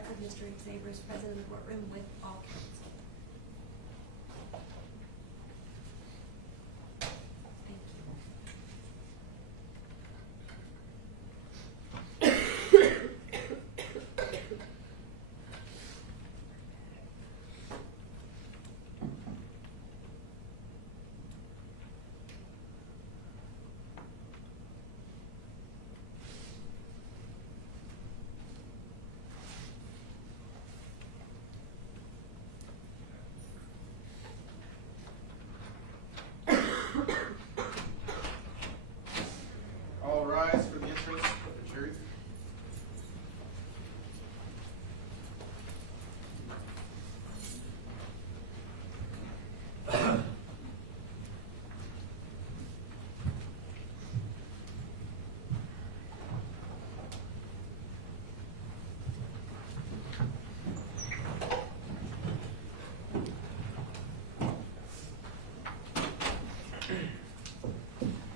record, Mr. Xavier is present in the courtroom with all counsel. Thank you. All rise for the entrance of the jury.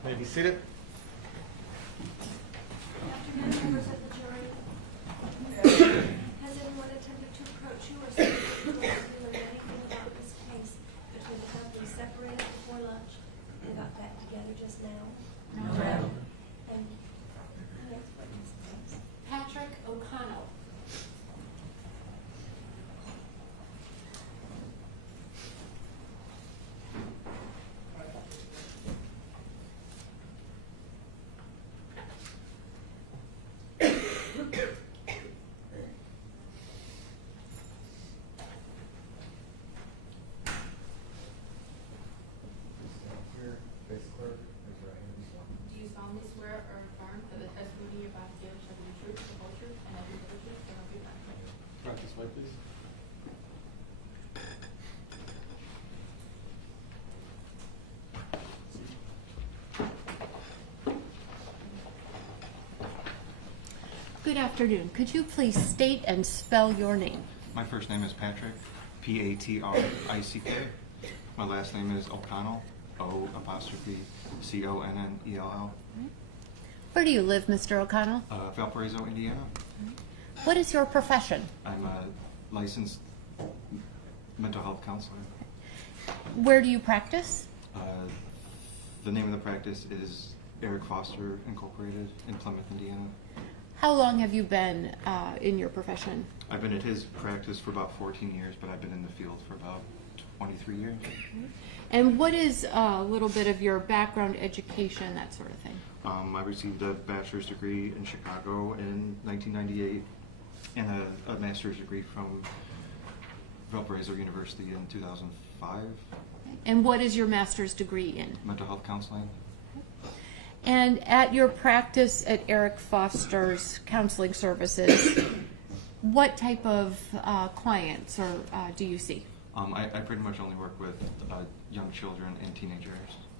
May be seated. Afternoon, members of the jury. Has anyone attempted to approach you or speak to you or learn anything about this case between the companies separated before lunch and got back together just now? No. And next witness, please. Patrick O'Connell. Here, face clerk, raise your right hand and swear. Do you solemnly swear or affirm that the testimony you're about to give shall be the truth, the whole truth, and nothing but the truth, so help you God? Right this way, please. Good afternoon. Could you please state and spell your name? My first name is Patrick, Patrick. My last name is O'Connell, O''Connell. Where do you live, Mr. O'Connell? Valparaiso, Indiana. What is your profession? I'm a licensed mental health counselor. Where do you practice? The name of the practice is Eric Foster Incorporated in Plymouth, Indiana. How long have you been in your profession? I've been at his practice for about 14 years, but I've been in the field for about 23 years. And what is a little bit of your background, education, that sort of thing? I received a bachelor's degree in Chicago in 1998 and a master's degree from Valparaiso University in 2005. And what is your master's degree in? Mental health counseling. And at your practice at Eric Foster's Counseling Services, what type of clients or do you see? I pretty much only work with young children and teenagers.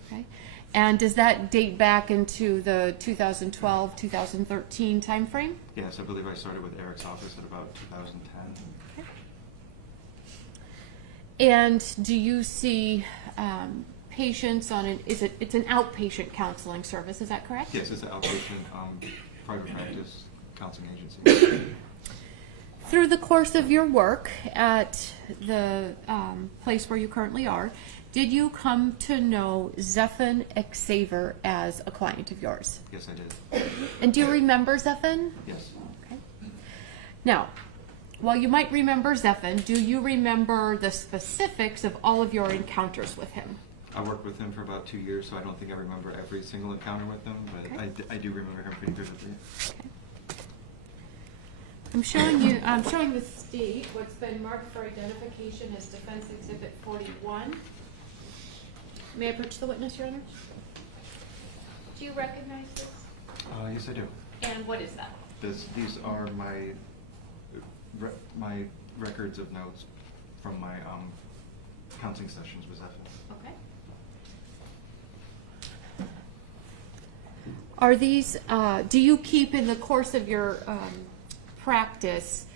Okay. And does that date back into the 2012-2013 timeframe? Yes, I believe I started with Eric's office at about 2010. Okay. And do you see patients on it's an outpatient counseling service, is that correct? Yes, it's an outpatient private practice counseling agency. Through the course of your work at the place where you currently are, did you come to know Zephen Xavier as a client of yours? Yes, I did. And do you remember Zephen? Yes. Okay. Now, while you might remember Zephen, do you remember the specifics of all of your encounters with him? I worked with him for about 2 years, so I don't think I remember every single encounter with him, but Okay. I do remember him pretty vividly. Okay. I'm showing the state what's been marked for identification as Defense Exhibit 41. May I approach the witness, Your Honor? Do you recognize this? Yes, I do. And what is that? These are my records of notes from my counseling sessions with Zephen. Okay. Are these, do you keep in the course of your practice,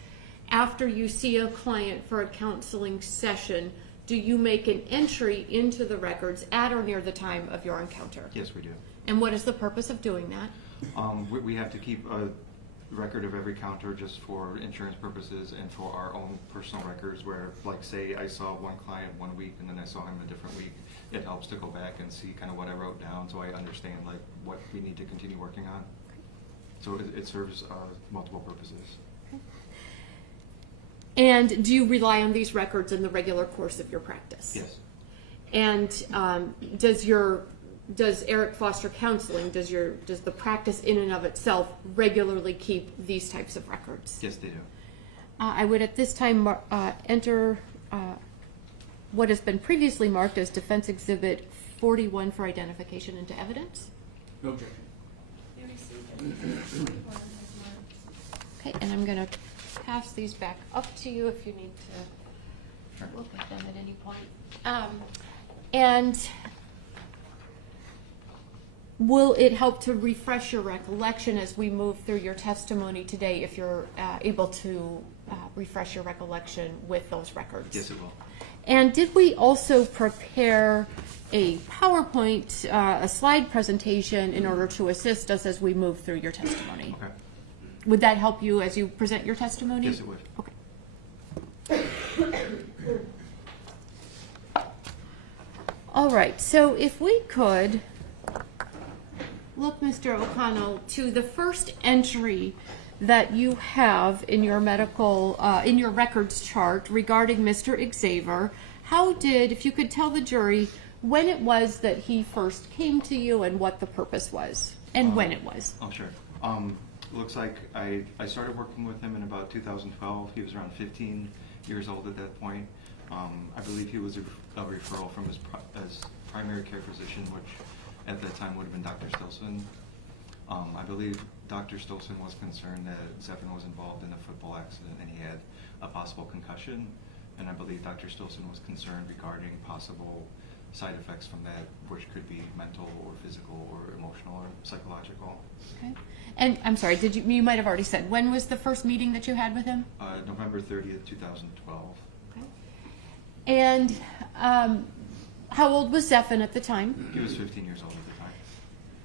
after you see a client for a counseling session, do you make an entry into the records at or near the time of your encounter? Yes, we do. And what is the purpose of doing that? We have to keep record of every counter just for insurance purposes and for our own personal records where, like, say I saw one client one week and then I saw him a different week. It helps to go back and see kind of what I wrote down so I understand, like, what we need to continue working on. So it serves multiple purposes. And do you rely on these records in the regular course of your practice? Yes. And does Eric Foster Counseling, does the practice in and of itself regularly keep these types of records? Yes, they do. I would at this time enter what has been previously marked as Defense Exhibit 41 for identification into evidence. No objection. You received it. 41 has marked. Okay, and I'm going to pass these back up to you if you need to look at them at any point. And will it help to refresh your recollection as we move through your testimony today if you're able to refresh your recollection with those records? Yes, it will. And did we also prepare a PowerPoint, a slide presentation in order to assist us as we move through your testimony? Okay. Would that help you as you present your testimony? Yes, it would. Okay. All right, so if we could look, Mr. O'Connell, to the first entry that you have in your medical, in your records chart regarding Mr. Xavier. If you could tell the jury when it was that he first came to you and what the purpose was, and when it was. Oh, sure. Looks like I started working with him in about 2012. He was around 15 years old at that point. I believe he was a referral from his primary care physician, which at that time would have been Dr. Stilson. I believe Dr. Stilson was concerned that Zephen was involved in a football accident and he had a possible concussion. And I believe Dr. Stilson was concerned regarding possible side effects from that, which could be mental or physical or emotional or psychological. Okay. And I'm sorry, you might have already said, when was the first meeting that you had with him? November 30th, 2012. Okay. And how old was Zephen at the time? He was 15 years old at the time.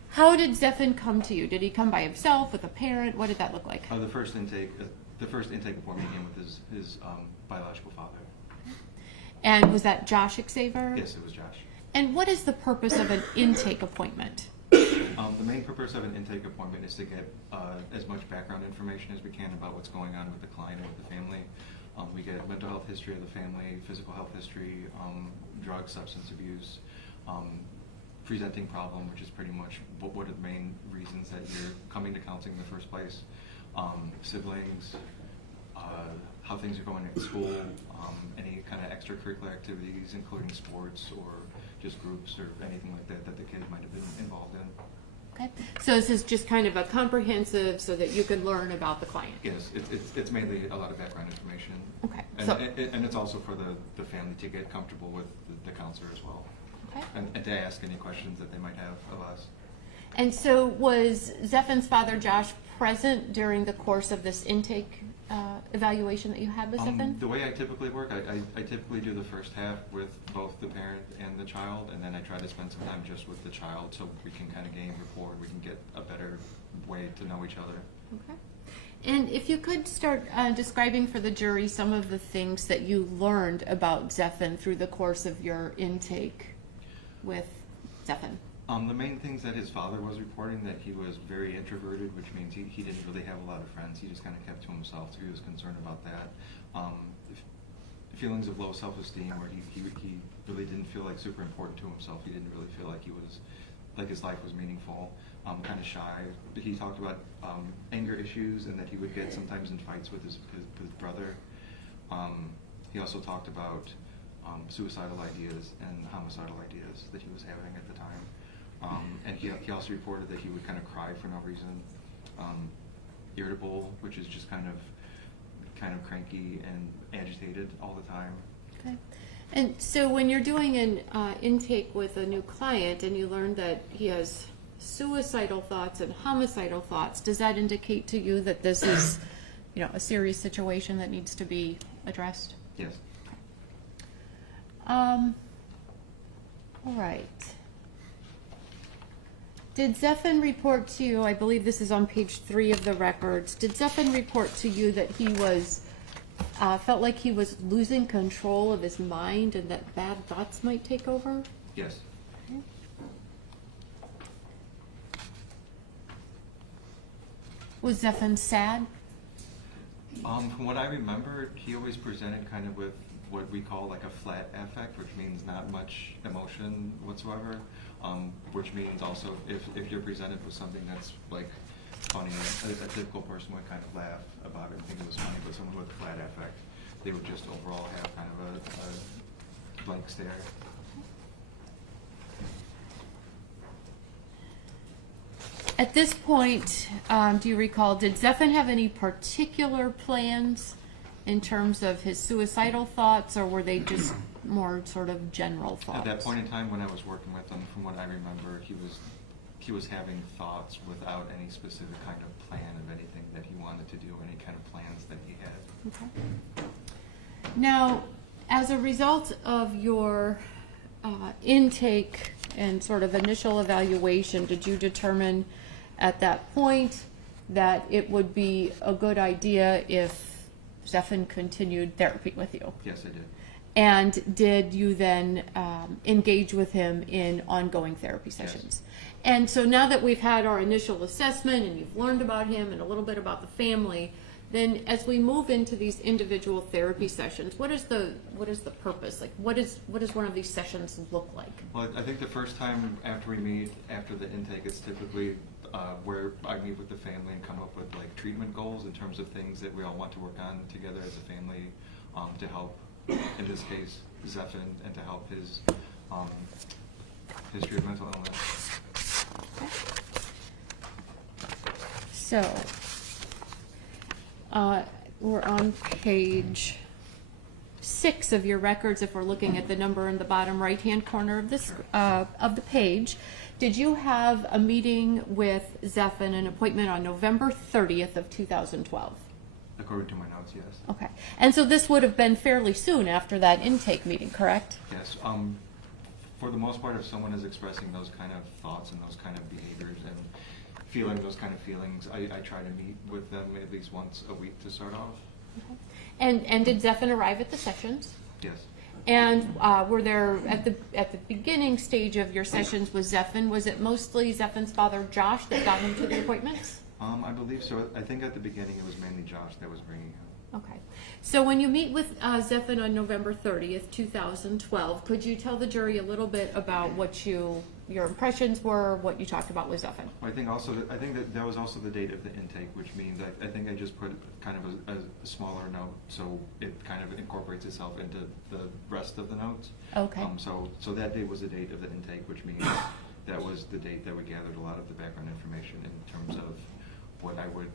How did Zephen come to you? Did he come by himself, with a parent? What did that look like? The first intake appointment came with his biological father. And was that Josh Xavier? Yes, it was Josh. And what is the purpose of an intake appointment? The main purpose of an intake appointment is to get as much background information as we can about what's going on with the client and with the family. We get mental health history of the family, physical health history, drug, substance abuse, presenting problem, which is pretty much what are the main reasons that you're coming to counseling in the first place, siblings, how things are going at school, any kind of extracurricular activities, including sports or just groups or anything like that that the kid might have been involved in. Okay. So this is just kind of a comprehensive so that you can learn about the client. Yes, it's mainly a lot of background information. Okay. And it's also for the family to get comfortable with the counselor as well. Okay. And to ask any questions that they might have of us. And so was Zephen's father, Josh, present during the course of this intake evaluation that you had with Zephen? The way I typically work, I typically do the first half with both the parent and the child, and then I try to spend some time just with the child so we can kind of gain rapport, we can get a better way to know each other. Okay. And if you could start describing for the jury some of the things that you learned about Zephen through the course of your intake with Zephen. The main things that his father was reporting, that he was very introverted, which means he didn't really have a lot of friends. He just kind of kept to himself, so he was concerned about that. Feelings of low self-esteem, where he really didn't feel like super important to himself. He didn't really feel like his life was meaningful. Kind of shy. He talked about anger issues and that he would get sometimes in fights with his brother. He also talked about suicidal ideas and homicidal ideas that he was having at the time. And he also reported that he would kind of cry for no reason, irritable, which is just kind of cranky and agitated all the time. Okay. And so when you're doing an intake with a new client and you learn that he has suicidal thoughts and homicidal thoughts, does that indicate to you that this is, a serious situation that needs to be addressed? Yes. All right. Did Zephen report to you, I believe this is on page 3 of the records, did Zephen report to you that he was, felt like he was losing control of his mind and that bad thoughts might take over? Yes. Was Zephen sad? From what I remember, he always presented kind of with what we call like a flat affect, which means not much emotion whatsoever. Which means also if you're presented with something that's like funny, a typical person would kind of laugh about it and think it was funny, but someone with a flat affect, they would just overall have kind of a blank stare. At this point, do you recall, did Zephen have any particular plans in terms of his suicidal thoughts, or were they just more sort of general thoughts? At that point in time when I was working with him, from what I remember, he was having thoughts without any specific kind of plan of anything that he wanted to do, any kind of plans that he had. Okay. Now, as a result of your intake and sort of initial evaluation, did you determine at that point that it would be a good idea if Zephen continued therapy with you? Yes, I did. And did you then engage with him in ongoing therapy sessions? Yes. And so now that we've had our initial assessment and you've learned about him and a little bit about the family, then as we move into these individual therapy sessions, what is the purpose? Like, what is one of these sessions look like? Well, I think the first time after we meet, after the intake, it's typically where I meet with the family and come up with like treatment goals in terms of things that we all want to work on together as a family to help, in this case, Zephen, and to help his history of mental illness. Okay. So, we're on page 6 of your records. If we're looking at the number in the bottom right-hand corner of this of the page, did you have a meeting with Zephen, an appointment on November 30th of 2012? According to my notes, yes. Okay, and so this would have been fairly soon after that intake meeting, correct? Yes. For the most part, if someone is expressing those kind of thoughts and those kind of behaviors and feeling those kind of feelings, I try to meet with them at least once a week to start off. Okay. And did Zephen arrive at the sessions? Yes. And were there at the beginning stage of your sessions with Zephen, was it mostly Zephen's father Josh that got him to the appointments? I believe so. I think at the beginning it was mainly Josh that was bringing him. Okay. So when you meet with Zephen on November 30th, 2012, could you tell the jury a little bit about what your impressions were, what you talked about with Zephen? Well, I think that was also the date of the intake, which means I think I just put kind of a smaller note so it kind of incorporates itself into the rest of the notes. Okay. So that date was the date of the intake, which means that was the date that we gathered a lot of the background information in terms of what I would,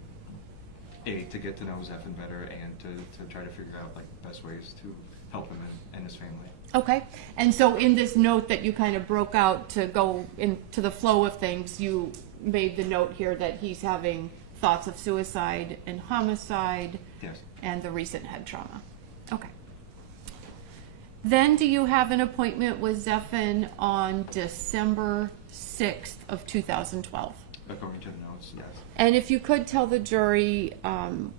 to get to know Zephen better and to try to figure out like the best ways to help him and his family. Okay. And so in this note that you kind of broke out to go into the flow of things, you made the note here that he's having thoughts of suicide and homicide. Yes. And the recent head trauma. Okay. Then do you have an appointment with Zephen on December 6th of 2012? According to the notes, yes. And if you could tell the jury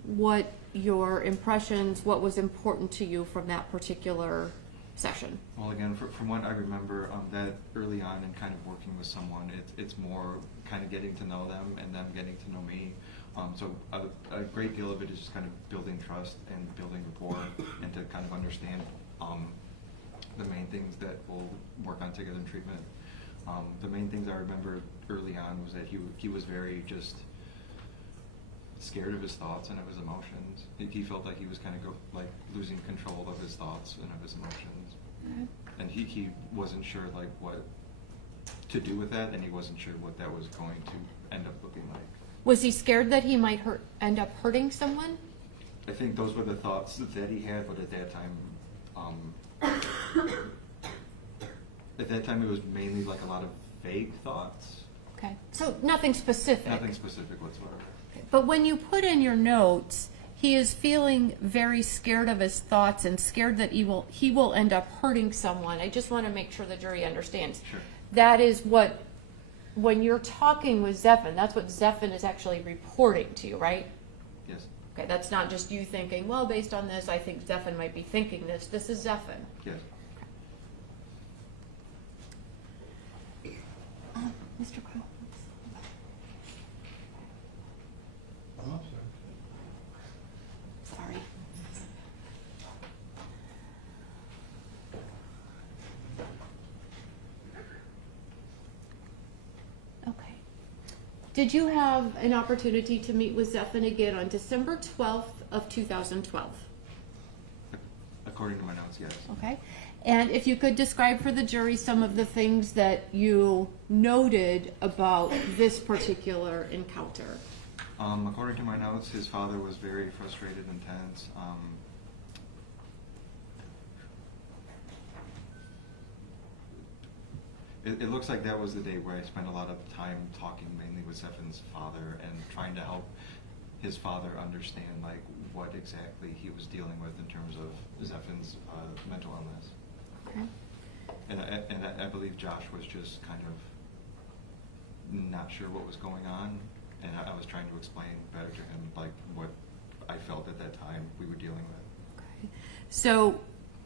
what your impressions, what was important to you from that particular session. Well, again, from what I remember, that early on in kind of working with someone, it's more kind of getting to know them and them getting to know me. So a great deal of it is just kind of building trust and building rapport and to kind of understand the main things that we'll work on together in treatment. The main things I remember early on was that he was very just scared of his thoughts and of his emotions. He felt like he was kind of losing control of his thoughts and of his emotions. Okay. And he wasn't sure like what to do with that, and he wasn't sure what that was going to end up looking like. Was he scared that he might end up hurting someone? I think those were the thoughts that he had, but at that time it was mainly like a lot of vague thoughts. Okay, so nothing specific. Nothing specific whatsoever. Okay. But when you put in your notes, he is feeling very scared of his thoughts and scared that he will end up hurting someone. I just want to make sure the jury understands. Sure. That is what when you're talking with Zephen, that's what Zephen is actually reporting to you, right? Yes. Okay, that's not just you thinking, well, based on this, I think Zephen might be thinking this. This is Zephen. Yes. Mr. Crowe. Sorry. Okay. Did you have an opportunity to meet with Zephen again on December 12th of 2012? According to my notes, yes. Okay. And if you could describe for the jury some of the things that you noted about this particular encounter. According to my notes, his father was very frustrated and tense. It looks like that was the day where I spent a lot of time talking mainly with Zephen's father and trying to help his father understand like what exactly he was dealing with in terms of Zephen's mental illness. Okay. And I believe Josh was just kind of not sure what was going on, and I was trying to explain better to him like what I felt at that time we were dealing with. Okay. So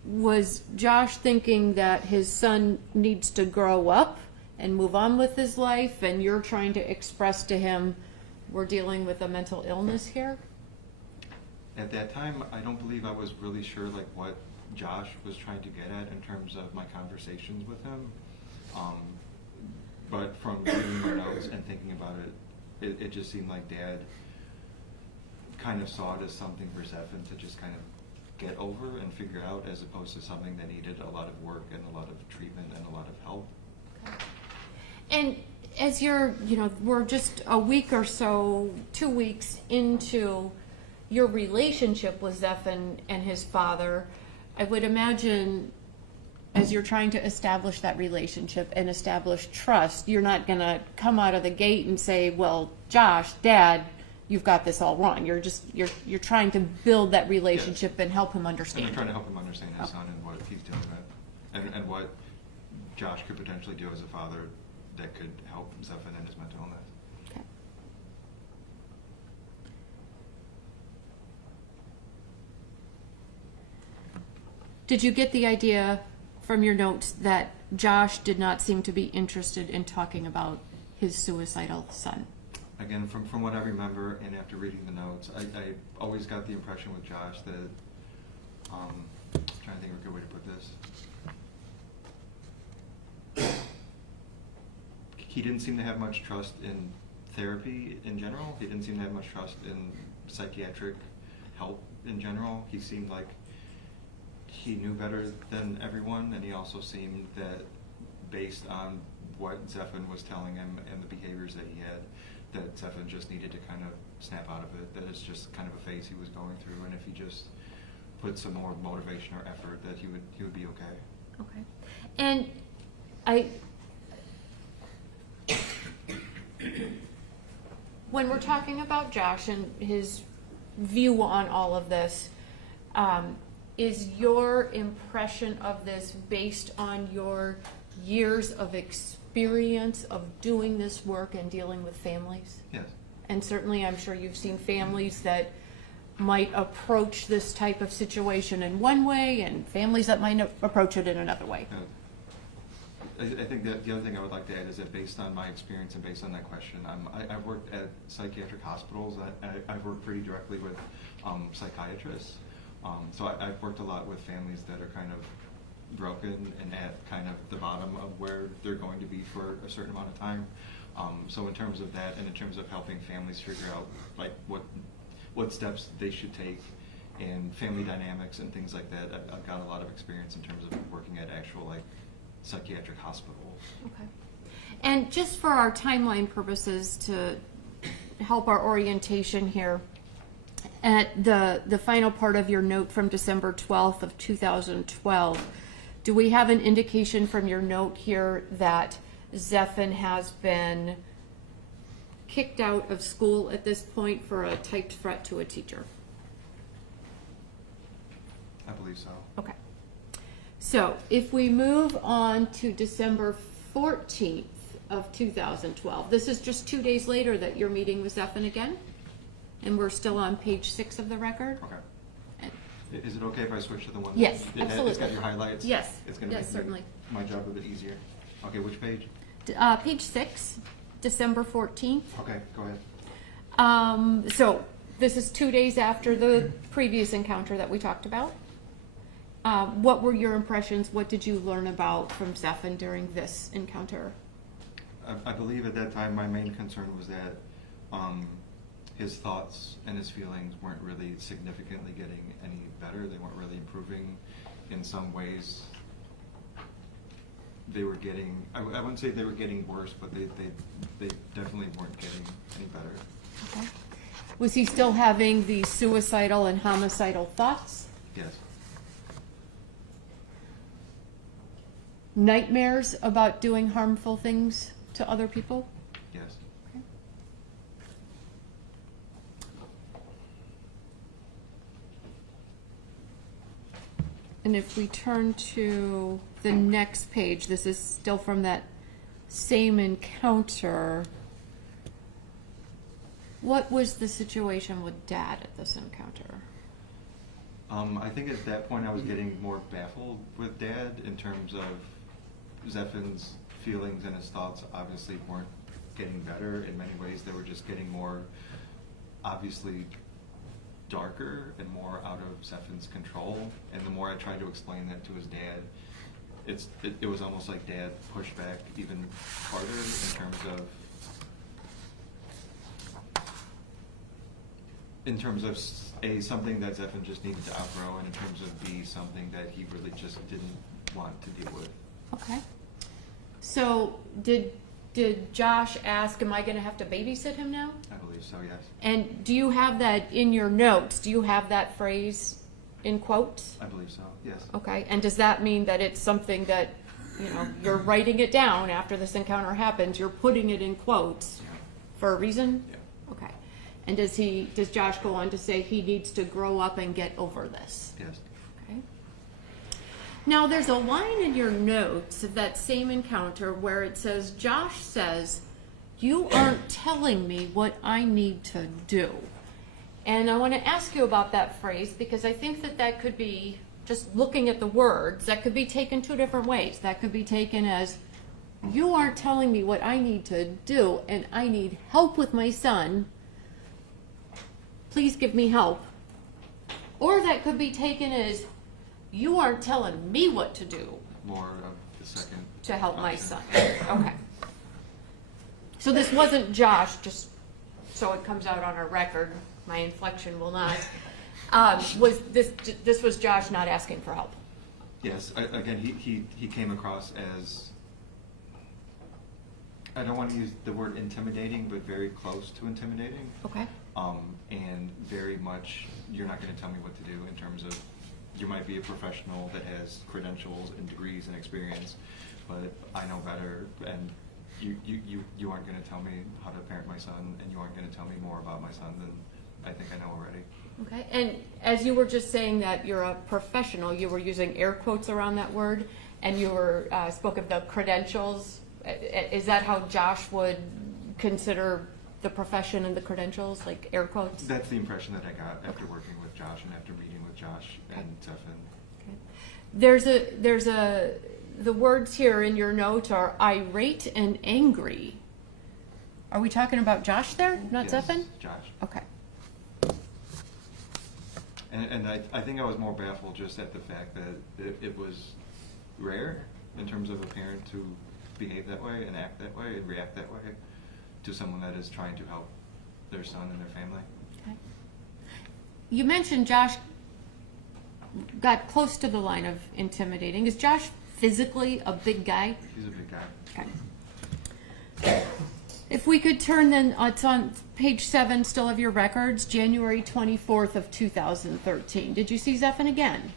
was Josh thinking that his son needs to grow up and move on with his life, and you're trying to express to him we're dealing with a mental illness here? At that time, I don't believe I was really sure like what Josh was trying to get at in terms of my conversations with him. But from reading my notes and thinking about it just seemed like Dad kind of saw it as something for Zephen to just kind of get over and figure out, as opposed to something that needed a lot of work and a lot of treatment and a lot of help. Okay. And as you're, we're just a week or so, 2 weeks into your relationship with Zephen and his father, I would imagine as you're trying to establish that relationship and establish trust, you're not going to come out of the gate and say, well, Josh, Dad, you've got this all wrong. You're you're trying to build that relationship and help him understand. And I'm trying to help him understand his son and what he's dealing with, and what Josh could potentially do as a father that could help Zephen in his mental illness. Okay. Did you get the idea from your notes that Josh did not seem to be interested in talking about his suicidal son? Again, from what I remember and after reading the notes, I always got the impression with Josh that, I'm trying to think of a good way to put this. He didn't seem to have much trust in therapy in general. He didn't seem to have much trust in psychiatric help in general. He seemed like he knew better than everyone, and he also seemed that based on what Zephen was telling him and the behaviors that he had, that Zephen just needed to kind of snap out of it, that it's just kind of a phase he was going through, and if he just put some more motivation or effort, that he would be okay. Okay. And when we're talking about Josh and his view on all of this, is your impression of this based on your years of experience of doing this work and dealing with families? Yes. And certainly I'm sure you've seen families that might approach this type of situation in one way and families that might approach it in another way. I think that the other thing I would like to add is that based on my experience and based on that question, I've worked at psychiatric hospitals. I've worked pretty directly with psychiatrists. So I've worked a lot with families that are kind of broken and at kind of the bottom of where they're going to be for a certain amount of time. So in terms of that and in terms of helping families figure out like what steps they should take and family dynamics and things like that, I've got a lot of experience in terms of working at actual like psychiatric hospitals. Okay. And just for our timeline purposes to help our orientation here, at the final part of your note from December 12th of 2012, do we have an indication from your note here that Zephen has been kicked out of school at this point for a typed threat to a teacher? I believe so. Okay. So if we move on to December 14th of 2012. This is just 2 days later that you're meeting with Zephen again? And we're still on page 6 of the record? Okay. And- Is it okay if I switch to the one? Yes, It's absolutely. got your highlights? Yes, It's gonna yes, make certainly. my job a bit easier. Okay, which page? Page 6, December 14th. Okay, go ahead. So this is 2 days after the previous encounter that we talked about. What were your impressions? What did you learn about from Zephen during this encounter? I believe at that time my main concern was that his thoughts and his feelings weren't really significantly getting any better. They weren't really improving. In some ways, they were getting, I wouldn't say they were getting worse, but they definitely weren't getting any better. Okay. Was he still having the suicidal and homicidal thoughts? Yes. Nightmares about doing harmful things to other people? Yes. Okay. And if we turn to the next page, this is still from that same encounter. What was the situation with Dad at this encounter? I think at that point I was getting more baffled with Dad in terms of Zephen's feelings and his thoughts obviously weren't getting better. In many ways, they were just getting more obviously darker and more out of Zephen's control. And the more I tried to explain that to his dad, it was almost like Dad pushed back even harder in terms of A, something that Zephen just needed to outgrow, and in terms of B, something that he really just didn't want to deal with. Okay. So did Josh ask, am I going to have to babysit him now? I believe so, yes. And do you have that in your notes? Do you have that phrase in quotes? I believe so, yes. Okay. And does that mean that it's something that, you're writing it down after this encounter happens, you're putting it in quotes Yeah. for a reason? Yeah. Okay. And does Josh go on to say he needs to grow up and get over this? Yes. Okay. Now there's a line in your notes of that same encounter where it says, Josh says, you aren't telling me what I need to do. And I want to ask you about that phrase because I think that could be, just looking at the words, that could be taken 2 different ways. That could be taken as, you aren't telling me what I need to do and I need help with my son. Please give me help. Or that could be taken as, you aren't telling me what to do More of the second. to help my option. son. Okay. So this wasn't Josh, just so it comes out on our record, my inflection will not. This was Josh not asking for help? Yes, again, he came across as, I don't want to use the word intimidating, but very close to intimidating. Okay. And very much, you're not going to tell me what to do in terms of, you might be a professional that has credentials and degrees and experience, but I know better, and you aren't going to tell me how to parent my son, and you aren't going to tell me more about my son than I think I know already. Okay. And as you were just saying that you're a professional, you were using air quotes around that word, and you were spoke of the credentials. Is that how Josh would consider the profession and the credentials, like air quotes? That's the impression that I got after working with Josh and after meeting with Josh and Zephen. Okay. There's the words here in your note are irate and angry. Are we talking about Josh there, not Yes, Zephen? Josh. Okay. And I think I was more baffled just at the fact that it was rare in terms of a parent to behave that way and act that way and react that way to someone that is trying to help their son and their family. Okay. You mentioned Josh got close to the line of intimidating. Is Josh physically a big guy? He's a big guy. Okay. If we could turn then, it's on page 7 still of your records, January 24th of 2013. Did you see Zephen again?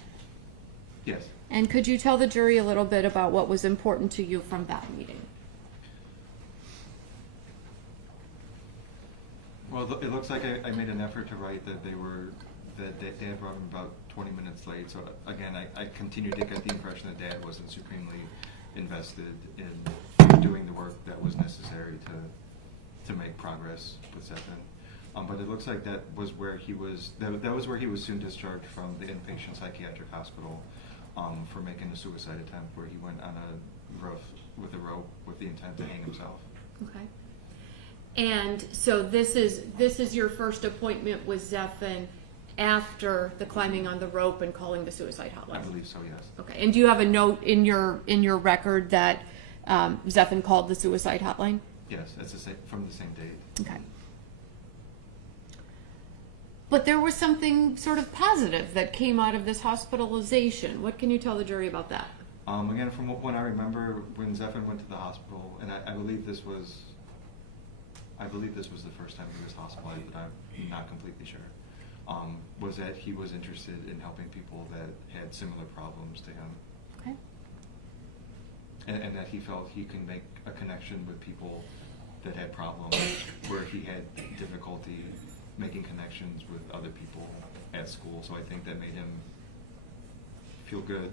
Yes. And could you tell the jury a little bit about what was important to you from that meeting? Well, it looks like I made an effort to write that that Dad brought him about 20 minutes late. So again, I continued to get the impression that Dad wasn't supremely invested in doing the work that was necessary to make progress with Zephen. But it looks like that was where he was soon discharged from the inpatient psychiatric hospital for making a suicide attempt, where he went on a roof with a rope with the intent to hang himself. Okay. And so this is your first appointment with Zephen after the climbing on the rope and calling the suicide hotline? I believe so, yes. Okay. And do you have a note in your record that Zephen called the suicide hotline? Yes, that's from the same date. Okay. But there was something sort of positive that came out of this hospitalization. What can you tell the jury about that? Again, from what I remember, when Zephen went to the hospital, and I believe this was the first time he was hospitalized, but I'm not completely sure, was that he was interested in helping people that had similar problems to him. Okay. And that he felt he can make a connection with people that had problems where he had difficulty making connections with other people at school. So I think that made him feel good.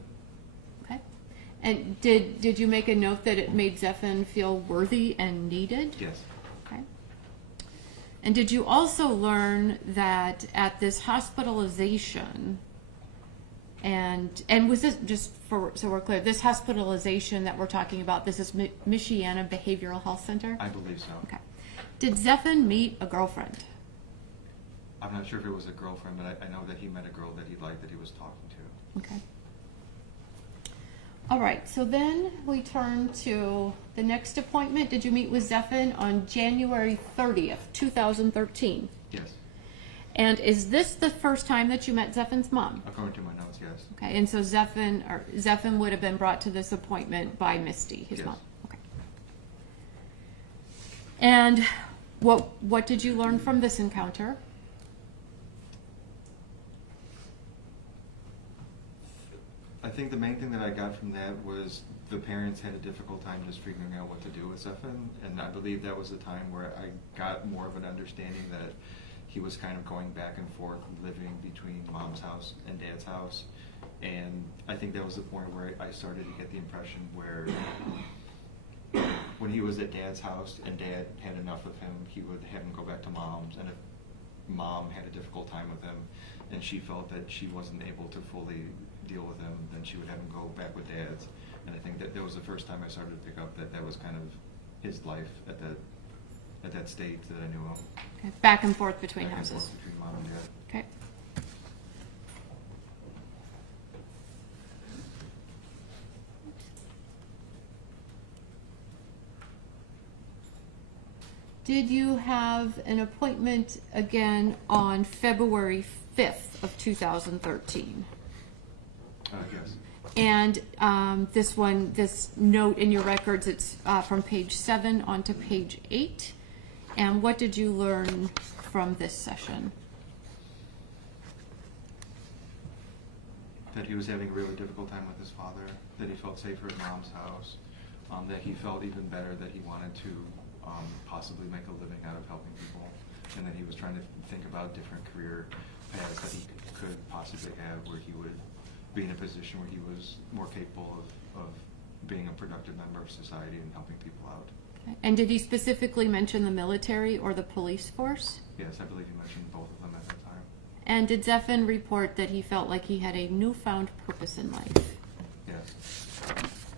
Okay. And did you make a note that it made Zephen feel worthy and needed? Yes. Okay. And did you also learn that at this hospitalization, and was this, just so we're clear, this hospitalization that we're talking about, this is Michiana Behavioral Health Center? I believe so. Okay. Did Zephen meet a girlfriend? I'm not sure if it was a girlfriend, but I know that he met a girl that he liked that he was talking to. Okay. All right, so then we turn to the next appointment. Did you meet with Zephen on January 30th, 2013? Yes. And is this the first time that you met Zephen's mom? According to my notes, yes. Okay, and so Zephen would have been brought to this appointment by Misty, his Yes. mom. Okay. And what did you learn from this encounter? I think the main thing that I got from that was the parents had a difficult time just figuring out what to do with Zephen, and I believe that was the time where I got more of an understanding that he was kind of going back and forth, living between mom's house and dad's house, and I think that was the point where I started to get the impression where when he was at dad's house and dad had enough of him, he would have him go back to mom's, and if mom had a difficult time with him and she felt that she wasn't able to fully deal with him, then she would have him go back with dad's. And I think that was the first time I started to pick up that was kind of his life at that stage that I knew him. Okay. Back and forth between Back and houses. forth between mom and dad. Okay. Did you have an appointment again on February 5th of 2013? Yes. And this note in your records, it's from page 7 onto page 8. And what did you learn from this session? That he was having a really difficult time with his father, that he felt safer at mom's house, that he felt even better that he wanted to possibly make a living out of helping people, and that he was trying to think about different career paths that he could possibly have where he would be in a position where he was more capable of being a productive member of society and helping people out. Okay. And did he specifically mention the military or the police force? Yes, I believe he mentioned both of them at that time. And did Zephen report that he felt like he had a newfound purpose in life? Yes.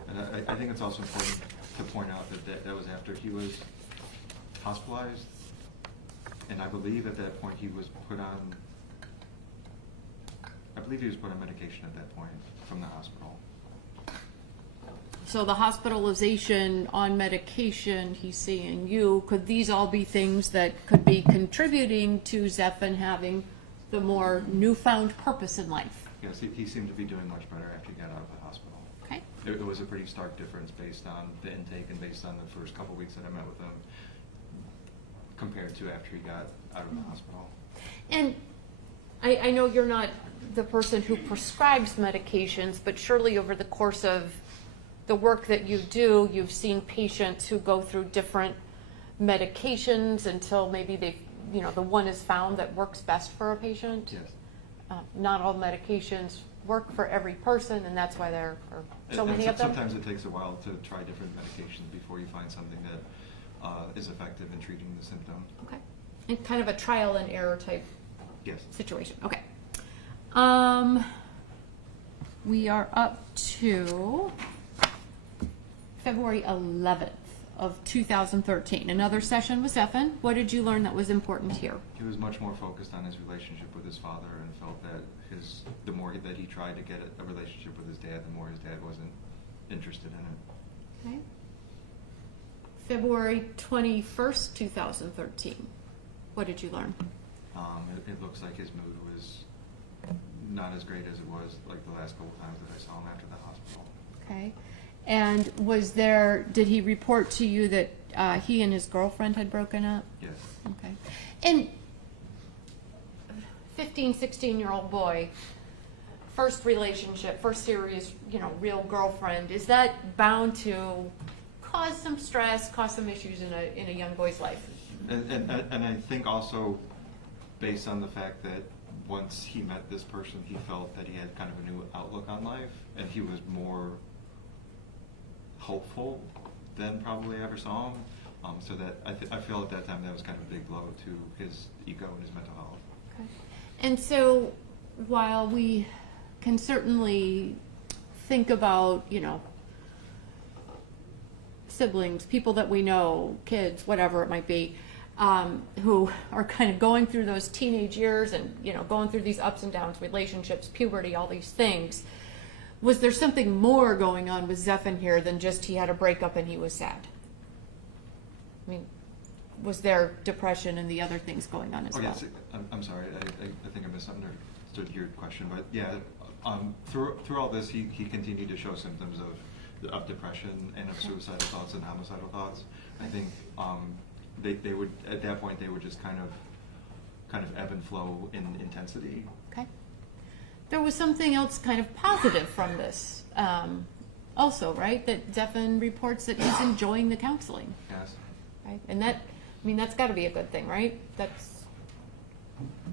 And I think it's also important to point out that was after he was hospitalized, and I believe at that point he was put on medication at that point from the hospital. So the hospitalization, on medication, he's seeing you, could these all be things that could be contributing to Zephen having the more newfound purpose in life? Yes, he seemed to be doing much better after he got out of the hospital. Okay. It was a pretty stark difference based on the intake and based on the first couple weeks that I met with him compared to after he got out of the hospital. And I know you're not the person who prescribes medications, but surely over the course of the work that you do, you've seen patients who go through different medications until maybe the one is found that works best for a patient. Yes. Not all medications work for every person, and that's why there are so many of them. Sometimes it takes a while to try different medications before you find something that is effective in treating the symptom. Okay. And kind of a trial and error type Yes. situation. Okay. We are up to February 11th of 2013. Another session with Zephen. What did you learn that was important here? He was much more focused on his relationship with his father and felt that the more that he tried to get a relationship with his dad, the more his dad wasn't interested in it. Okay. February 21st, 2013. What did you learn? It looks like his mood was not as great as it was like the last couple times that I saw him after the hospital. Okay. And did he report to you that he and his girlfriend had broken up? Yes. Okay. And 15, 16-year-old boy, first relationship, first serious, real girlfriend, is that bound to cause some stress, cause some issues in a young boy's life? And I think also based on the fact that once he met this person, he felt that he had kind of a new outlook on life, and he was more hopeful than probably I ever saw him. So that I feel at that time that was kind of a big blow to his ego and his mental health. Okay. And so while we can certainly think about, siblings, people that we know, kids, whatever it might be, who are kind of going through those teenage years and, going through these ups and downs, relationships, puberty, all these things. Was there something more going on with Zephen here than just he had a breakup and he was sad? I mean, was there depression and the other things going on as well? Yes, I'm sorry, I think I misunderstood your question, but yeah, through all this, he continued to show symptoms of depression and of suicidal thoughts and homicidal thoughts. I think they would, at that point, they would just kind of ebb and flow in intensity. Okay. There was something else kind of positive from this also, right? That Zephen reports that he's enjoying the counseling. Yes. Right? And that's got to be a good thing, right? That's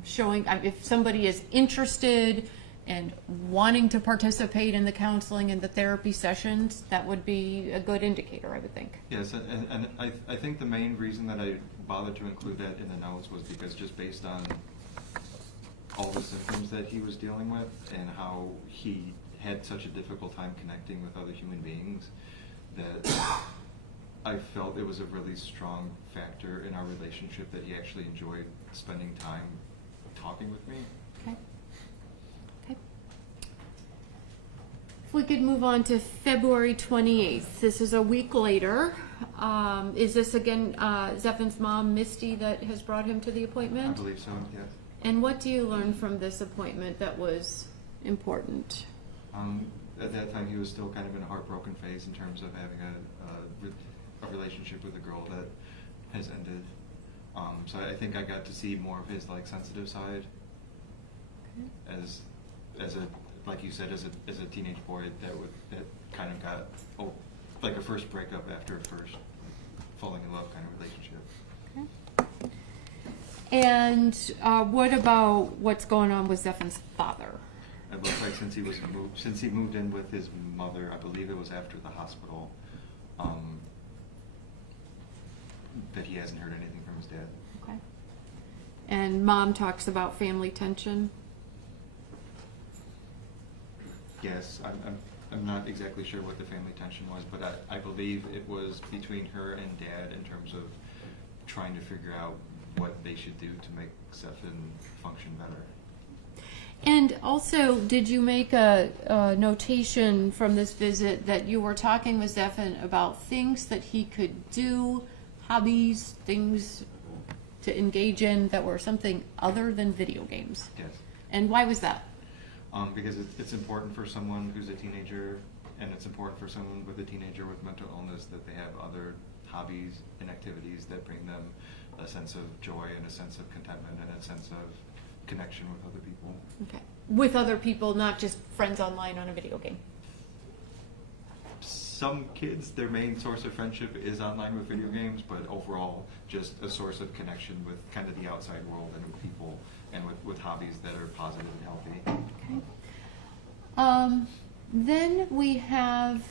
showing, if somebody is interested and wanting to participate in the counseling and the therapy sessions, that would be a good indicator, I would think. Yes, and I think the main reason that I bothered to include that in the notes was because just based on all the symptoms that he was dealing with and how he had such a difficult time connecting with other human beings, that I felt it was a really strong factor in our relationship that he actually enjoyed spending time talking with me. Okay. Okay. If we could move on to February 28th. This is a week later. Is this again Zephen's mom, Misty, that has brought him to the appointment? I believe so, yes. And what do you learn from this appointment that was important? At that time, he was still kind of in a heartbroken phase in terms of having a relationship with a girl that has ended. So I think I got to see more of his sensitive side, Okay. as a, like you said, as a teenage boy that kind of got like a first breakup after a first falling in love kind of relationship. Okay. And what about what's going on with Zephen's father? It looks like since he moved in with his mother, I believe it was after the hospital, that he hasn't heard anything from his dad. Okay. And mom talks about family tension. Yes, I'm not exactly sure what the family tension was, but I believe it was between her and dad in terms of trying to figure out what they should do to make Zephen function better. And also, did you make a notation from this visit that you were talking with Zephen about things that he could do, hobbies, things to engage in that were something other than video games? Yes. And why was that? Because it's important for someone who's a teenager, and it's important for someone with a teenager with mental illness that they have other hobbies and activities that bring them a sense of joy and a sense of contentment and a sense of connection with other people. Okay. With other people, not just friends online on a video game. Some kids, their main source of friendship is online with video games, but overall, just a source of connection with kind of the outside world and with people and with hobbies that are positive and healthy. Okay. Then we have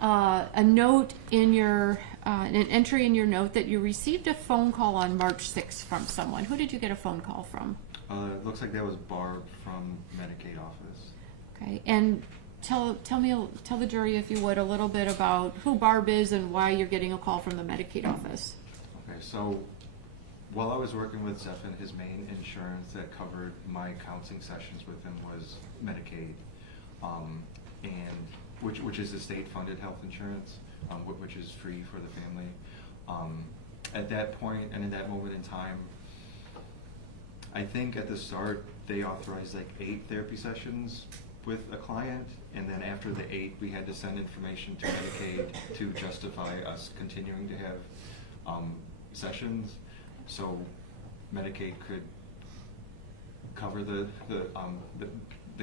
a note in your an entry in your note that you received a phone call on March 6th from someone. Who did you get a phone call from? It looks like that was Barb from Medicaid office. Okay, and tell the jury, if you would, a little bit about who Barb is and why you're getting a call from the Medicaid office. Okay, so while I was working with Zephen, his main insurance that covered my counseling sessions with him was Medicaid, and which is the state-funded health insurance, which is free for the family. At that point and in that moment in time, I think at the start they authorized like 8 therapy sessions with a client, and then after the 8, we had to send information to Medicaid to justify us continuing to have sessions, so Medicaid could cover the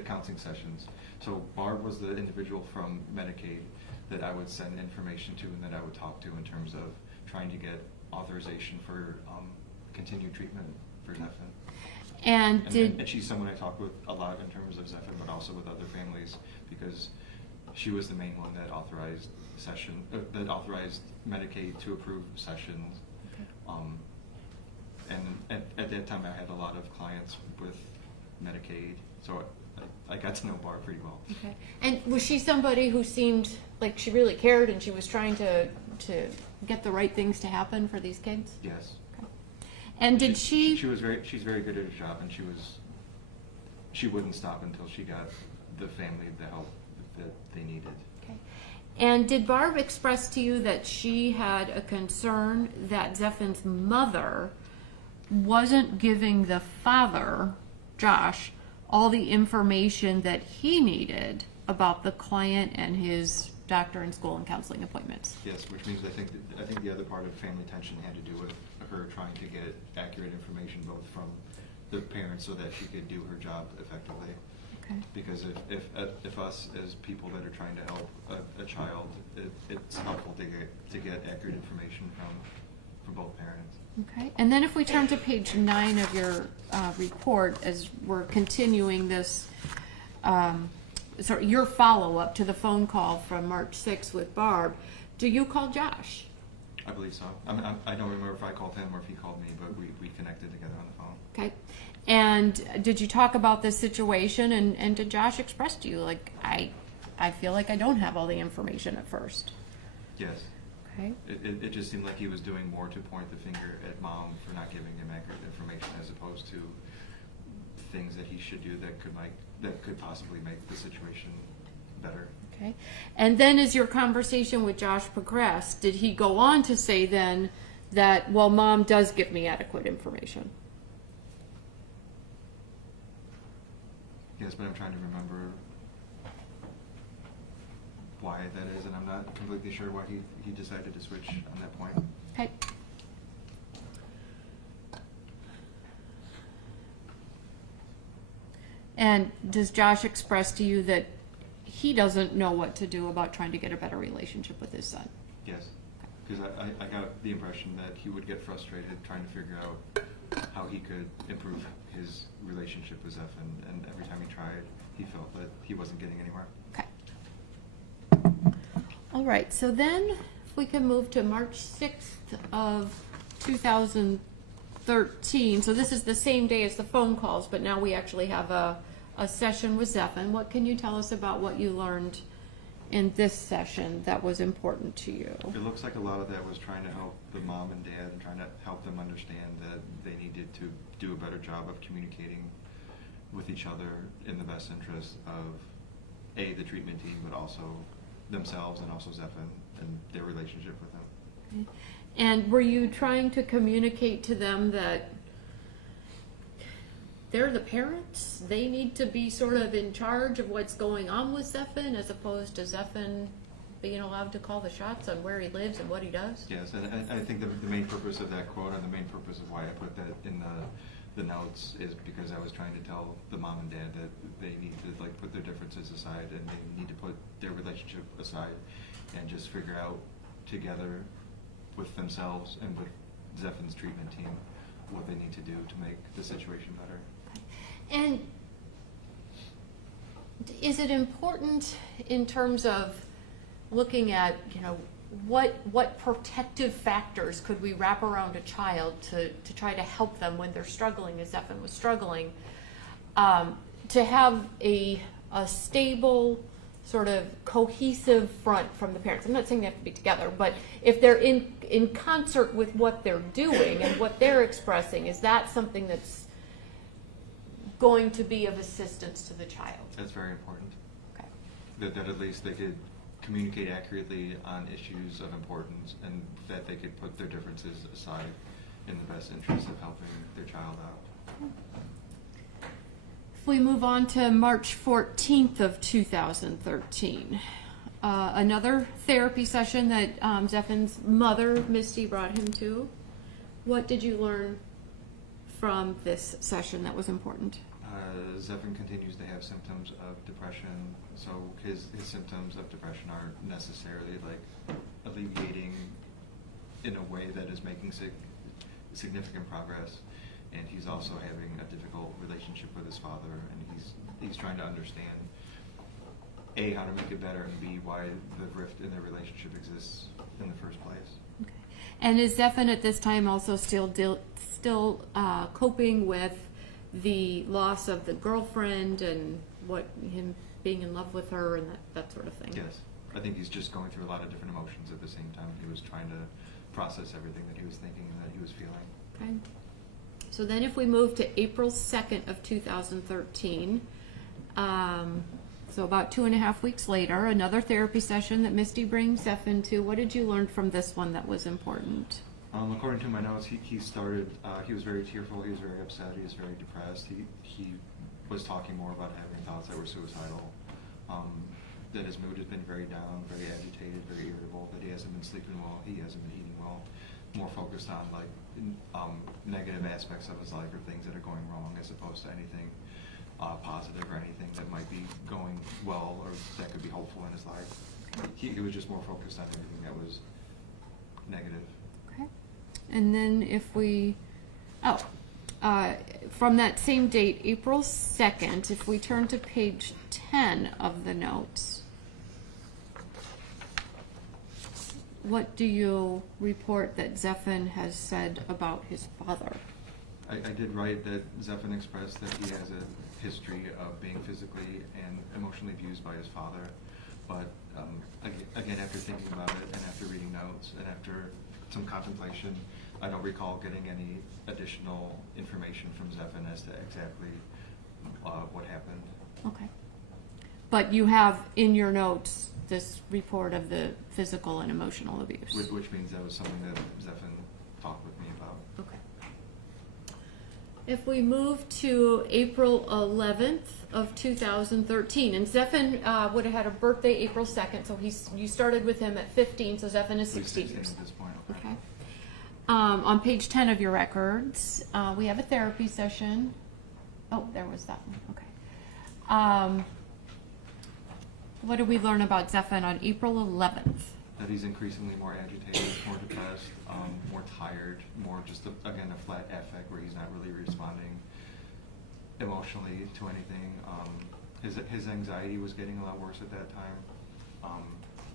counseling sessions. So Barb was the individual from Medicaid that I would send information to and that I would talk to in terms of trying to get authorization for continued treatment for Zephen. And she's someone I talk with a lot in terms of Zephen, but also with other families, because she was the main one that authorized Medicaid to approve sessions. Okay. And at that time, I had a lot of clients with Medicaid, so I got to know Barb pretty well. Okay. And was she somebody who seemed like she really cared and she was trying to get the right things to happen for these kids? Yes. And did she's very good at her job, and she wouldn't stop until she got the family the help that they needed. Okay. And did Barb express to you that she had a concern that Zephen's mother wasn't giving the father, Josh, all the information that he needed about the client and his doctor and school and counseling appointments? Yes, which means I think the other part of family tension had to do with her trying to get accurate information both from the parents so that she could do her job effectively. Okay. Because if us as people that are trying to help a child, it's helpful to get accurate information from both parents. Okay. And then if we turn to page 9 of your report, as we're continuing this, your follow-up to the phone call from March 6th with Barb, do you call Josh? I believe so. I don't remember if I called him or if he called me, but we connected together on the phone. Okay. And did you talk about this situation, and did Josh express to you, like, I feel like I don't have all the information at first? Yes. Okay. It just seemed like he was doing more to point the finger at mom for not giving him accurate information as opposed to things that he should do that could possibly make the situation better. Okay. And then as your conversation with Josh progressed, did he go on to say then that, well, mom does give me adequate information? Yes, but I'm trying to remember why that is, and I'm not completely sure why he decided to switch on that point. Okay. And does Josh express to you that he doesn't know what to do about trying to get a better relationship with his son? Yes, because I got the impression that he would get frustrated trying to figure out how he could improve his relationship with Zephen, and every time he tried, he felt that he wasn't getting anywhere. Okay. All right, so then if we can move to March 6th of 2013. So this is the same day as the phone calls, but now we actually have a session with Zephen. What can you tell us about what you learned in this session that was important to you? It looks like a lot of that was trying to help the mom and dad and trying to help them understand that they needed to do a better job of communicating with each other in the best interest of the treatment team, but also themselves and also Zephen and their relationship with them. Okay. And were you trying to communicate to them that they're the parents, they need to be sort of in charge of what's going on with Zephen, as opposed to Zephen being allowed to call the shots on where he lives and what he does? Yes, and I think the main purpose of that quote, and the main purpose of why I put that in the notes, is because I was trying to tell the mom and dad that they need to put their differences aside, and they need to put their relationship aside and just figure out together with themselves and with Zephen's treatment team what they need to do to make the situation better. And is it important in terms of looking at, what protective factors could we wrap around a child to try to help them when they're struggling, as Zephen was struggling, to have a stable, sort of cohesive front from the parents. I'm not saying they have to be together, but if they're in concert with what they're doing and what they're expressing, is that something that's going to be of assistance to the child? That's very important. Okay. That at least they could communicate accurately on issues of importance, and that they could put their differences aside in the best interest of helping their child out. If we move on to March 14th of 2013, another therapy session that Zephen's mother, Misty, brought him to. What did you learn from this session that was important? Zephen continues to have symptoms of depression, so his symptoms of depression aren't necessarily like alleviating in a way that is making significant progress. And he's also having a difficult relationship with his father, and he's trying to understand A, how to make it better, and B, why the rift in their relationship exists in the first place. Okay. And is Zephen at this time also still coping with the loss of the girlfriend and him being in love with her and that sort of thing? Yes. I think he's just going through a lot of different emotions at the same time. He was trying to process everything that he was thinking and that he was feeling. Okay. So then if we move to April 2nd of 2013, so about 2.5 weeks later, another therapy session that Misty brings Zephen to. What did you learn from this one that was important? According to my notes, he started, he was very tearful, he was very upset, he was very depressed. He was talking more about having thoughts that were suicidal, that his mood has been very down, very agitated, very irritable, that he hasn't been sleeping well, he hasn't been eating well, more focused on like negative aspects of his life or things that are going wrong as opposed to anything positive or anything that might be going well or that could be hopeful in his life. He was just more focused on everything that was negative. Okay. And then if we, from that same date, April 2nd, if we turn to page 10 of the notes, what do you report that Zephen has said about his father? I did write that Zephen expressed that he has a history of being physically and emotionally abused by his father, but again, after thinking about it and after reading notes and after some contemplation, I don't recall getting any additional information from Zephen as to exactly what happened. Okay. But you have in your notes this report of the physical and emotional abuse. Which means that was something that Zephen talked with me about. Okay. If we move to April 11th of 2013, and Zephen would have had a birthday April 2nd, so you started with him at 15, so Zephen is 16 years. At this point. Okay. On page 10 of your records, we have a therapy session. Oh, there was that one. Okay. What did we learn about Zephen on April 11th? That he's increasingly more agitated, more depressed, more tired, more just, again, a flat affect where he's not really responding emotionally to anything. His anxiety was getting a lot worse at that time.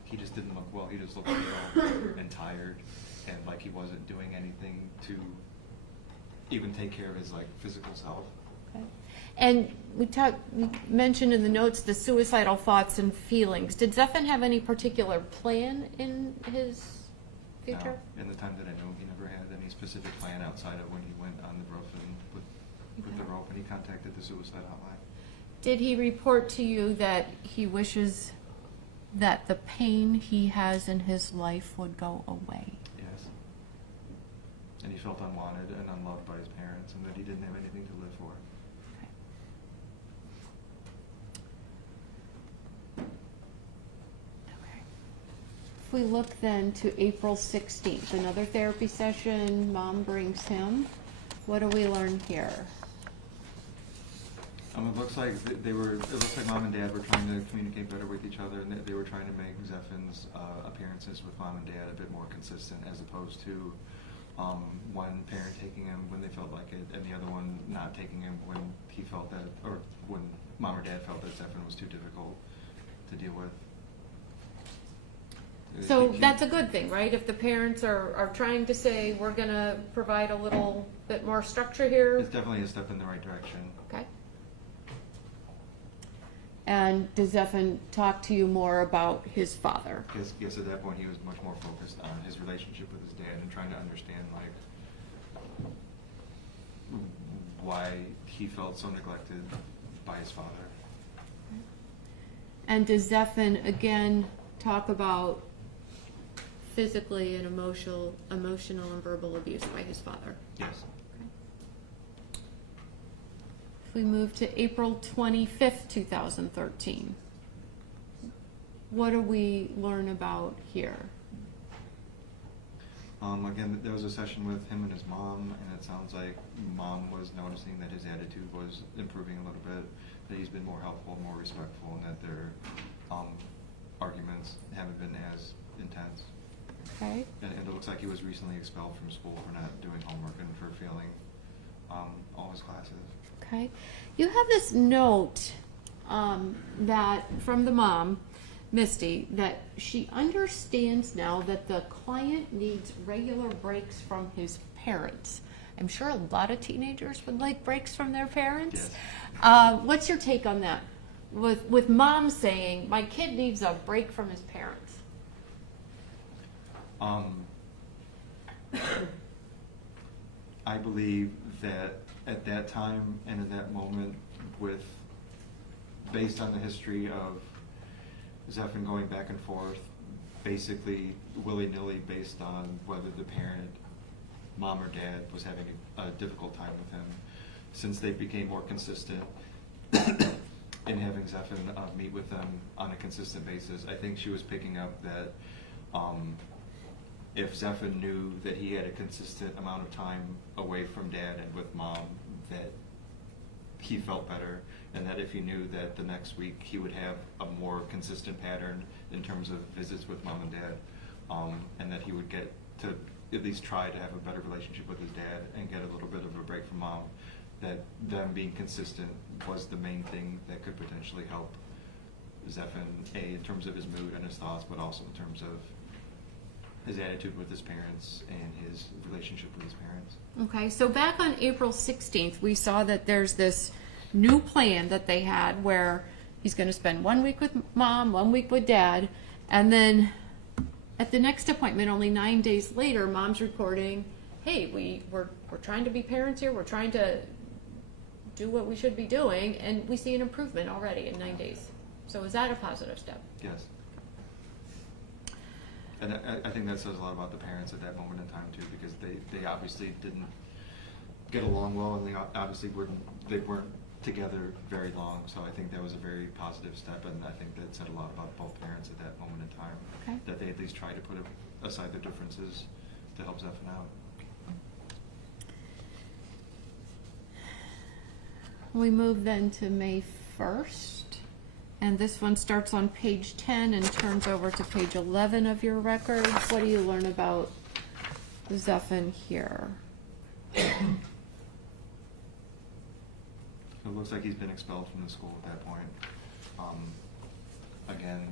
He just didn't look well. He just looked ill and tired, and like he wasn't doing anything to even take care of his like physical self. Okay. And we mentioned in the notes the suicidal thoughts and feelings. Did Zephen have any particular plan in his future? No. In the time that I know, he never had any specific plan outside of when he went on the roof and with the rope, and he contacted the suicide hotline. Did he report to you that he wishes that the pain he has in his life would go away? Yes. And he felt unwanted and unloved by his parents, and that he didn't have anything to live for. If we look then to April 16th, another therapy session, mom brings him. What do we learn here? It looks like mom and dad were trying to communicate better with each other, and they were trying to make Zephen's appearances with mom and dad a bit more consistent, as opposed to one parent taking him when they felt like it, and the other one not taking him when he felt that, or when mom or dad felt that Zephen was too difficult to deal with. So that's a good thing, right? If the parents are trying to say, we're gonna provide a little bit more structure here, It's definitely a step in the right direction. okay? And does Zephen talk to you more about his father? Yes, at that point, he was much more focused on his relationship with his dad and trying to understand, like, why he felt so neglected by his father. And does Zephen again talk about physically and emotional and verbal abuse by his father? Yes. If we move to April 25th, 2013, what do we learn about here? Again, there was a session with him and his mom, and it sounds like mom was noticing that his attitude was improving a little bit, that he's been more helpful, more respectful, and that their arguments haven't been as intense. Okay. And it looks like he was recently expelled from school for not doing homework and for failing all his classes. Okay. You have this note that from the mom, Misty, that she understands now that the client needs regular breaks from his parents. I'm sure a lot of teenagers would like breaks from their parents. Yes. What's your take on that? With mom saying, my kid needs a break from his parents. I believe that at that time and in that moment, based on the history of Zephen going back and forth, basically willy-nilly based on whether the parent, mom or dad, was having a difficult time with him, since they became more consistent in having Zephen meet with them on a consistent basis, I think she was picking up that if Zephen knew that he had a consistent amount of time away from dad and with mom, that he felt better, and that if he knew that the next week he would have a more consistent pattern in terms of visits with mom and dad, and that he would get to at least try to have a better relationship with his dad and get a little bit of a break from mom, that them being consistent was the main thing that could potentially help Zephen, in terms of his mood and his thoughts, but also in terms of his attitude with his parents and his relationship with his parents. Okay, so back on April 16th, we saw that there's this new plan that they had where he's going to spend 1 week with mom, 1 week with dad, and then at the next appointment, only 9 days later, mom's reporting, hey, we're trying to be parents here, we're trying to do what we should be doing, and we see an improvement already in 9 days. So is that a positive step? Yes. And I think that says a lot about the parents at that moment in time too, because they obviously didn't get along well, and they obviously weren't together very long. So I think that was a very positive step, and I think that said a lot about both parents at that moment in time. Okay. That they at least tried to put aside their differences to help Zephen out. We move then to May 1st. And this one starts on page 10 and turns over to page 11 of your records. What do you learn about Zephen here? It looks like he's been expelled from the school at that point. Again,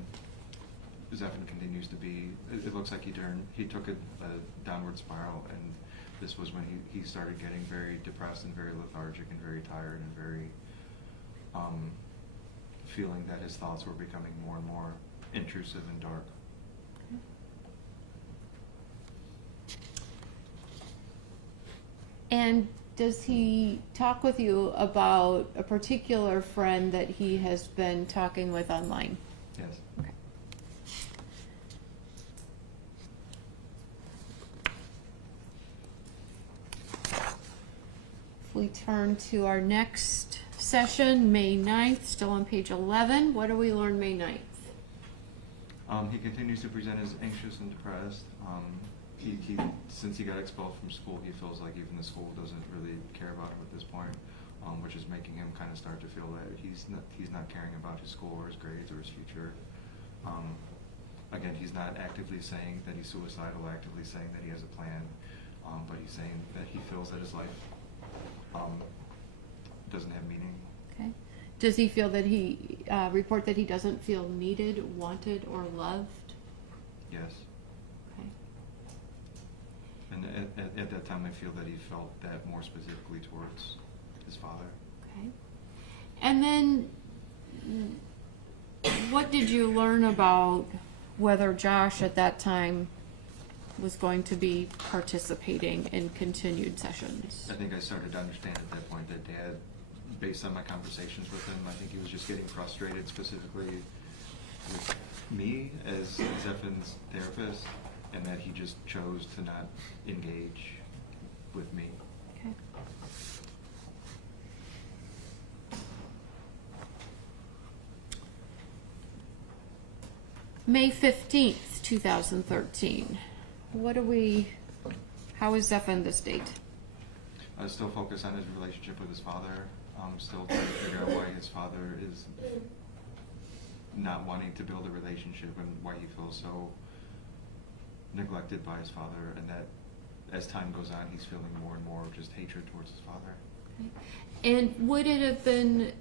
Zephen continues to be, it looks like he took a downward spiral, and this was when he started getting very depressed and very lethargic and very tired and very feeling that his thoughts were becoming more and more intrusive and dark. And does he talk with you about a particular friend that he has been talking with online? Yes. Okay. If we turn to our next session, May 9th, still on page 11, what do we learn May 9th? He continues to present as anxious and depressed. Since he got expelled from school, he feels like even the school doesn't really care about him at this point, which is making him kind of start to feel that he's not caring about his school or his grades or his future. Again, he's not actively saying that he's suicidal, actively saying that he has a plan, but he's saying that he feels that his life doesn't have meaning. Okay. Does he feel that report that he doesn't feel needed, wanted, or loved? Yes. Okay. And at that time, I feel that he felt that more specifically towards his father. Okay. And then, what did you learn about whether Josh at that time was going to be participating in continued sessions? I think I started to understand at that point that Dad, based on my conversations with him, I think he was just getting frustrated specifically with me as Zephen's therapist, and that he just chose to not engage with me. Okay. May 15th, 2013. How is Zephen this date? I still focus on his relationship with his father. Still trying to figure out why his father is not wanting to build a relationship and why he feels so neglected by his father, and that as time goes on, he's feeling more and more just hatred towards his father. Okay. And would it have been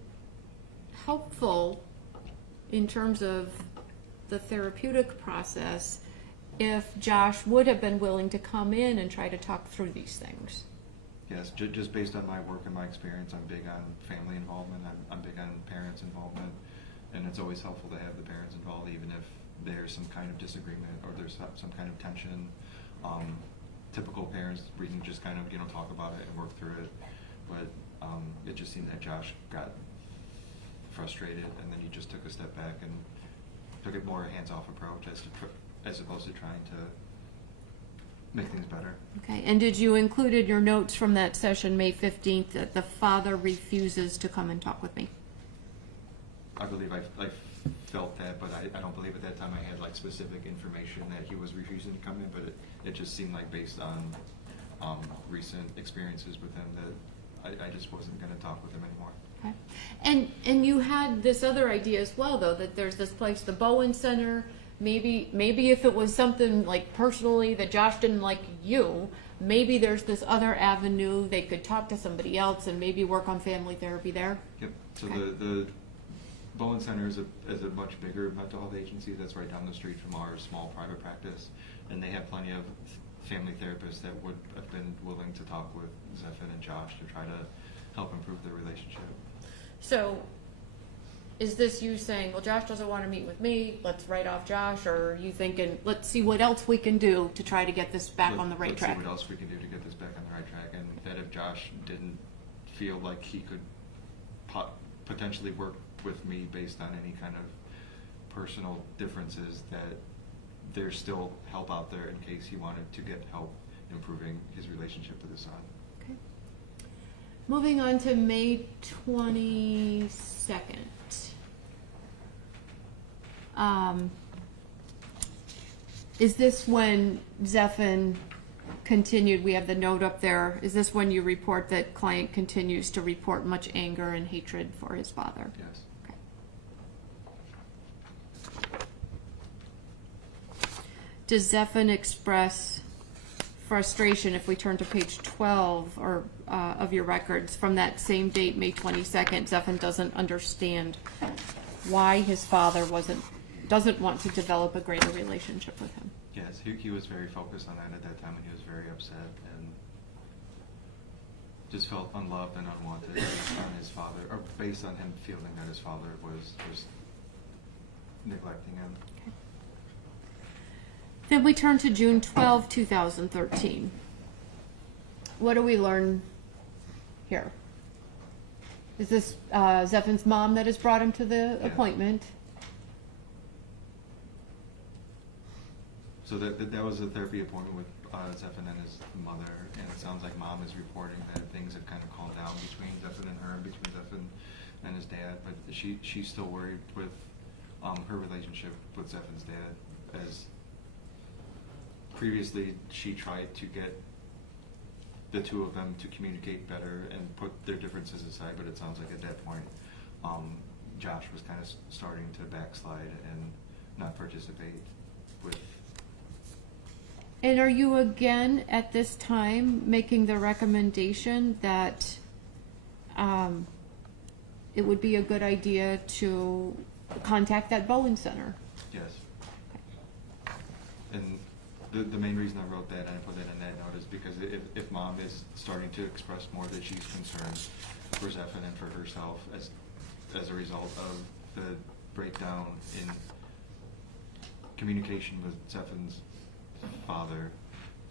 helpful in terms of the therapeutic process if Josh would have been willing to come in and try to talk through these things? Yes, just based on my work and my experience, I'm big on family involvement. I'm big on parents' involvement, and it's always helpful to have the parents involved, even if there's some kind of disagreement or there's some kind of tension. Typical parents, we can just kind of talk about it and work through it. But it just seemed that Josh got frustrated, and then he just took a step back and took it more a hands-off approach as opposed to trying to make things better. Okay, and did you include in your notes from that session, May 15th, that the father refuses to come and talk with me? I believe I felt that, but I don't believe at that time I had like specific information that he was refusing to come in, but it just seemed like based on recent experiences with him that I just wasn't going to talk with him anymore. Okay. And you had this other idea as well, though, that there's this place, the Bowen Center. Maybe if it was something like personally that Josh didn't like you, maybe there's this other avenue. They could talk to somebody else and maybe work on family therapy there. Yep. So Okay. the Bowen Center is a much bigger mental health agency that's right down the street from our small private practice, and they have plenty of family therapists that would have been willing to talk with Zephen and Josh to try to help improve their relationship. So, is this you saying, well, Josh doesn't want to meet with me, let's write off Josh, or are you thinking, let's see what else we can do to try to get this back on the right track? Let's see what else we can do to get this back on the right track, and that if Josh didn't feel like he could potentially work with me based on any kind of personal differences, that there's still help out there in case he wanted to get help improving his relationship with his son. Okay. Moving on to May 22nd. Is this when Zephen continued, we have the note up there, is this when you report that client continues to report much anger and hatred for his father? Yes. Okay. Does Zephen express frustration, if we turn to page 12 or of your records, from that same date, May 22nd, Zephen doesn't understand why his father doesn't want to develop a greater relationship with him? Yes, he was very focused on that at that time, and he was very upset and just felt unloved and unwanted based on his father, or based on him feeling that his father was neglecting him. Okay. Then we turn to June 12, 2013. What do we learn here? Is this Zephen's mom that has brought him to the appointment? So that was a therapy appointment with Zephen and his mother, and it sounds like mom is reporting that things have kind of calmed down between Zephen and her, between Zephen and his dad, but she's still worried with her relationship with Zephen's dad, as previously she tried to get the two of them to communicate better and put their differences aside, but it sounds like at that point Josh was kind of starting to backslide and not participate with. And are you again at this time making the recommendation that it would be a good idea to contact that Bowen Center? Yes. the main reason I wrote that and I put that in that note is because if mom is starting to express more that she's concerned for Zephen and for herself as a result of the breakdown in communication with Zephen's father,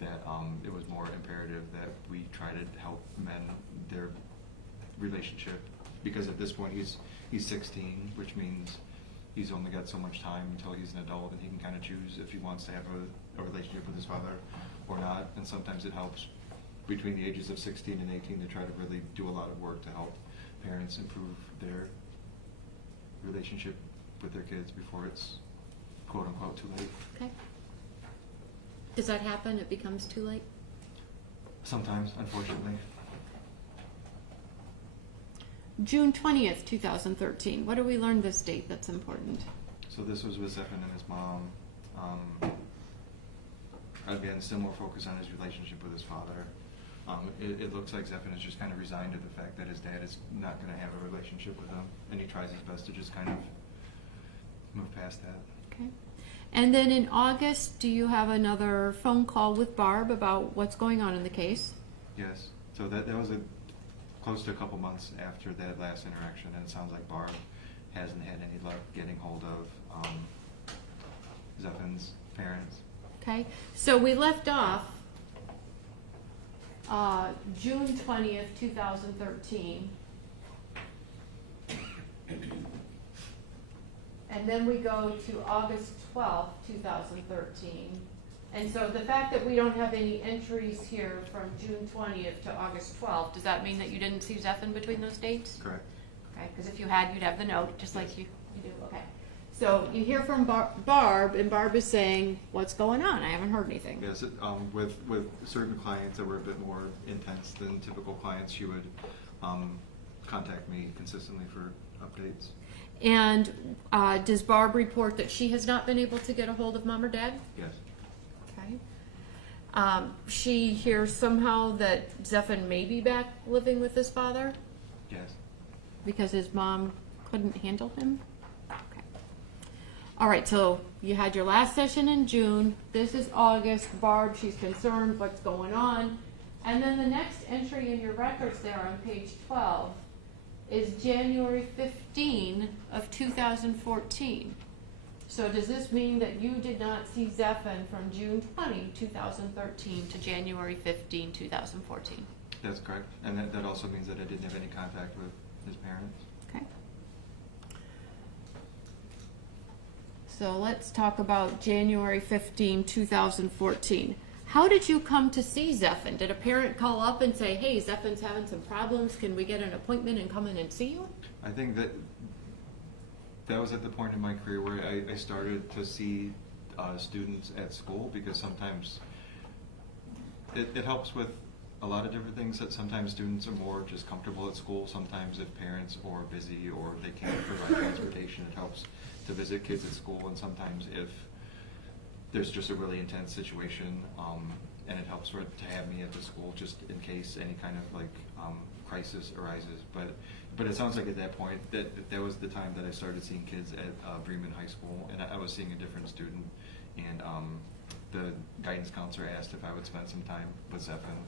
that it was more imperative that we try to help mend their relationship, because at this point he's 16, which means he's only got so much time until he's an adult, and he can kind of choose if he wants to have a relationship with his father or not. And sometimes it helps between the ages of 16 and 18 to try to really do a lot of work to help parents improve their relationship with their kids before it's quote unquote too late. Okay. Does that happen? It becomes too late? Sometimes, unfortunately. June 20th, 2013. What do we learn this date that's important? So this was with Zephen and his mom. Again, still more focus on his relationship with his father. It looks like Zephen is just kind of resigned to the fact that his dad is not going to have a relationship with him, and he tries his best to just kind of move past that. Okay. And then in August, do you have another phone call with Barb about what's going on in the case? Yes. So that was close to a couple months after that last interaction, and it sounds like Barb hasn't had any luck getting hold of Zephen's parents. Okay. So we left off June 20th, 2013. And then we go to August 12th, 2013. And so the fact that we don't have any entries here from June 20th to August 12th, does that mean that you didn't see Zephen between those dates? Correct. Okay, because if you had, you'd have the note, just like you do. Okay. So you hear from Barb, and Barb is saying, what's going on? I haven't heard anything. Yes, with certain clients that were a bit more intense than typical clients, she would contact me consistently for updates. And does Barb report that she has not been able to get a hold of mom or dad? Yes. Okay. She hears somehow that Zephen may be back living with his father Yes. because his mom couldn't handle him? Okay. All right, so you had your last session in June. This is August. Barb, she's concerned what's going on. And then the next entry in your records there on page 12 is January 15 of 2014. So does this mean that you did not see Zephen from June 20, 2013 to January 15, 2014? That's correct. And that also means that I didn't have any contact with his parents. Okay. So let's talk about January 15, 2014. How did you come to see Zephen? Did a parent call up and say, hey, Zephen's having some problems, can we get an appointment and come in and see you? I think that was at the point in my career where I started to see students at school, because sometimes it helps with a lot of different things. That sometimes students are more just comfortable at school. Sometimes if parents are busy or they can't provide transportation, it helps to visit kids at school. And sometimes if there's just a really intense situation, and it helps to have me at the school just in case any kind of crisis arises. But it sounds like at that point that was the time that I started seeing kids at Bremen High School, and I was seeing a different student, and the guidance counselor asked if I would spend some time with Zephen,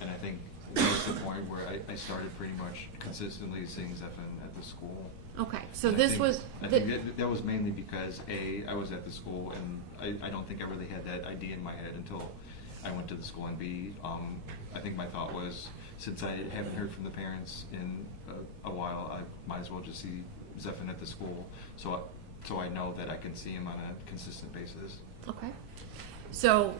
and I think that was the point where I started pretty much consistently seeing Zephen at the school. Okay, so And I think that was mainly because I was at the school, and I don't think I really had that idea in my head until I went to the school, and B, I think my thought was, since I haven't heard from the parents in a while, I might as well just see Zephen at the school, so I know that I can see him on a consistent basis. Okay. So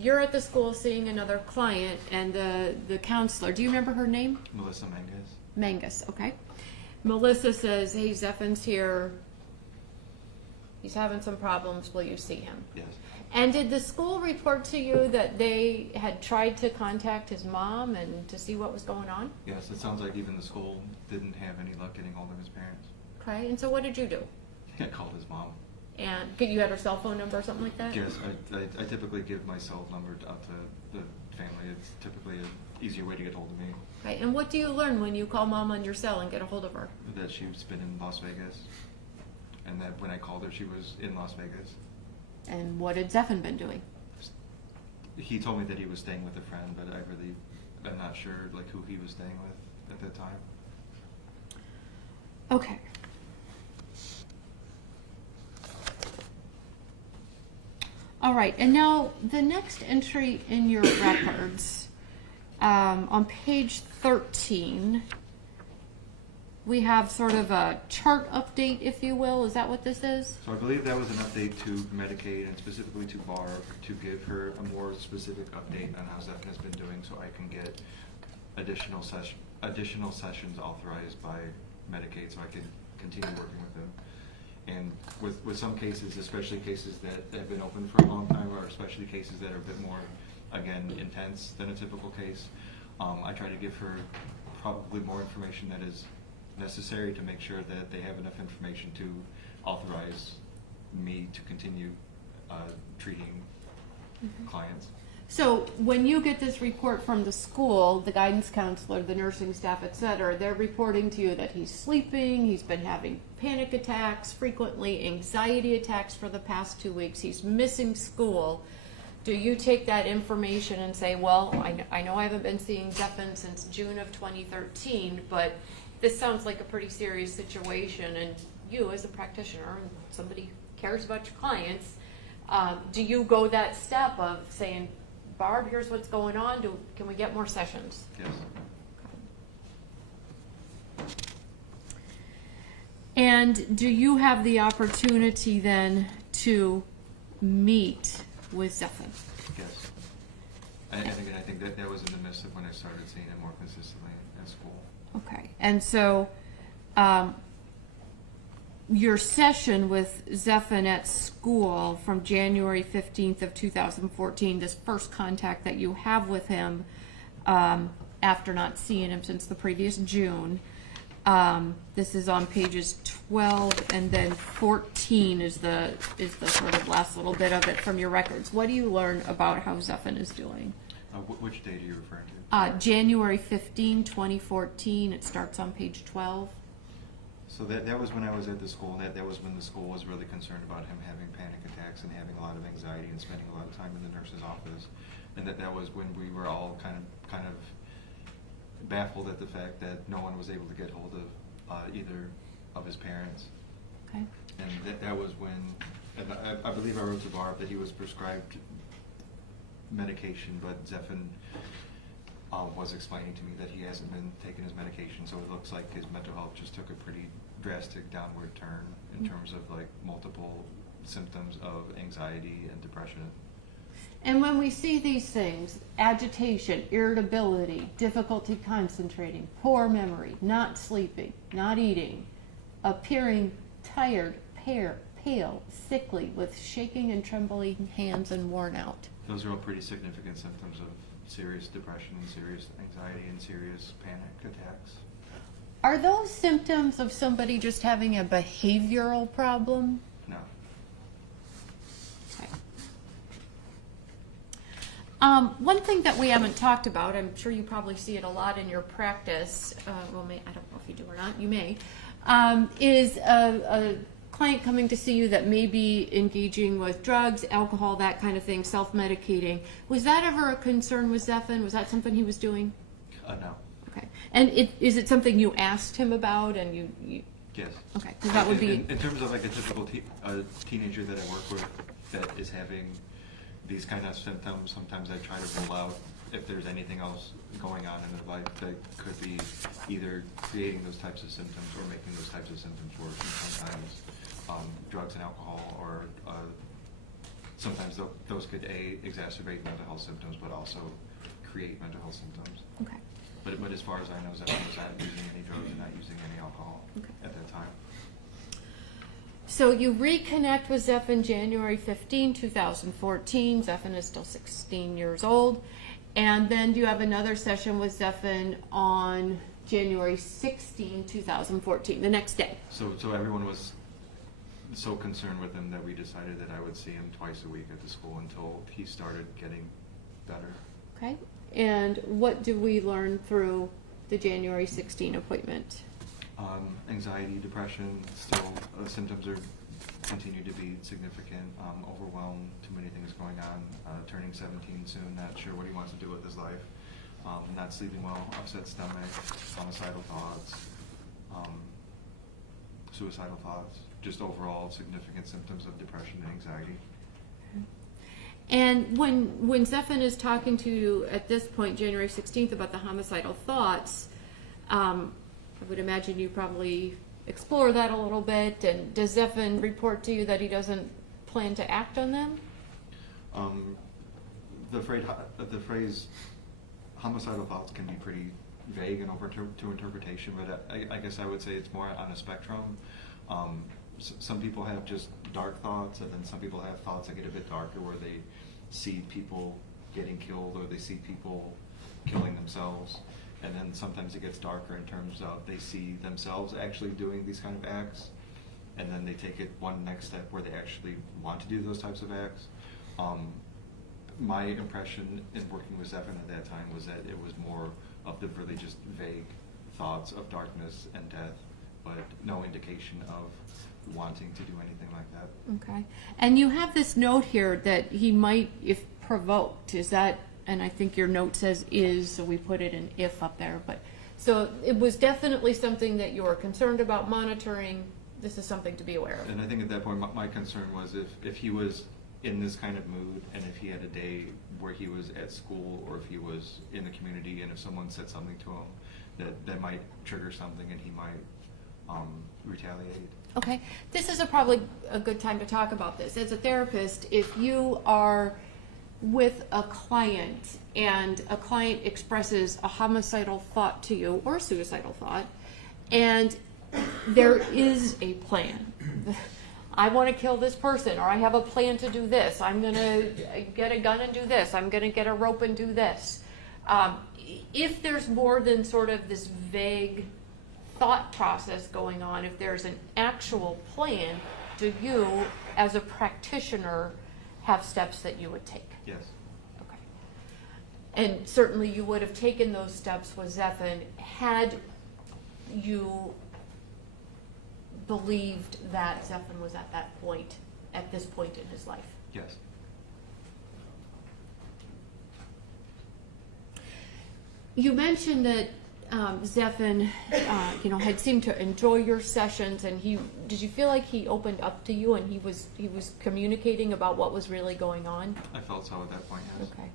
you're at the school seeing another client, and the counselor, do you remember her name? Melissa Mangus. Mangus, okay. Melissa says, hey, Zephen's here. He's having some problems. Will you see him? Yes. And did the school report to you that they had tried to contact his mom and to see what was going on? Yes, it sounds like even the school didn't have any luck getting hold of his parents. Okay, and so what did you do? I called his mom. And you had her cell phone number or something like that? Yes, I typically give my cell number out to the family. It's typically an easier way to get hold of me. Okay, and what do you learn when you call mom on your cell and get a hold of her? That she's been in Las Vegas, and that when I called her, she was in Las Vegas. And what had Zephen been doing? he told me that he was staying with a friend, but I'm not sure like who he was staying with at that time. Okay. All right, and now the next entry in your records, on page 13, we have sort of a chart update, if you will. Is that what this is? So I believe that was an update to Medicaid and specifically to Barb to give her a more specific update on how Zephen has been doing, so I can get additional sessions authorized by Medicaid, so I can continue working with them. And with some cases, especially cases that have been open for a long time, or especially cases that are a bit more, again, intense than a typical case, I try to give her probably more information that is necessary to make sure that they have enough information to authorize me to continue treating clients. So when you get this report from the school, the guidance counselor, the nursing staff, et cetera, they're reporting to you that he's sleeping, he's been having panic attacks, frequently anxiety attacks for the past 2 weeks, he's missing school. Do you take that information and say, well, I know I haven't been seeing Zephen since June of 2013, but this sounds like a pretty serious situation, and you as a practitioner and somebody cares about your clients, do you go that step of saying, Barb, here's what's going on, can we get more sessions? Yes. And do you have the opportunity then to meet with Zephen? Yes. And again, I think that was in the midst of when I started seeing him more consistently at school. Okay, and so your session with Zephen at school from January 15th of 2014, this first contact that you have with him after not seeing him since the previous June, this is on pages 12 and then 14 is the sort of last little bit of it from your records. What do you learn about how Zephen is doing? Which date are you referring to? January 15, 2014. It starts on page 12. So that was when I was at the school, and that was when the school was really concerned about him having panic attacks and having a lot of anxiety and spending a lot of time in the nurse's office. And that was when we were all kind of baffled at the fact that no one was able to get hold of either of his parents. Okay. And that was when, and I believe I wrote to Barb that he was prescribed medication, but Zephen was explaining to me that he hasn't been taking his medication, so it looks like his mental health just took a pretty drastic downward turn in terms of like multiple symptoms of anxiety and depression. And when we see these things, agitation, irritability, difficulty concentrating, poor memory, not sleeping, not eating, appearing tired, pale, sickly, with shaking and trembling hands and worn out. Those are all pretty significant symptoms of serious depression and serious anxiety and serious panic attacks. Are those symptoms of somebody just having a behavioral problem? No. Okay. One thing that we haven't talked about, I'm sure you probably see it a lot in your practice, I don't know if you do or not, you may, is a client coming to see you that may be engaging with drugs, alcohol, that kind of thing, self-medicating. Was that ever a concern with Zephen? Was that something he was doing? No. Okay. And is it something you asked him about and you Yes. Okay, because that would be... In terms of like a typical teenager that I work with that is having these kind of symptoms, sometimes I try to rule out if there's anything else going on in their life that could be either creating those types of symptoms or making those types of symptoms worse. And sometimes drugs and alcohol, or sometimes those could exacerbate mental health symptoms, but also create mental health symptoms. Okay. But as far as I know, Zephen was not using any drugs and not using any alcohol at that time. So you reconnect with Zephen January 15, 2014. Zephen is still 16 years old. And then you have another session with Zephen on January 16, 2014, the next day. So everyone was so concerned with him that we decided that I would see him twice a week at the school until he started getting better. Okay. And what do we learn through the January 16 appointment? Anxiety, depression, still symptoms are continue to be significant, overwhelmed, too many things going on, turning 17 soon, not sure what he wants to do with his life, not sleeping well, upset stomach, homicidal thoughts, suicidal thoughts, just overall significant symptoms of depression and anxiety. And when Zephen is talking to you at this point, January 16th, about the homicidal thoughts, I would imagine you probably explore that a little bit. And does Zephen report to you that he doesn't plan to act on them? The phrase homicidal thoughts can be pretty vague and open to interpretation, but I guess I would say it's more on a spectrum. Some people have just dark thoughts, and then some people have thoughts that get a bit darker, where they see people getting killed or they see people killing themselves. And then sometimes it gets darker in terms of they see themselves actually doing these kind of acts, and then they take it one next step where they actually want to do those types of acts. My impression in working with Zephen at that time was that it was more of the really just vague thoughts of darkness and death, but no indication of wanting to do anything like that. Okay. And you have this note here that he might, if provoked, is that, and I think your note says is, so we put it in if up there, but, so it was definitely something that you were concerned about monitoring. This is something to be aware of. And I think at that point my concern was if he was in this kind of mood, and if he had a day where he was at school, or if he was in the community, and if someone said something to him, that might trigger something and he might retaliate. Okay, this is probably a good time to talk about this. As a therapist, if you are with a client and a client expresses a homicidal thought to you, or a suicidal thought, and there is a plan, I want to kill this person, or I have a plan to do this, I'm going to get a gun and do this, I'm going to get a rope and do this. If there's more than sort of this vague thought process going on, if there's an actual plan, do you, as a practitioner, have steps that you would take? Yes. Okay. And certainly you would have taken those steps with Zephen had you believed that Zephen was at that point, at this point in his life. Yes. You mentioned that Zephen, had seemed to enjoy your sessions, and did you feel like he opened up to you and he was communicating about what was really going on? I felt so at that point, yes. Okay.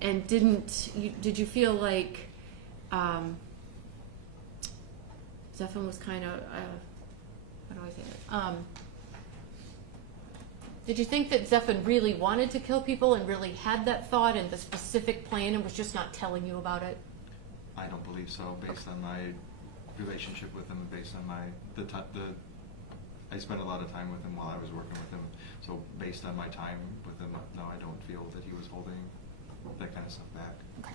And did you feel like Zephen was kind of how do I say it? Did you think that Zephen really wanted to kill people and really had that thought and the specific plan and was just not telling you about it? I don't believe so, based on my relationship with him and based on I spent a lot of time with him while I was working with him. So based on my time with him, no, I don't feel that he was holding that kind of stuff back. Okay.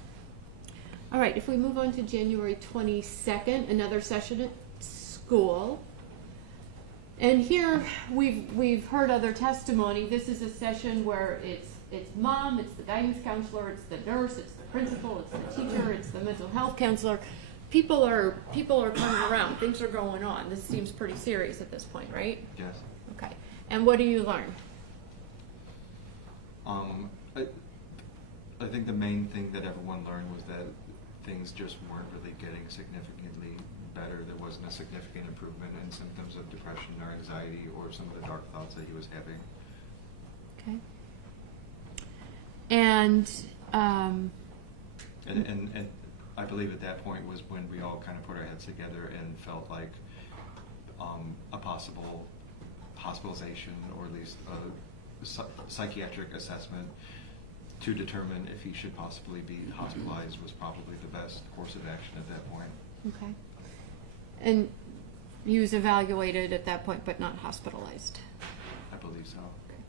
All right, if we move on to January 22nd, another session at school. And here we've heard other testimony. This is a session where it's mom, it's the guidance counselor, it's the nurse, it's the principal, it's the teacher, it's the mental health counselor. People are coming around. Things are going on. This seems pretty serious at this point, right? Yes. Okay. And what do you learn? I think the main thing that everyone learned was that things just weren't really getting significantly better. There wasn't a significant improvement in symptoms of depression or anxiety or some of the dark thoughts that he was having. Okay. And I believe at that point was when we all kind of put our heads together and felt like a possible hospitalization, or at least a psychiatric assessment to determine if he should possibly be hospitalized was probably the best course of action at that point. okay. And he was evaluated at that point, but not hospitalized. I believe so. Okay.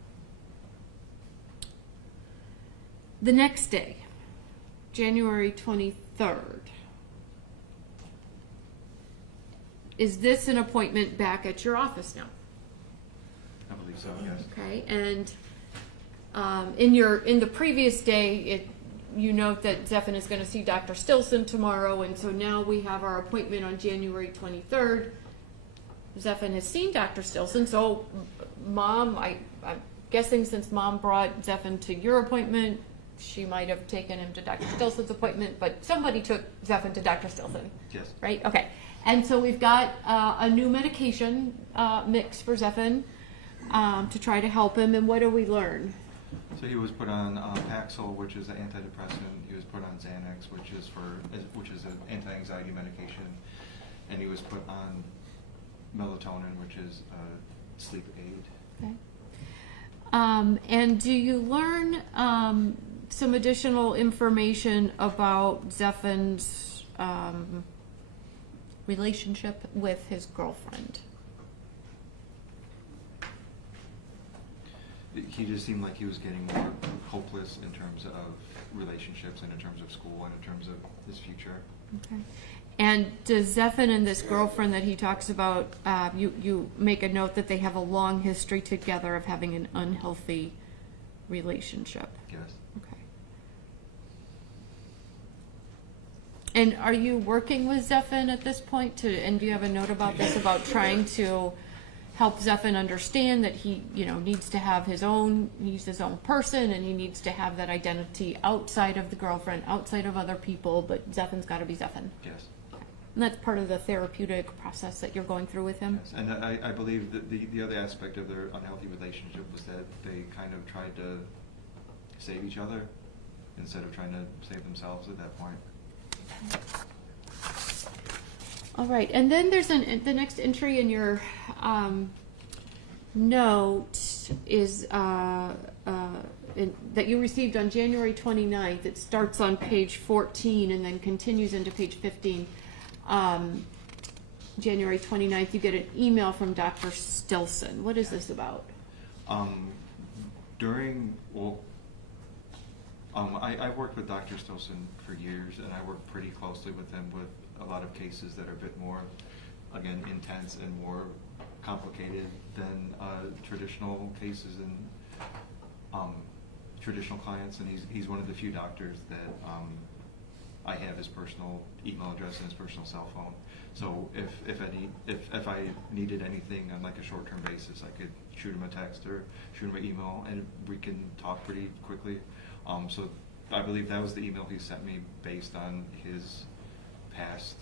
The next day, January 23rd. Is this an appointment back at your office now? I believe so, yes. Okay, and in the previous day, you note that Zephen is going to see Dr. Stilson tomorrow, and so now we have our appointment on January 23rd. Zephen has seen Dr. Stilson, so Mom, I'm guessing since Mom brought Zephen to your appointment, she might have taken him to Dr. Stilson's appointment, but somebody took Zephen to Dr. Stilson. Yes. Right? Okay. And so we've got a new medication mix for Zephen to try to help him. And what do we learn? So he was put on Paxil, which is an antidepressant. He was put on Xanax, which is an anti-anxiety medication, and he was put on melatonin, which is a sleep aid. Okay. And do you learn some additional information about Zephen's relationship with his girlfriend? He just seemed like he was getting more hopeless in terms of relationships and in terms of school and in terms of his future. Okay. And does Zephen and this girlfriend that he talks about, you make a note that they have a long history together of having an unhealthy relationship? Yes. Okay. And are you working with Zephen at this point and do you have a note about this, about trying to help Zephen understand that he, needs to have his own person, and he needs to have that identity outside of the girlfriend, outside of other people, but Zephen's got to be Zephen. Yes. And that's part of the therapeutic process that you're going through with him? Yes. And I believe that the other aspect of their unhealthy relationship was that they kind of tried to save each other instead of trying to save themselves at that point. All right, and then there's the next entry in your note is that you received on January 29th. It starts on page 14 and then continues into page 15. January 29th, you get an email from Dr. Stilson. What is this about? I've worked with Dr. Stilson for years, and I work pretty closely with him with a lot of cases that are a bit more, again, intense and more complicated than traditional cases and traditional clients. And he's one of the few doctors that I have his personal email address and his personal cell phone. So if I needed anything on like a short-term basis, I could shoot him a text or shoot him an email, and we can talk pretty quickly. So I believe that was the email he sent me based on his past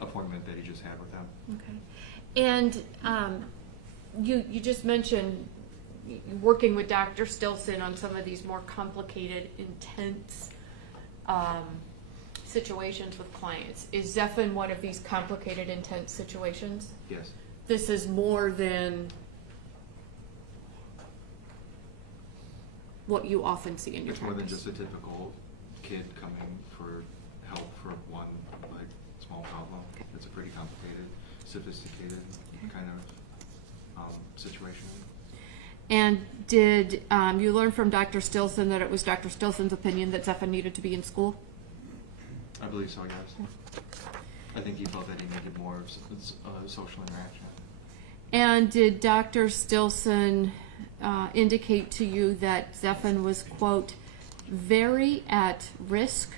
appointment that he just had with them. Okay. And you just mentioned working with Dr. Stilson on some of these more complicated, intense situations with clients. Is Zephen one of these complicated, intense situations? Yes. This is more than what you often see in your It's more than practice. just a typical kid coming for help for one like small problem. Okay. It's a pretty complicated, sophisticated kind of situation. And did you learn from Dr. Stilson that it was Dr. Stilson's opinion that Zephen needed to be in school? I believe so, yes. I think he felt that he needed more social interaction. And did Dr. Stilson indicate to you that Zephen was, quote, very at risk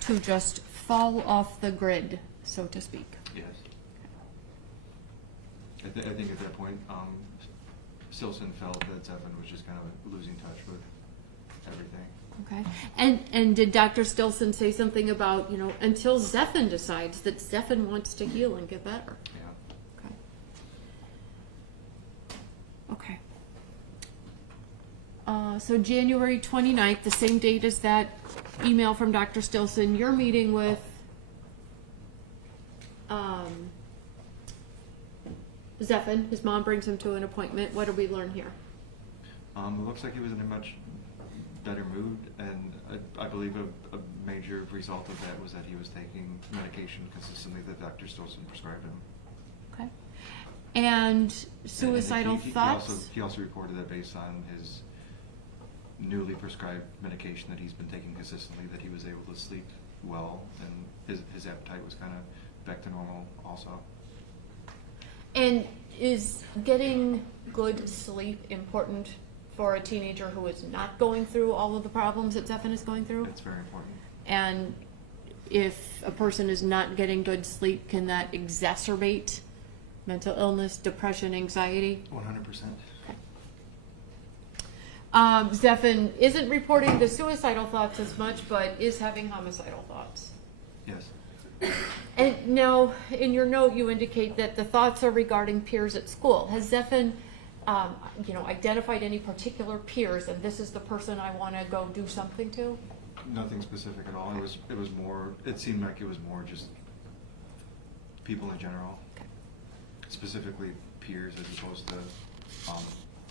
to just fall off the grid, so to speak? Yes. I think at that point, Stilson felt that Zephen was just kind of losing touch with everything. Okay. And did Dr. Stilson say something about, until Zephen decides that Zephen wants to heal and get better? Yeah. Okay. So January 29th, the same date as that email from Dr. Stilson, you're meeting with Zephen. His mom brings him to an appointment. What did we learn here? It looks like he was in a much better mood, and I believe a major result of that was that he was taking medication consistently that Dr. Stilson prescribed him. Okay. And suicidal thoughts? He also reported that based on his newly prescribed medication that he's been taking consistently, that he was able to sleep well, and his appetite was kind of back to normal also. And is getting good sleep important for a teenager who is not going through all of the problems that Zephen is going through? It's very important. And if a person is not getting good sleep, can that exacerbate mental illness, depression, anxiety? 100%. Zephen isn't reporting the suicidal thoughts as much, but is having homicidal thoughts. Yes. And now, in your note, you indicate that the thoughts are regarding peers at school. Has Zephen, identified any particular peers, and this is the person I want to go do something to? Nothing specific at all. It was more. It seemed like it was more just people in general, Okay. specifically peers as opposed to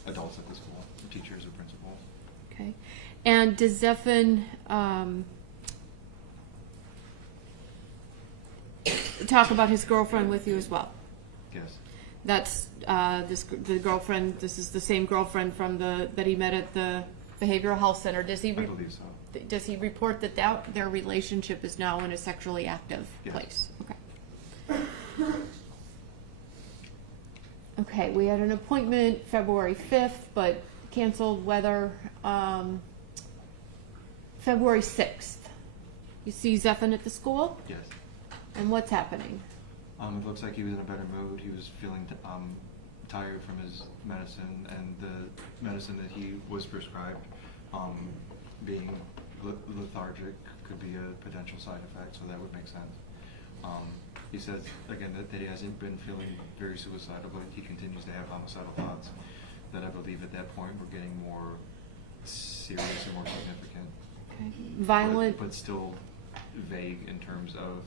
adults at the school, teachers or principals. Okay. And does Zephen talk about his girlfriend with you as well? Yes. That's the girlfriend. This is the same girlfriend from that he met at the behavioral health center. Does he? I believe so. Does he report that their relationship is now in a sexually active Yes. place? Okay. Okay, we had an appointment February 5th, but canceled weather. February 6th. You see Zephen at the school? Yes. And what's happening? It looks like he was in a better mood. He was feeling tired from his medicine, and the medicine that he was prescribed, being lethargic, could be a potential side effect, so that would make sense. He says, again, that he hasn't been feeling very suicidal, but he continues to have homicidal thoughts that I believe at that point were getting more serious and more significant. Okay. Violent. But still vague in terms of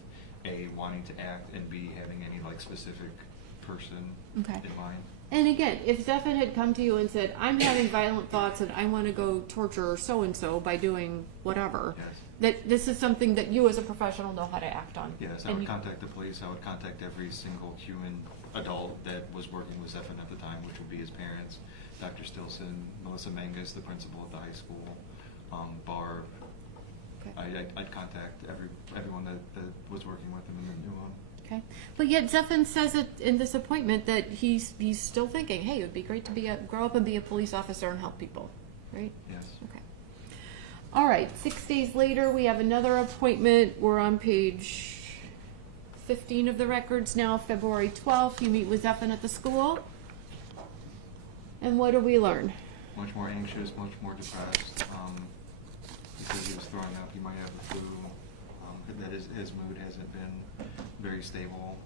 A, wanting to act, and B, having any specific person Okay. in mind. And again, if Zephen had come to you and said, I'm having violent thoughts and I want to go torture so-and-so by doing whatever, Yes. that this is something that you as a professional know how to act on. Yes, I And would you- contact the police. I would contact every single human adult that was working with Zephen at the time, which would be his parents, Dr. Stilson, Melissa Mangus, the principal at the high school, Barb. Okay. I'd contact everyone that was working with him and that knew him. Okay. But yet Zephen says it in this appointment that he's still thinking, hey, it would be great to grow up and be a police officer and help people, right? Yes. Okay. All right, 6 days later, we have another appointment. We're on page 15 of the records now, February 12th. You meet with Zephen at the school. And what do we learn? Much more anxious, much more depressed. He says he was throwing up. He might have the flu. That his mood hasn't been very stable.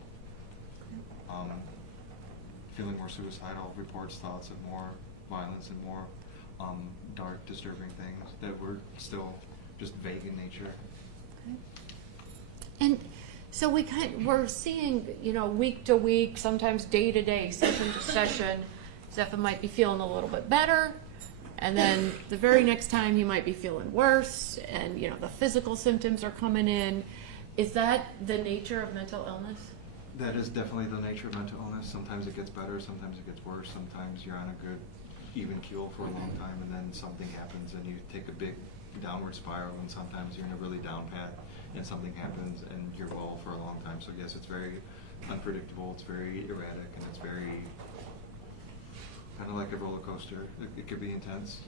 Feeling more suicidal. Reports thoughts of more violence and more dark, disturbing things that were still just vague in nature. Okay. And so we're seeing, week to week, sometimes day to day, session to session, Zephen might be feeling a little bit better, and then the very next time he might be feeling worse, and the physical symptoms are coming in. Is that the nature of mental illness? That is definitely the nature of mental illness. Sometimes it gets better, sometimes it gets worse. Sometimes you're on a good even keel for a long time, and then something happens and you take a big downward spiral, and sometimes you're in a really down path and something happens and you're low for a long time. So yes, it's very unpredictable, it's very erratic, and it's very kind of like a roller coaster. It could be intense.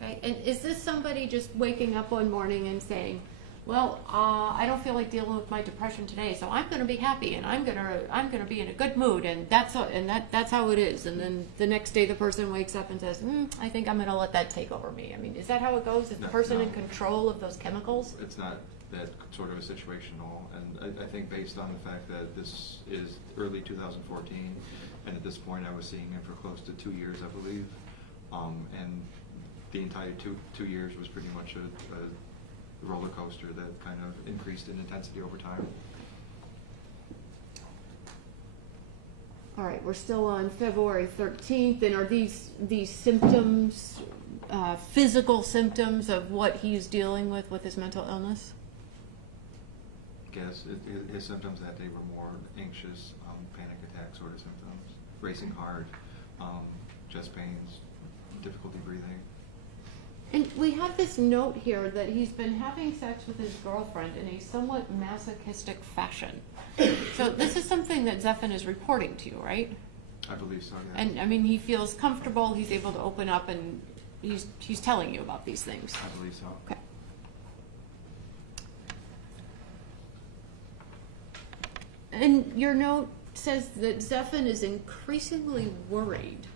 Okay. And is this somebody just waking up one morning and saying, well, I don't feel like dealing with my depression today, so I'm going to be happy and I'm going to be in a good mood, and that's how it is. And then the next day the person wakes up and says, I think I'm going to let that take over me. I mean, is that how it goes? Is the person in control of those chemicals? It's not that sort of a situation at all. And I think based on the fact that this is early 2014, and at this point I was seeing him for close to 2 years, I believe, and the entire two years was pretty much a roller coaster that kind of increased in intensity over time. All right, we're still on February 13th, and are these symptoms physical symptoms of what he's dealing with his mental illness? Yes, his symptoms that day were more anxious, panic attack sort of symptoms, racing heart, chest pains, difficulty breathing. And we have this note here that he's been having sex with his girlfriend in a somewhat masochistic fashion. So this is something that Zephen is reporting to you, right? I believe so, yes. And I mean, he feels comfortable, he's able to open up, and he's telling you about these things. I believe so. Okay. And your note says that Zephen is increasingly worried.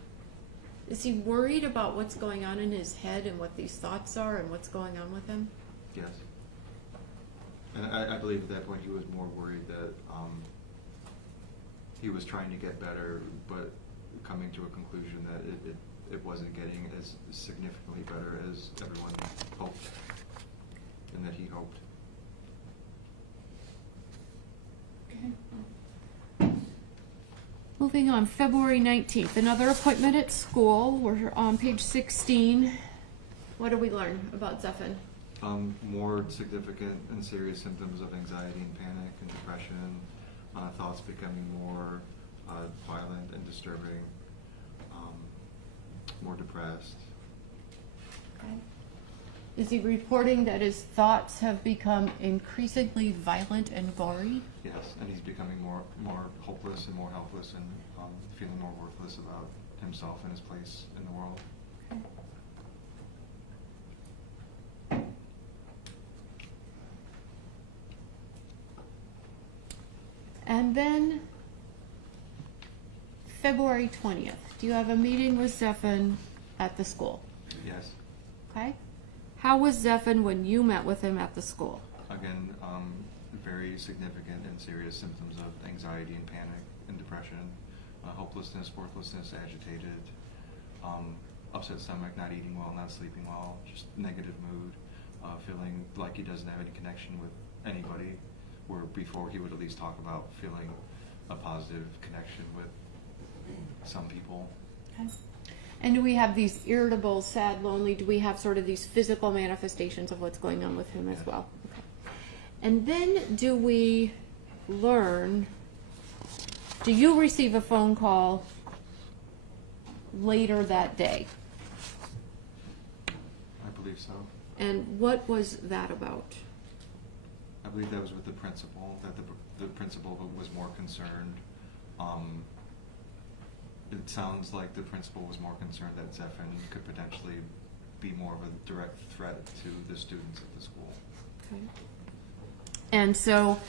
Is he worried about what's going on in his head and what these thoughts are and what's going on with him? Yes. And I believe at that point he was more worried that he was trying to get better, but coming to a conclusion that it wasn't getting as significantly better as everyone hoped and that he hoped. Okay. Moving on, February 19th, another appointment at school. We're on page 16. What do we learn about Zephen? More significant and serious symptoms of anxiety and panic and depression, thoughts becoming more violent and disturbing, more depressed. Okay. Is he reporting that his thoughts have become increasingly violent and gory? Yes, and he's becoming more hopeless and more helpless and feeling more worthless about himself and his place in the world. Okay. And then February 20th, do you have a meeting with Zephen at the school? Yes. Okay. How was Zephen when you met with him at the school? Again, very significant and serious symptoms of anxiety and panic and depression, hopelessness, worthlessness, agitated, upset stomach, not eating well, not sleeping well, just negative mood, feeling like he doesn't have any connection with anybody, where before he would at least talk about feeling a positive connection with some people. Okay. And do we have these irritable, sad, lonely, do we have sort of these physical manifestations of what's going on with him as well? Okay. And then do we learn, do you receive a phone call later that day? I believe so. And what was that about? I believe that was with the principal, that the principal was more concerned. It sounds like the principal was more concerned that Zephen could potentially be more of a direct threat to the students at the school. Okay. And so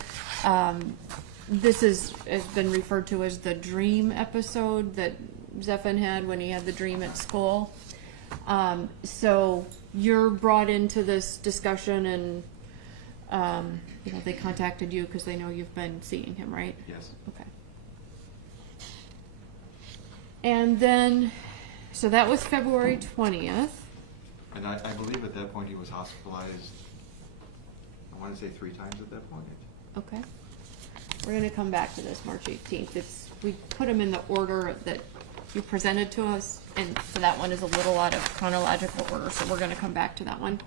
this has been referred to as the dream episode that Zephen had when he had the dream at school. So you're brought into this discussion and they contacted you because they know you've been seeing him, right? Yes. Okay. And then, so that was February 20th. And I believe at that point he was hospitalized, I want to say 3 times at that point. Okay. We're going to come back to this March 18th. We put them in the order that you presented to us, and so that one is a little out of chronological order, so we're going to come back to that one.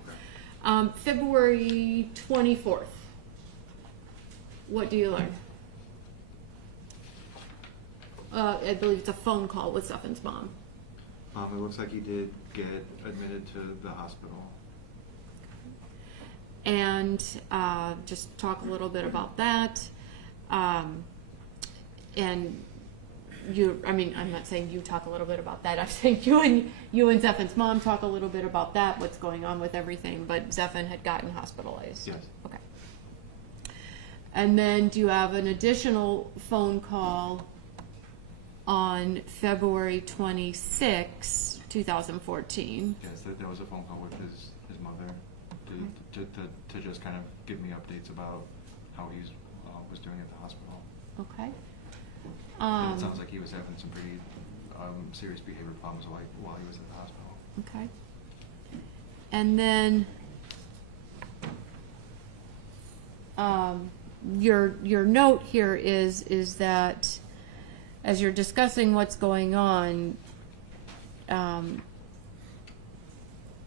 February 24th. What do you learn? I believe it's a phone call with Zephen's mom. It looks like he did get admitted to the hospital. And just talk a little bit about that. And I'm not saying you talk a little bit about that. I'm saying you and Zephen's mom talk a little bit about that, what's going on with everything. But Zephen had gotten hospitalized. Yes. Okay. And then do you have an additional phone call on February 26, 2014? Yes, there was a phone call with his mother to just kind of give me updates about how he was doing at the hospital. Okay. And it sounds like he was having some pretty serious behavior problems while he was at the hospital. Okay. And then your note here is that as you're discussing what's going on,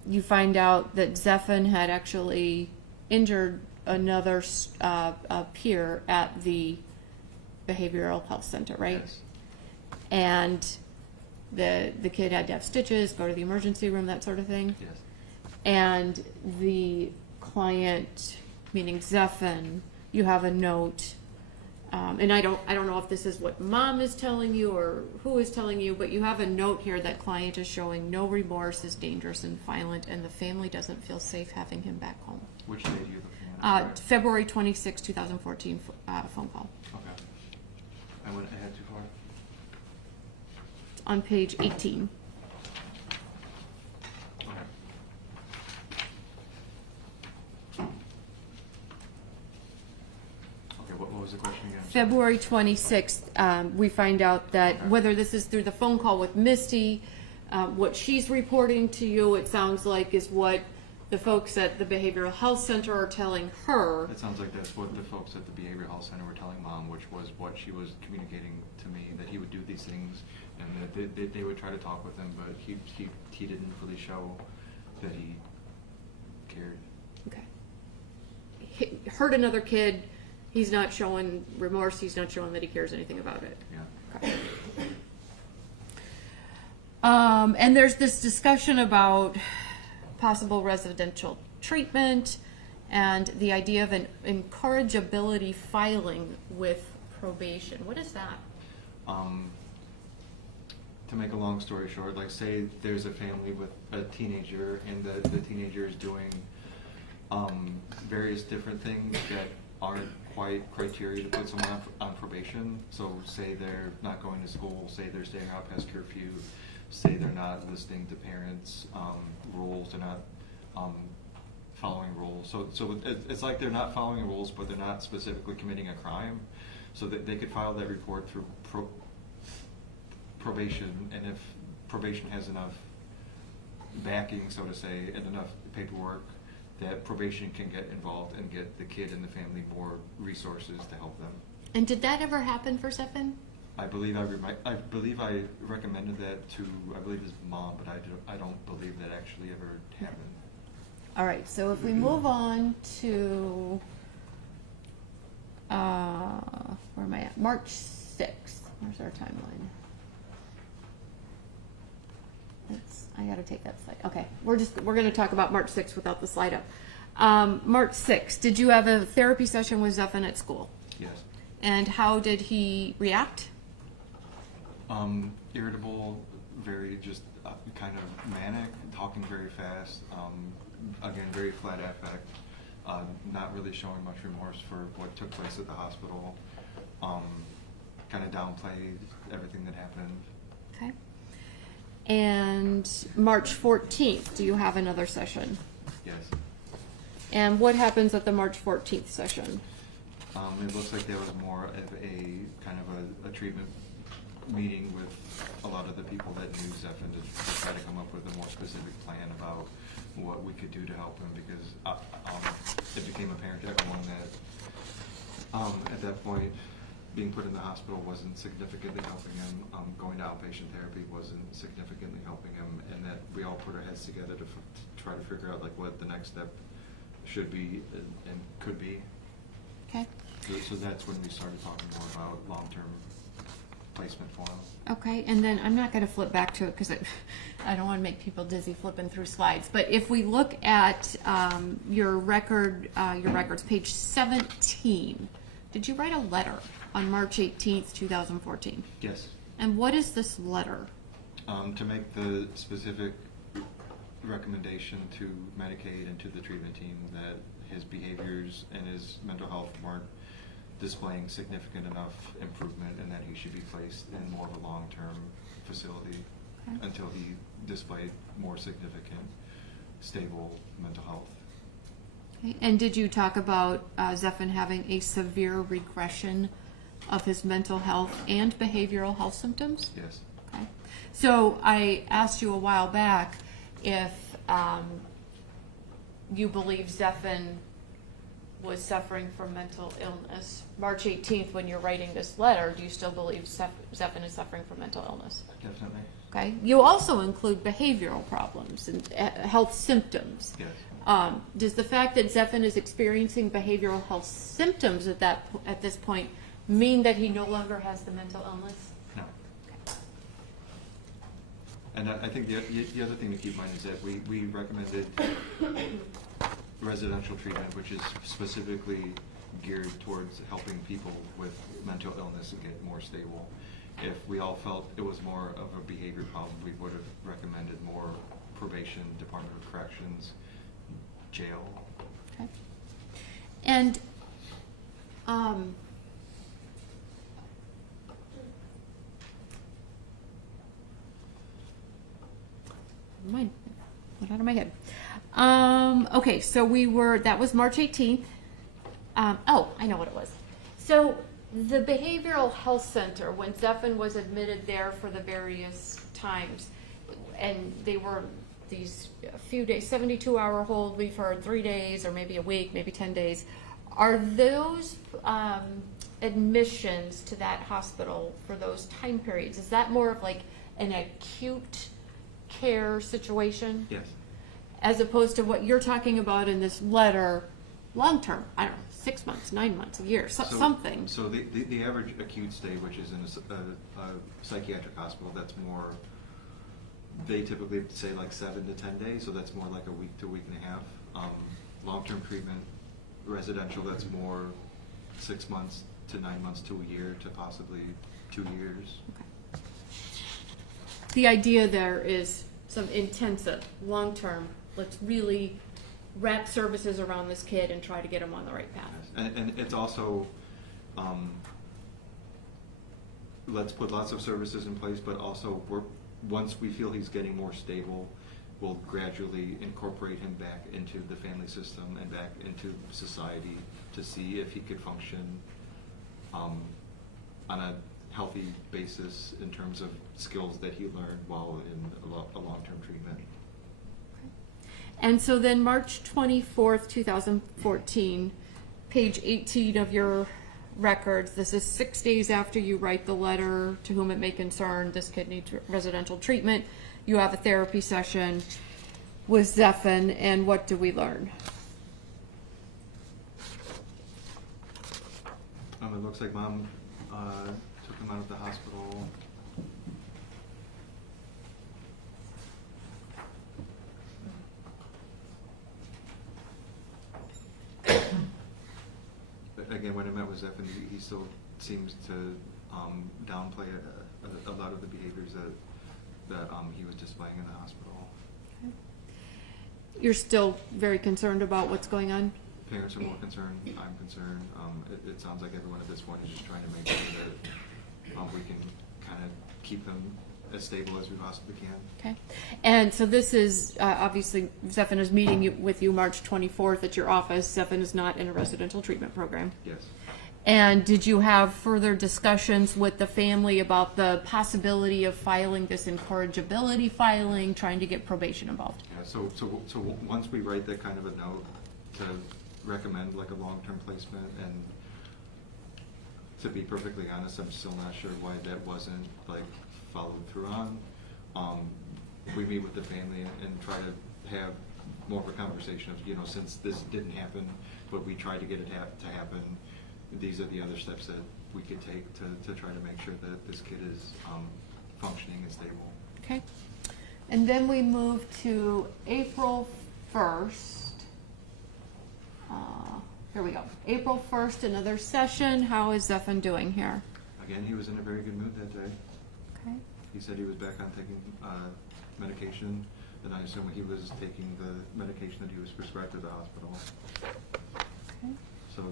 you find out that Zephen had actually injured another peer at the behavioral health center, right? Yes. And the kid had to have stitches, go to the emergency room, that sort of thing. Yes. And the client, meaning Zephen, you have a note, and I don't know if this is what mom is telling you or who is telling you, but you have a note here that client is showing no remorse, is dangerous and violent, and the family doesn't feel safe having him back home. Which day do you looking at? February 26, 2014 phone call. Okay. I went ahead too far. On page 18. Okay. Okay, what was the question again? February 26th, we find out that Okay. whether this is through the phone call with Misty, what she's reporting to you, it sounds like, is what the folks at the Behavioral Health Center are telling her. It sounds like that's what the folks at the Behavioral Health Center were telling Mom, which was what she was communicating to me, that he would do these things, and that they would try to talk with him, but he didn't really show that he cared. Okay. He hurt another kid. He's not showing remorse. He's not showing that he cares anything about it. Yeah. Okay. And there's this discussion about possible residential treatment and the idea of an incorrigibility filing with probation. What is that? To make a long story short, like say there's a family with a teenager and the teenager is doing various different things that aren't quite criteria to put someone on probation. So say they're not going to school, say they're staying out past curfew, say they're not listening to parents' rules, they're not following rules. So it's like they're not following rules, but they're not specifically committing a crime. So that they could file that report through probation, and if probation has enough backing, so to say, and enough paperwork, that probation can get involved and get the kid and the family more resources to help them. And did that ever happen for Zephen? I believe I recommended that to his mom, but I don't believe that actually ever happened. All right, so if we move on to, where am I at? March 6th. Where's our timeline? I got to take that slide. Okay, we're going to talk about March 6th without the slide up. March 6th, did you have a therapy session with Zephen at school? Yes. And how did he react? Irritable, very just kind of manic, talking very fast, again, very flat affect, not really showing much remorse for what took place at the hospital, kind of downplayed everything that happened. Okay. And March 14th, do you have another session? Yes. And what happens at the March 14th session? It looks like there was more of a kind of a treatment meeting with a lot of the people that knew Zephen to try to come up with a more specific plan about what we could do to help him, because it became apparent to everyone that at that point being put in the hospital wasn't significantly helping him, going to outpatient therapy wasn't significantly helping him, and that we all put our heads together to try to figure out like what the next step should be and could be. Okay. So that's when we started talking more about long-term placement for him. Okay, and then I'm not going to flip back to it because I don't want to make people dizzy flipping through slides. But if we look at your records, page 17, did you write a letter on March 18th, 2014? Yes. And what is this letter? To make the specific recommendation to Medicaid and to the treatment team that his behaviors and his mental health weren't displaying significant enough improvement, and that he should be placed in more of a long-term facility until he displayed more significant, stable mental health. Okay. And did you talk about Zephen having a severe regression of his mental health and behavioral health symptoms? Yes. Okay. So I asked you a while back if you believe Zephen was suffering from mental illness. March 18th, when you're writing this letter, do you still believe Zephen is suffering from mental illness? Definitely. Okay. You also include behavioral problems and health symptoms. Yes. Does the fact that Zephen is experiencing behavioral health symptoms at this point mean that he no longer has the mental illness? No. Okay. And I think the other thing to keep in mind is that we recommended residential treatment, which is specifically geared towards helping people with mental illness and get more stable. If we all felt it was more of a behavior problem, we would have recommended more probation, Department of Corrections, jail. Okay. And of my head. Okay, so that was March 18th. Oh, I know what it was. So the Behavioral Health Center, when Zephen was admitted there for the various times, and they were these few days, 72-hour hold, we've heard 3 days or maybe a week, maybe 10 days. Are those admissions to that hospital for those time periods, is that more of like an acute care situation? Yes. As opposed to what you're talking about in this letter, long-term, I don't know, 6 months, 9 months, a year, something. So the average acute stay, which is in a psychiatric hospital, that's more, they typically say like 7 to 10 days, so that's more like a week to week and a half. Long-term treatment, residential, that's more 6 months to 9 months to a year to possibly 2 years. Okay. The idea there is some intensive, long-term, let's really wrap services around this kid and try to get him on the right path. Yes. And it's also, let's put lots of services in place, but also once we feel he's getting more stable, we'll gradually incorporate him back into the family system and back into society to see if he could function on a healthy basis in terms of skills that he learned while in a long-term treatment. And so then March 24th, 2014, page 18 of your records, this is 6 days after you write the letter to whom it may concern, this kid needs residential treatment. You have a therapy session with Zephen, and what do we learn? It looks like Mom took him out of the hospital. Again, when I met with Zephen, he still seems to downplay a lot of the behaviors that he was displaying in the hospital. Okay. You're still very concerned about what's going on? Parents are more concerned. I'm concerned. It sounds like everyone at this point is just trying to make sure that we can kind of keep him as stable as we possibly can. Okay. And so this is, obviously, Zephen is meeting with you March 24th at your office. Zephen is not in a residential treatment program. Yes. And did you have further discussions with the family about the possibility of filing this incorrigibility filing, trying to get probation involved? Yeah, so once we write that kind of a note to recommend like a long-term placement, and to be perfectly honest, I'm still not sure why that wasn't like followed through on. We meet with the family and try to have more of a conversation of, since this didn't happen, but we tried to get it to happen, these are the other steps that we could take to try to make sure that this kid is functioning and stable. Okay. And then we move to April 1st. Here we go. April 1st, another session. How is Zephen doing here? Again, he was in a very good mood that day. Okay. He said he was back on taking medication, and I assume he was taking the medication that he was prescribed at the hospital. Okay. So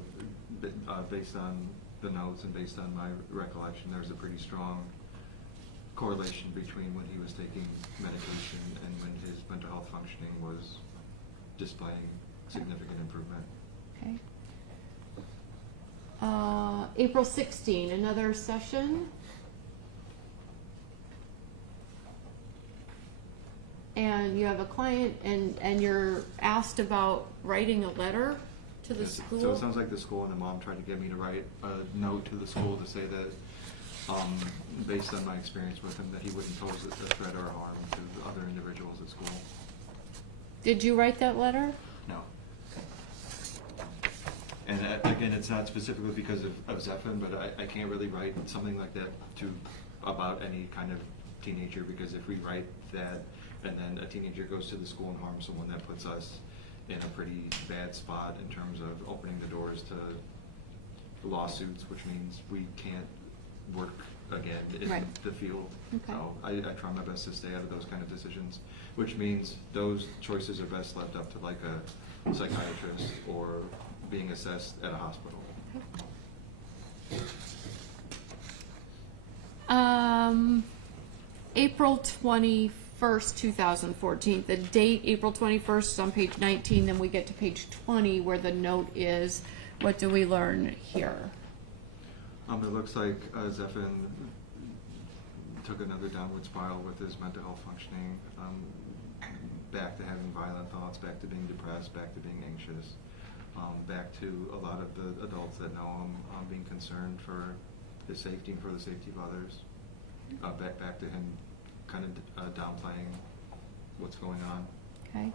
based on the notes and based on my recollection, there's a pretty strong correlation between when he was taking medication and when his mental health functioning was displaying significant improvement. Okay. April 16, another session. And you have a client, and you're asked about writing a letter to the school? So it sounds like the school and the mom tried to get me to write a note to the school to say that, based on my experience with him, that he wouldn't pose a threat or harm to other individuals at school. Did you write that letter? No. And again, it's not specifically because of Zephen, but I can't really write something like that about any kind of teenager, because if we write that and then a teenager goes to the school and harms someone, that puts us in a pretty bad spot in terms of opening the doors to lawsuits, which means we can't work again in Right. the field. Okay. So I try my best to stay out of those kind of decisions, which means those choices are best left up to like a psychiatrist or being assessed at a hospital. April 21st. 21st, 2014. The date, April 21st, is on page 19. Then we get to page 20 where the note is. What do we learn here? It looks like Zephen took another downward spiral with his mental health functioning, back to having violent thoughts, back to being depressed, back to being anxious, back to a lot of the adults that know him being concerned for his safety and for the safety of others, back to him kind of downplaying what's going on. Okay.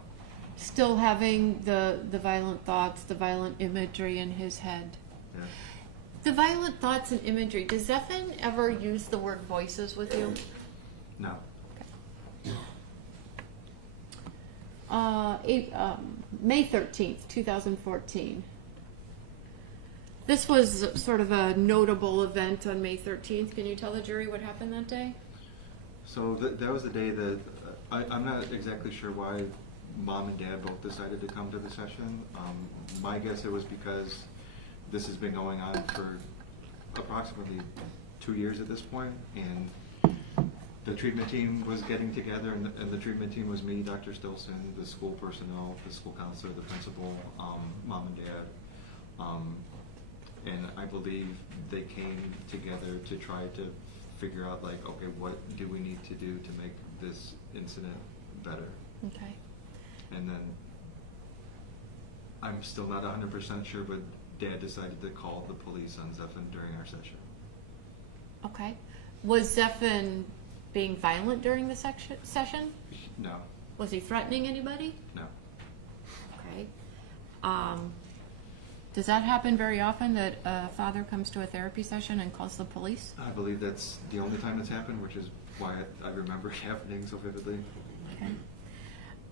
Still having the violent thoughts, the violent imagery in his head. Yeah. The violent thoughts and imagery, does Zephen ever use the word voices with you? No. May 13th, 2014. This was sort of a notable event on May 13th. Can you tell the jury what happened that day? So that was the day that I'm not exactly sure why Mom and Dad both decided to come to the session. My guess it was because this has been going on for approximately 2 years at this point, and the treatment team was getting together, and the treatment team was me, Dr. Stilson, the school personnel, the school counselor, the principal, Mom and Dad, and I believe they came together to try to figure out, like, okay, what do we need to do to make this incident better? Okay. And then I'm still not 100% sure, but Dad decided to call the police on Zephen during our session. Okay. Was Zephen being violent during the session? No. Was he threatening anybody? No. Okay. Does that happen very often, that a father comes to a therapy session and calls the police? I believe that's the only time it's happened, which is why I remember it happening so vividly. Okay.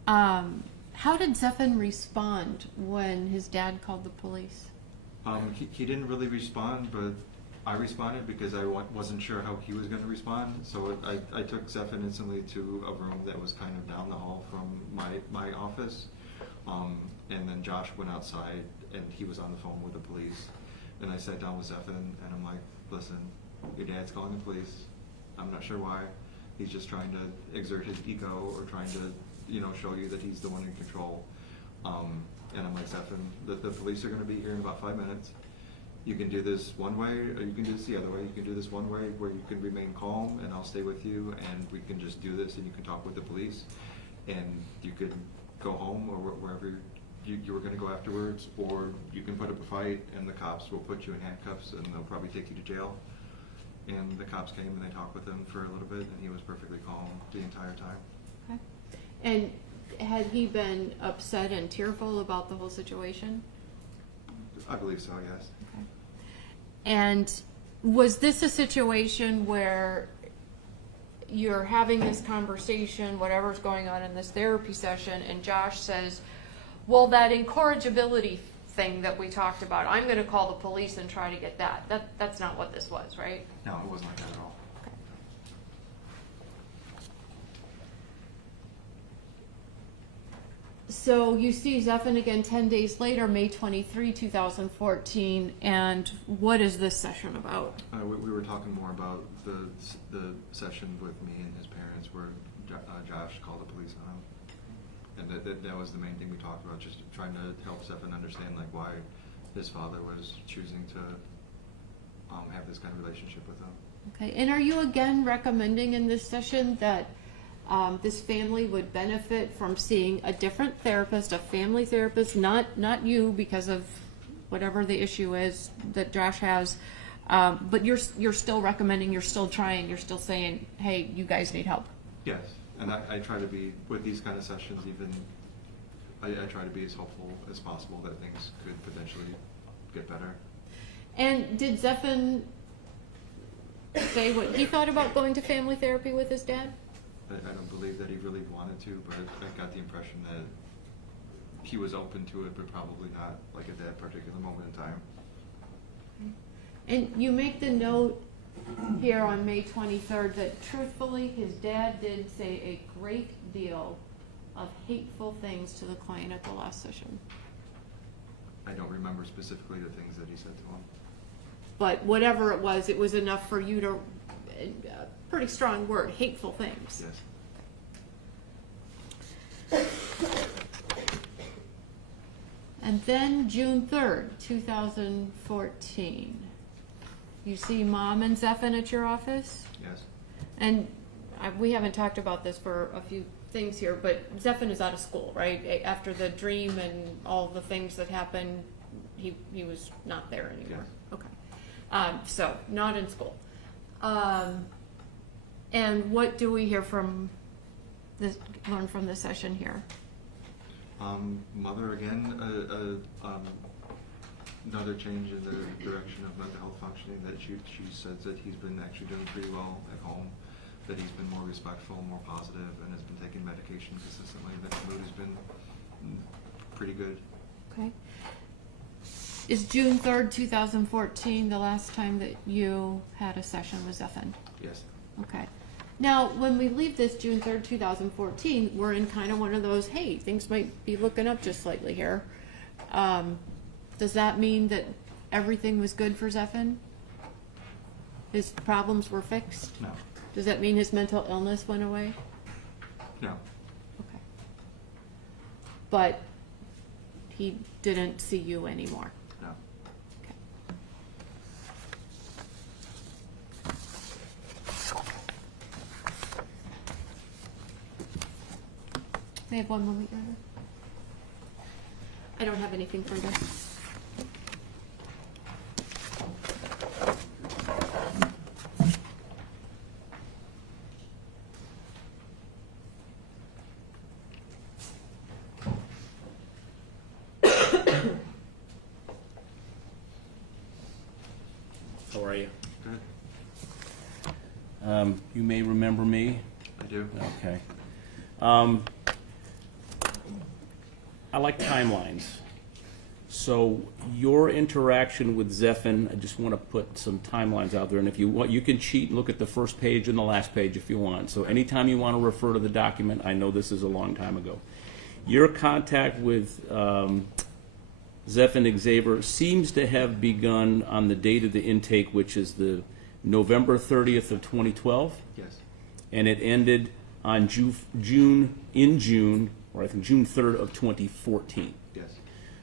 How did Zephen respond when his dad called the police? He didn't really respond, but I responded because I wasn't sure how he was going to respond. So I took Zephen instantly to a room that was kind of down the hall from my office. And then Josh went outside, and he was on the phone with the police. And I sat down with Zephen, and I'm like, listen, your dad's calling the police. I'm not sure why. He's just trying to exert his ego or trying to, show you that he's the one in control. And I'm like, Zephen, the police are going to be here in about 5 minutes. You can do this one way, or you can do this the other way. You can do this one way where you can remain calm, and I'll stay with you, and we can just do this, and you can talk with the police, and you could go home or wherever you were going to go afterwards, or you can put up a fight, and the cops will put you in handcuffs, and they'll probably take you to jail. And the cops came, and they talked with him for a little bit, and he was perfectly calm the entire time. Okay. And had he been upset and tearful about the whole situation? I believe so, yes. Okay. And was this a situation where you're having this conversation, whatever's going on in this therapy session, and Josh says, well, that incorrigibility thing that we talked about, I'm going to call the police and try to get that. That's not what this was, right? No, it wasn't like that at all. Okay. So you see Zephen again 10 days later, May 23, 2014, and what is this session about? We were talking more about the session with me and his parents where Josh called the police on him. And that was the main thing we talked about, just trying to help Zephen understand like why his father was choosing to have this kind of relationship with him. Okay, and are you again recommending in this session that this family would benefit from seeing a different therapist, a family therapist, not you because of whatever the issue is that Josh has, but you're still recommending, you're still trying, you're still saying, hey, you guys need help? Yes, and I try to be, with these kind of sessions even, I try to be as hopeful as possible that things could potentially get better. And did Zephen say what he thought about going to family therapy with his dad? I don't believe that he really wanted to, but I got the impression that he was open to it, but probably not like at that particular moment in time. And you make the note here on May 23rd that truthfully his dad did say a great deal of hateful things to the client at the last session. I don't remember specifically the things that he said to him. But whatever it was enough for you to, pretty strong word, hateful things. Yes. And then June 3rd, 2014. You see Mom and Zephen at your office? Yes. And we haven't talked about this for a few things here, but Zephen is out of school, right? After the dream and all the things that happened, he was not there anymore. Yes. Okay. So, not in school. And what do we hear from this, learn from this session here? Mother, again, another change in the direction of mental health functioning, that she says that he's been actually doing pretty well at home, that he's been more respectful, more positive, and has been taking medication consistently, that the mood has been pretty good. Okay. Is June 3rd, 2014 the last time that you had a session with Zephen? Yes. Okay. Now, when we leave this June 3rd, 2014, we're in kind of one of those, hey, things might be looking up just slightly here. Does that mean that everything was good for Zephen? His problems were fixed? No. Does that mean his mental illness went away? No. Okay. But he didn't see you anymore? No. Okay. May I have one moment, Your Honor? I don't have anything further. How are you? Good. You may remember me. I do. Okay. I like timelines. So your interaction with Zephen, I just want to put some timelines out there, and if you want, you can cheat and look at the first page and the last page if you want. So anytime you want to refer to the document, I know this is a long time ago. Your contact with Zephen Xavier seems to have begun on the date of the intake, which is the November 30th of 2012, Yes. and it ended on June, or I think June 3rd of 2014. Yes.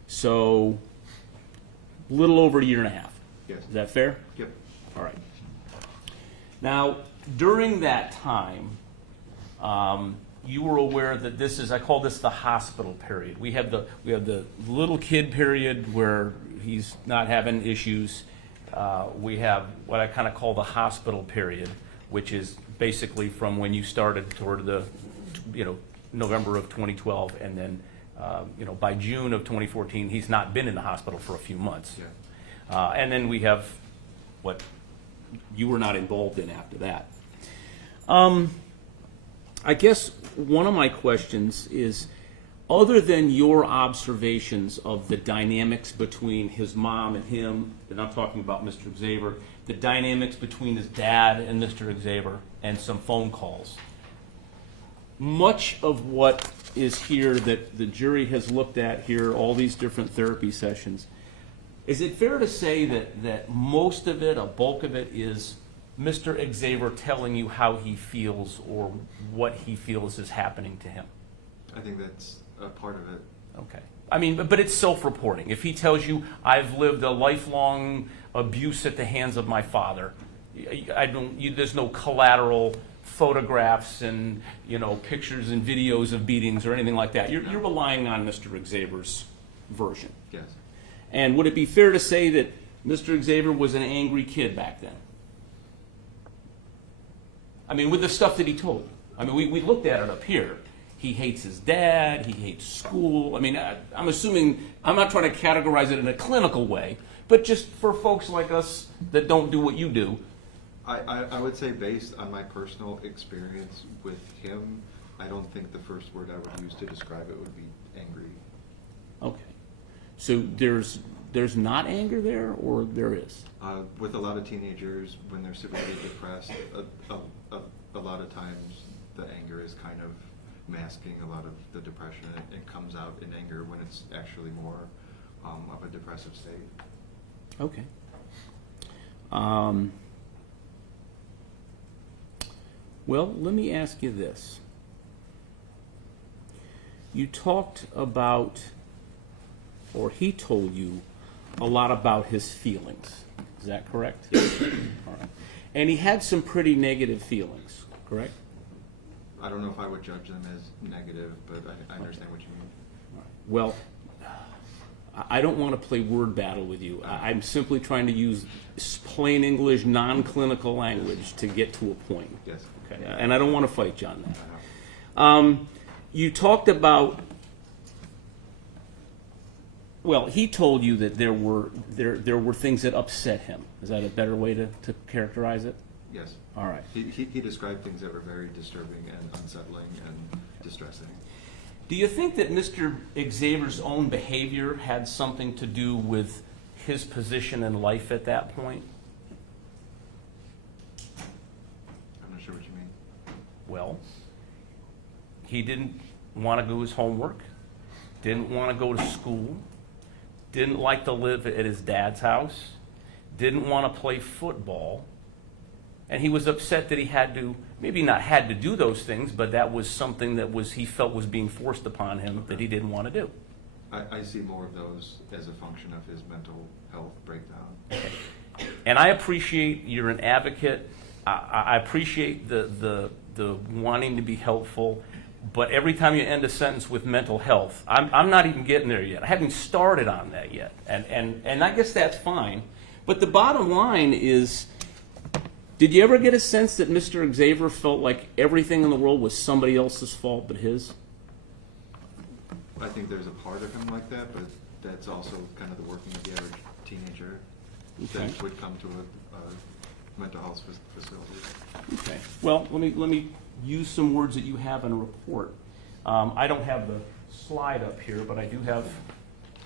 So, a little over a year and a half. Yes. Is that fair? Yep. All right. Now, during that time, you were aware that this is, I call this the hospital period. We have the little kid period where he's not having issues. We have what I kind of call the hospital period, which is basically from when you started toward the, November of 2012, and then, by June of 2014, he's not been in the hospital for a few months. Yeah. And then we have what you were not involved in after that. I guess one of my questions is, other than your observations of the dynamics between his mom and him, and I'm talking about Mr. Xavier, the dynamics between his dad and Mr. Xavier, and some phone calls, much of what is here that the jury has looked at here, all these different therapy sessions, is it fair to say that most of it, a bulk of it, is Mr. Xavier telling you how he feels or what he feels is happening to him? I think that's a part of it. Okay. I mean, but it's self-reporting. If he tells you, I've lived a lifelong abuse at the hands of my father, there's no collateral photographs and, pictures and videos of beatings or anything like that. You're relying on Mr. Xavier's version. Yes. And would it be fair to say that Mr. Xavier was an angry kid back then? I mean, with the stuff that he told you. I mean, we looked at it up here. He hates his dad. He hates school. I mean, I'm assuming, I'm not trying to categorize it in a clinical way, but just for folks like us that don't do what you do. I would say, based on my personal experience with him, I don't think the first word I would use to describe it would be angry. Okay. So there's not anger there, or there is? With a lot of teenagers, when they're severely depressed, a lot of times the anger is kind of masking a lot of the depression. It comes out in anger when it's actually more of a depressive state. Okay. Well, let me ask you this. You talked about or he told you a lot about his feelings. Is that correct? Yes. All right. And he had some pretty negative feelings, correct? I don't know if I would judge them as negative, but I understand what you mean. Well, I don't want to play word battle with you. I'm simply trying to use plain English, non-clinical language to get to a point. Yes. Okay. And I don't want to fight you on that. I know. You talked about, well, he told you that there were things that upset him. Is that a better way to characterize it? Yes. All right. He described things that were very disturbing and unsettling and distressing. Do you think that Mr. Xavier's own behavior had something to do with his position in life at that point? I'm not sure what you mean. Well, he didn't want to do his homework, didn't want to go to school, didn't like to live at his dad's house, didn't want to play football, and he was upset that he had to, maybe not had to do those things, but that was something that he felt was being forced upon him that he didn't want to do. I see more of those as a function of his mental health breakdown. And I appreciate you're an advocate. I appreciate the wanting to be helpful, but every time you end a sentence with mental health, I'm not even getting there yet. I haven't started on that yet, and I guess that's fine. But the bottom line is, did you ever get a sense that Mr. Xavier felt like everything in the world was somebody else's fault but his? I think there's a part of him like that, but that's also kind of the working of the average teenager that would come to a mental health facility. Okay. Well, let me use some words that you have in a report. I don't have the slide up here, but I do have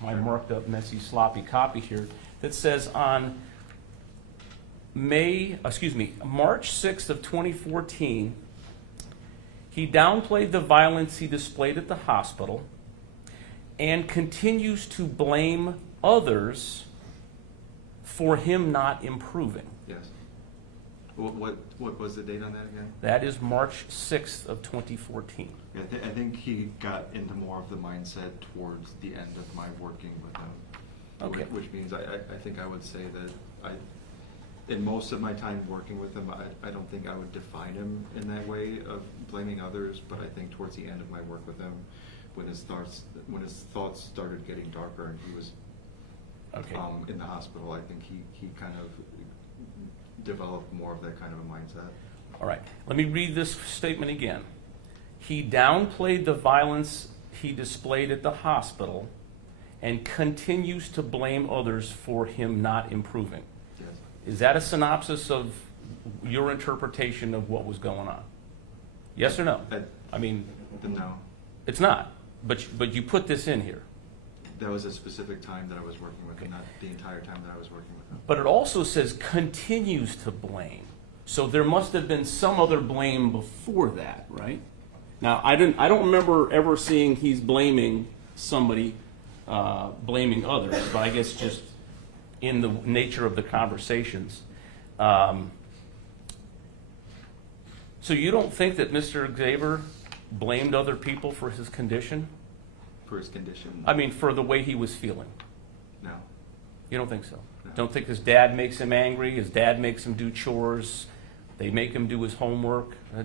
my marked up, messy, sloppy copy here that says on March 6th of 2014, he downplayed the violence he displayed at the hospital and continues to blame others for him not improving. Yes. What was the date on that again? That is March 6th of 2014. Yeah, I think he got into more of the mindset towards the end of my working with him. Okay. Which means I think I would say that in most of my time working with him, I don't think I would define him in that way of blaming others, but I think towards the end of my work with him, when his thoughts started getting darker and he was in the hospital, I think he kind of developed more of that kind of a mindset. All right. Let me read this statement again. He downplayed the violence he displayed at the hospital and continues to blame others for him not improving. Yes. Is that a synopsis of your interpretation of what was going on? Yes or no? No. It's not. But you put this in here. That was a specific time that I was working with him, not the entire time that I was working with him. But it also says continues to blame. So there must have been some other blame before that, right? Now, I don't remember ever seeing he's blaming somebody, blaming others, but I guess just in the nature of the conversations. So you don't think that Mr. Xavier blamed other people for his condition? For his condition? I mean, for the way he was feeling. No. You don't think so? No. Don't think his dad makes him angry, his dad makes him do chores, they make him do his homework? You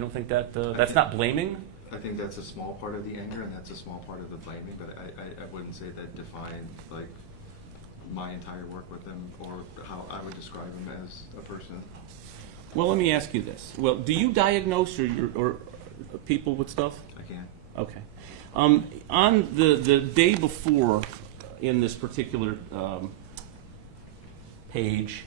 don't think that's not blaming? I think that's a small part of the anger and that's a small part of the blaming, but I wouldn't say that defined like my entire work with him or how I would describe him as a person. Well, let me ask you this. Well, do you diagnose or people with stuff? I can. Okay. On the day before in this particular page,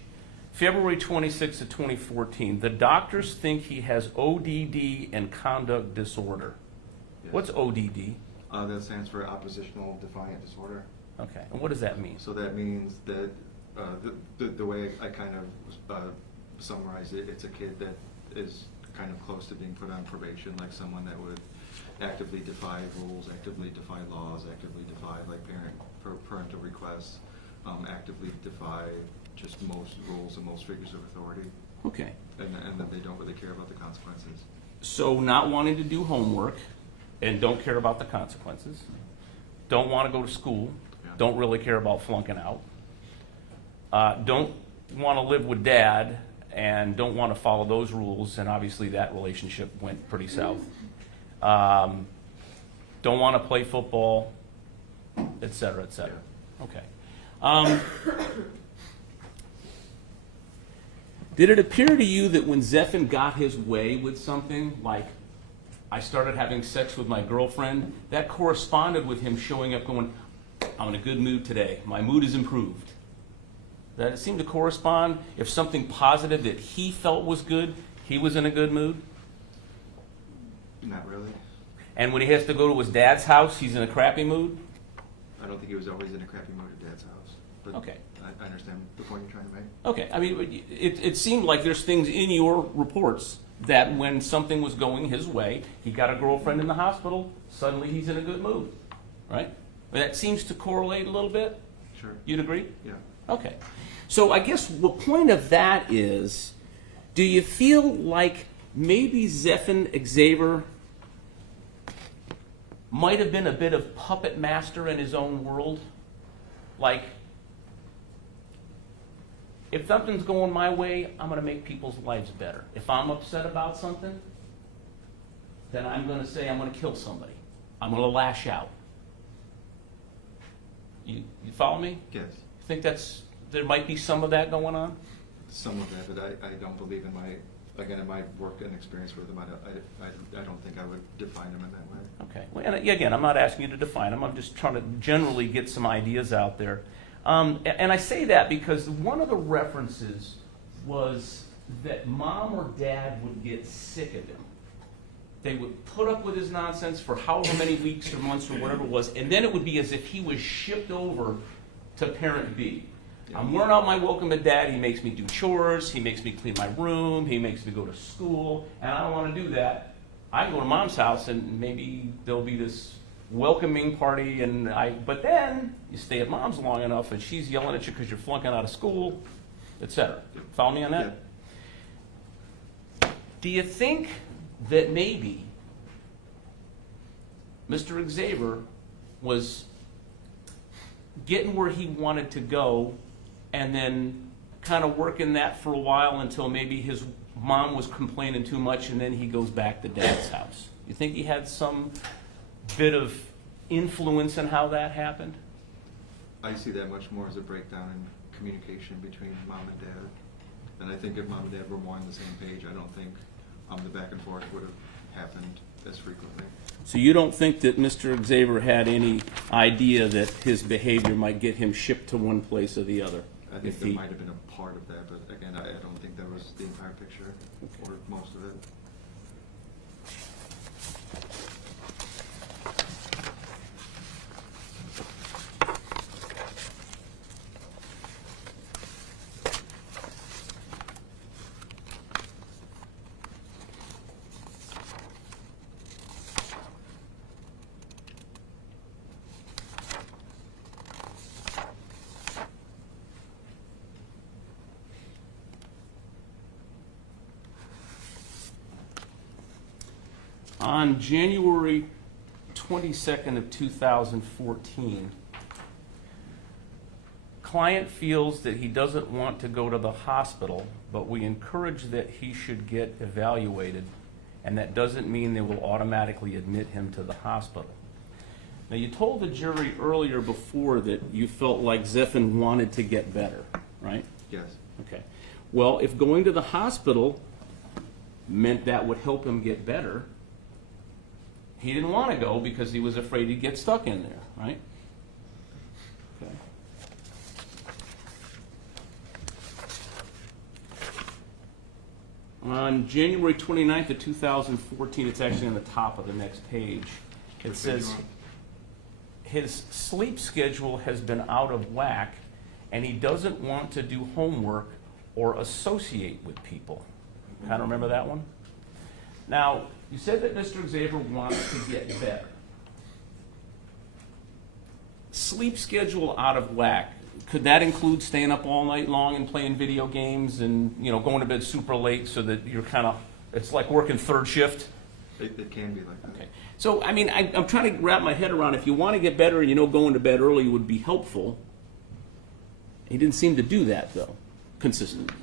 February 26th of 2014, the doctors think he has ODD and conduct disorder. Yes. What's ODD? That stands for oppositional defiant disorder. Okay, and what does that mean? So that means that the way I kind of summarize it, it's a kid that is kind of close to being put on probation, like someone that would actively defy rules, actively defy laws, actively defy like parental requests, actively defy just most rules and most figures of authority. Okay. And that they don't really care about the consequences. So not wanting to do homework and don't care about the consequences. Don't want to go to school. Yeah. don't really care about flunking out, don't want to live with dad, and don't want to follow those rules, and obviously that relationship went pretty south. Don't want to play football, et cetera, et cetera. Okay. Did it appear to you that when Zephen got his way with something, like I started having sex with my girlfriend, that corresponded with him showing up going, I'm in a good mood today, my mood is improved? That it seemed to correspond? If something positive that he felt was good, he was in a good mood? Not really. And when he has to go to his dad's house, he's in a crappy mood? I don't think he was always in a crappy mood at Dad's house. But Okay. I understand the point you're trying to make. Okay, I mean, it seemed like there's things in your reports that when something was going his way, he got a girlfriend in the hospital, suddenly he's in a good mood, right? That seems to correlate a little bit? Sure. You'd agree? Yeah. Okay. So I guess the point of that is, do you feel like maybe Zephen Xavier might have been a bit of puppet master in his own world? Like, if something's going my way, I'm going to make people's lives better. If I'm upset about something, then I'm going to say I'm going to kill somebody. I'm going to lash out. You follow me? Yes. You think there might be some of that going on? Some of that, but I don't believe in my work and experience with him, I don't think I would define him in that way. Okay. Well, and again, I'm not asking you to define them. I'm just trying to generally get some ideas out there. And I say that because one of the references was that mom or dad would get sick of him. They would put up with his nonsense for however many weeks or months or whatever it was, and then it would be as if he was shipped over to parent B. I'm wearing out my welcome at dad. He makes me do chores. He makes me clean my room. He makes me go to school. And I don't want to do that. I can go to mom's house and maybe there'll be this welcoming party. But then you stay at mom's long enough and she's yelling at you because you're flunking out of school, etc. Follow me on that? Yeah. Do you think that maybe Mr. Xavier was getting where he wanted to go and then kind of working that for a while until maybe his mom was complaining too much and then he goes back to dad's house? You think he had some bit of influence in how that happened? I see that much more as a breakdown in communication between mom and dad. And I think if mom and dad were more on the same page, I don't think the back and forth would have happened as frequently. So you don't think that Mr. Xavier had any idea that his behavior might get him shipped to one place or the other? I think there might have been a part of that, but again, I don't think that was the entire picture or most of it. On January 22nd of 2014, client feels that he doesn't want to go to the hospital, but we encourage that he should get evaluated, and that doesn't mean they will automatically admit him to the hospital. Now, you told the jury earlier before that you felt like Zephen wanted to get better, right? Yes. Okay. Well, if going to the hospital meant that would help him get better, he didn't want to go because he was afraid he'd get stuck in there, right? Okay. On January 29th of 2014, it's actually on the top of the next page, it says his sleep schedule has been out of whack and he doesn't want to do homework or associate with people. Kind of remember that one? Now, you said that Mr. Xavier wants to get better. Sleep schedule out of whack. Could that include staying up all night long and playing video games and going to bed super late so that you're kind of, it's like working third shift? It can be like that. Okay. So, I mean, I'm trying to wrap my head around, if you want to get better and you know going to bed early would be helpful. He didn't seem to do that, though, consistently.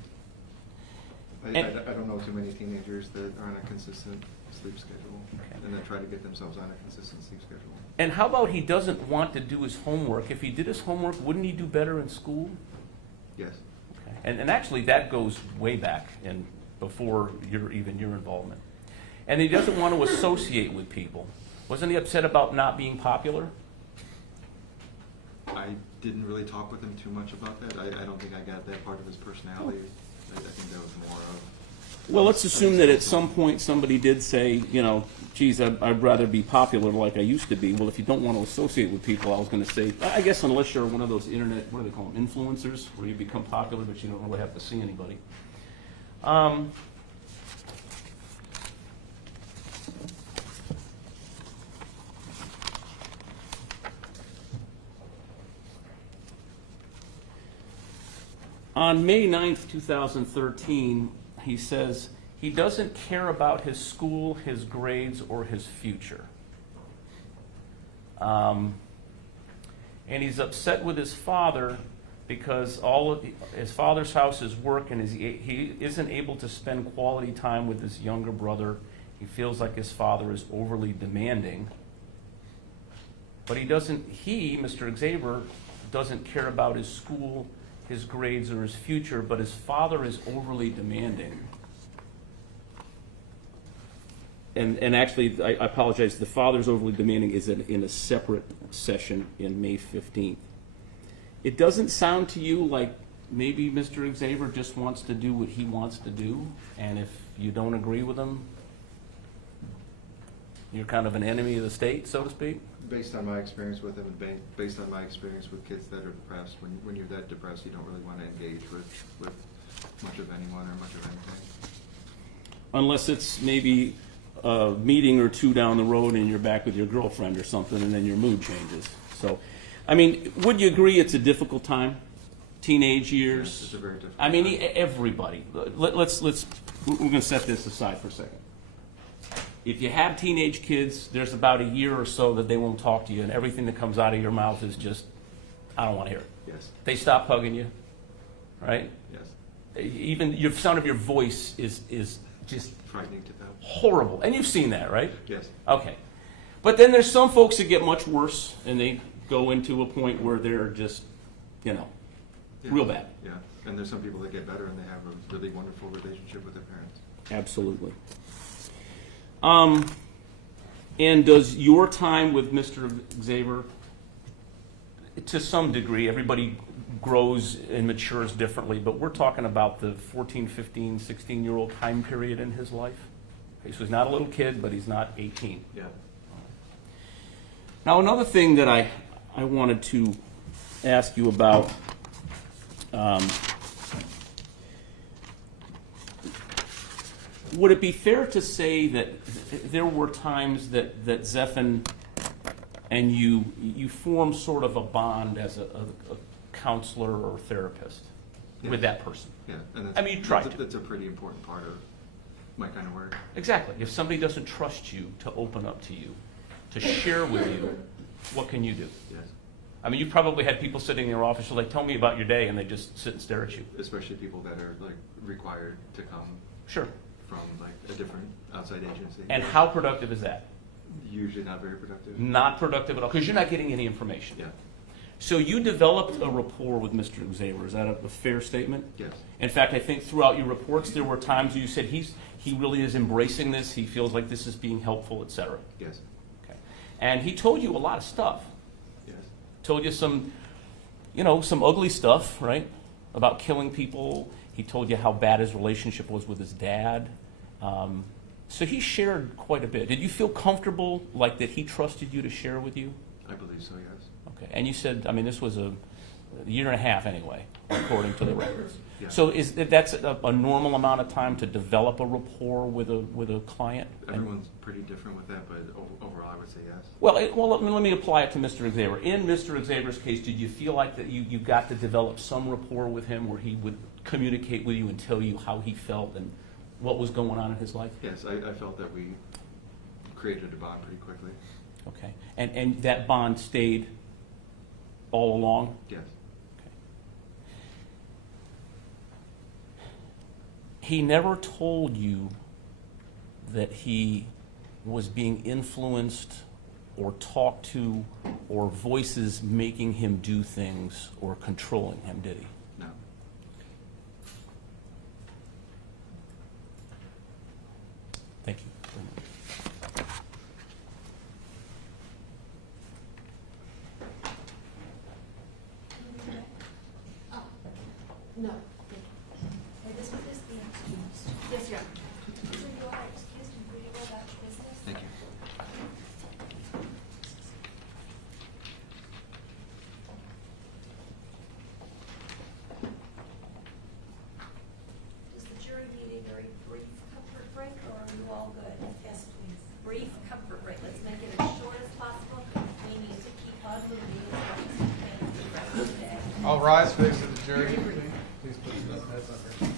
I don't know too many teenagers that are on a consistent sleep schedule and then try to get themselves on a consistent sleep schedule. And how about he doesn't want to do his homework? If he did his homework, wouldn't he do better in school? Yes. Okay. And actually, that goes way back and before your involvement. And he doesn't want to associate with people. Wasn't he upset about not being popular? I didn't really talk with him too much about that. I don't think I got that part of his personality. I think that was more of... Well, let's assume that at some point somebody did say, you know, geez, I'd rather be popular like I used to be. Well, if you don't want to associate with people, I was going to say, I guess unless you're one of those internet, what do they call them, influencers, where you become popular but you don't really have to see anybody. On May 9th, 2013, he says he doesn't care about his school, his grades, or his future. And he's upset with his father because his father's house is work and he isn't able to spend quality time with his younger brother. He feels like his father is overly demanding. But Mr. Xavier, doesn't care about his school, his grades, or his future, but his father is overly demanding. And actually, I apologize, the father's overly demanding is in a separate session in May 15th. It doesn't sound to you like maybe Mr. Xavier just wants to do what he wants to do, and if you don't agree with him, you're kind of an enemy of the state, so to speak? Based on my experience with him and based on my experience with kids that are depressed, when you're that depressed, you don't really want to engage with much of anyone or much of anything. Unless it's maybe a meeting or two down the road and you're back with your girlfriend or something and then your mood changes. So, I mean, would you agree it's a difficult time? Teenage years? Yes, it's a very difficult I mean, time. everybody. We're going to set this aside for a second. If you have teenage kids, there's about a year or so that they won't talk to you, and everything that comes out of your mouth is just, I don't want to hear it. Yes. They stop hugging you, right? Yes. Even your sound of your voice is just Frightening to them. horrible. And you've seen that, right? Yes. Okay. But then there's some folks that get much worse, and they go into a point where they're just, Yeah. real bad. Yeah. And there's some people that get better and they have a really wonderful relationship with their parents. Absolutely. And does your time with Mr. Xavier, to some degree, everybody grows and matures differently, but we're talking about the 14, 15, 16-year-old time period in his life. Okay, so he's not a little kid, but he's not 18. Yeah. Now, another thing that I wanted to ask you about, would it be fair to say that there were times that Zephen and you formed sort of a bond as a counselor or therapist with that person? Yeah. And I mean, you tried to. That's a pretty important part of my kind of work. Exactly. If somebody doesn't trust you to open up to you, to share with you, what can you do? Yes. I mean, you probably had people sitting in your office who are like, tell me about your day, and they just sit and stare at you. Especially people that are like required to come Sure. from like a different outside agency. And how productive is that? Usually not very productive. Not productive at all, because you're not getting any information. Yeah. So you developed a rapport with Mr. Xavier. Is that a fair statement? Yes. In fact, I think throughout your reports there were times you said he really is embracing this. He feels like this is being helpful, etc. Yes. Okay. And he told you a lot of stuff. Yes. Told you some ugly stuff, right? About killing people. He told you how bad his relationship was with his dad. So he shared quite a bit. Did you feel comfortable, like that he trusted you to share with you? I believe so, yes. Okay. And you said, I mean, this was a year and a half anyway, according to the records. Yeah. So that's a normal amount of time to develop a rapport with a client? Everyone's pretty different with that, but overall I would say yes. Well, let me apply it to Mr. Xavier. In Mr. Xavier's case, did you feel like that you got to develop some rapport with him where he would communicate with you and tell you how he felt and what was going on in his life? Yes, I felt that we created a bond pretty quickly. Okay. And that bond stayed all along? Yes. Okay. He never told you that he was being influenced or talked to or voices making him do things or controlling him, did he? No. Thank you very much. Oh, no. Hey, this one is the excused. Yes, yeah. So you are excused and free to go about your business? Thank you. Does the jury need a very brief comfort break, or are you all good? Yes, please. Brief comfort break. Let's make it as short as possible. We need to keep on moving as much as we can for the rest of the day. All rise, face of the jury. Please put your heads under.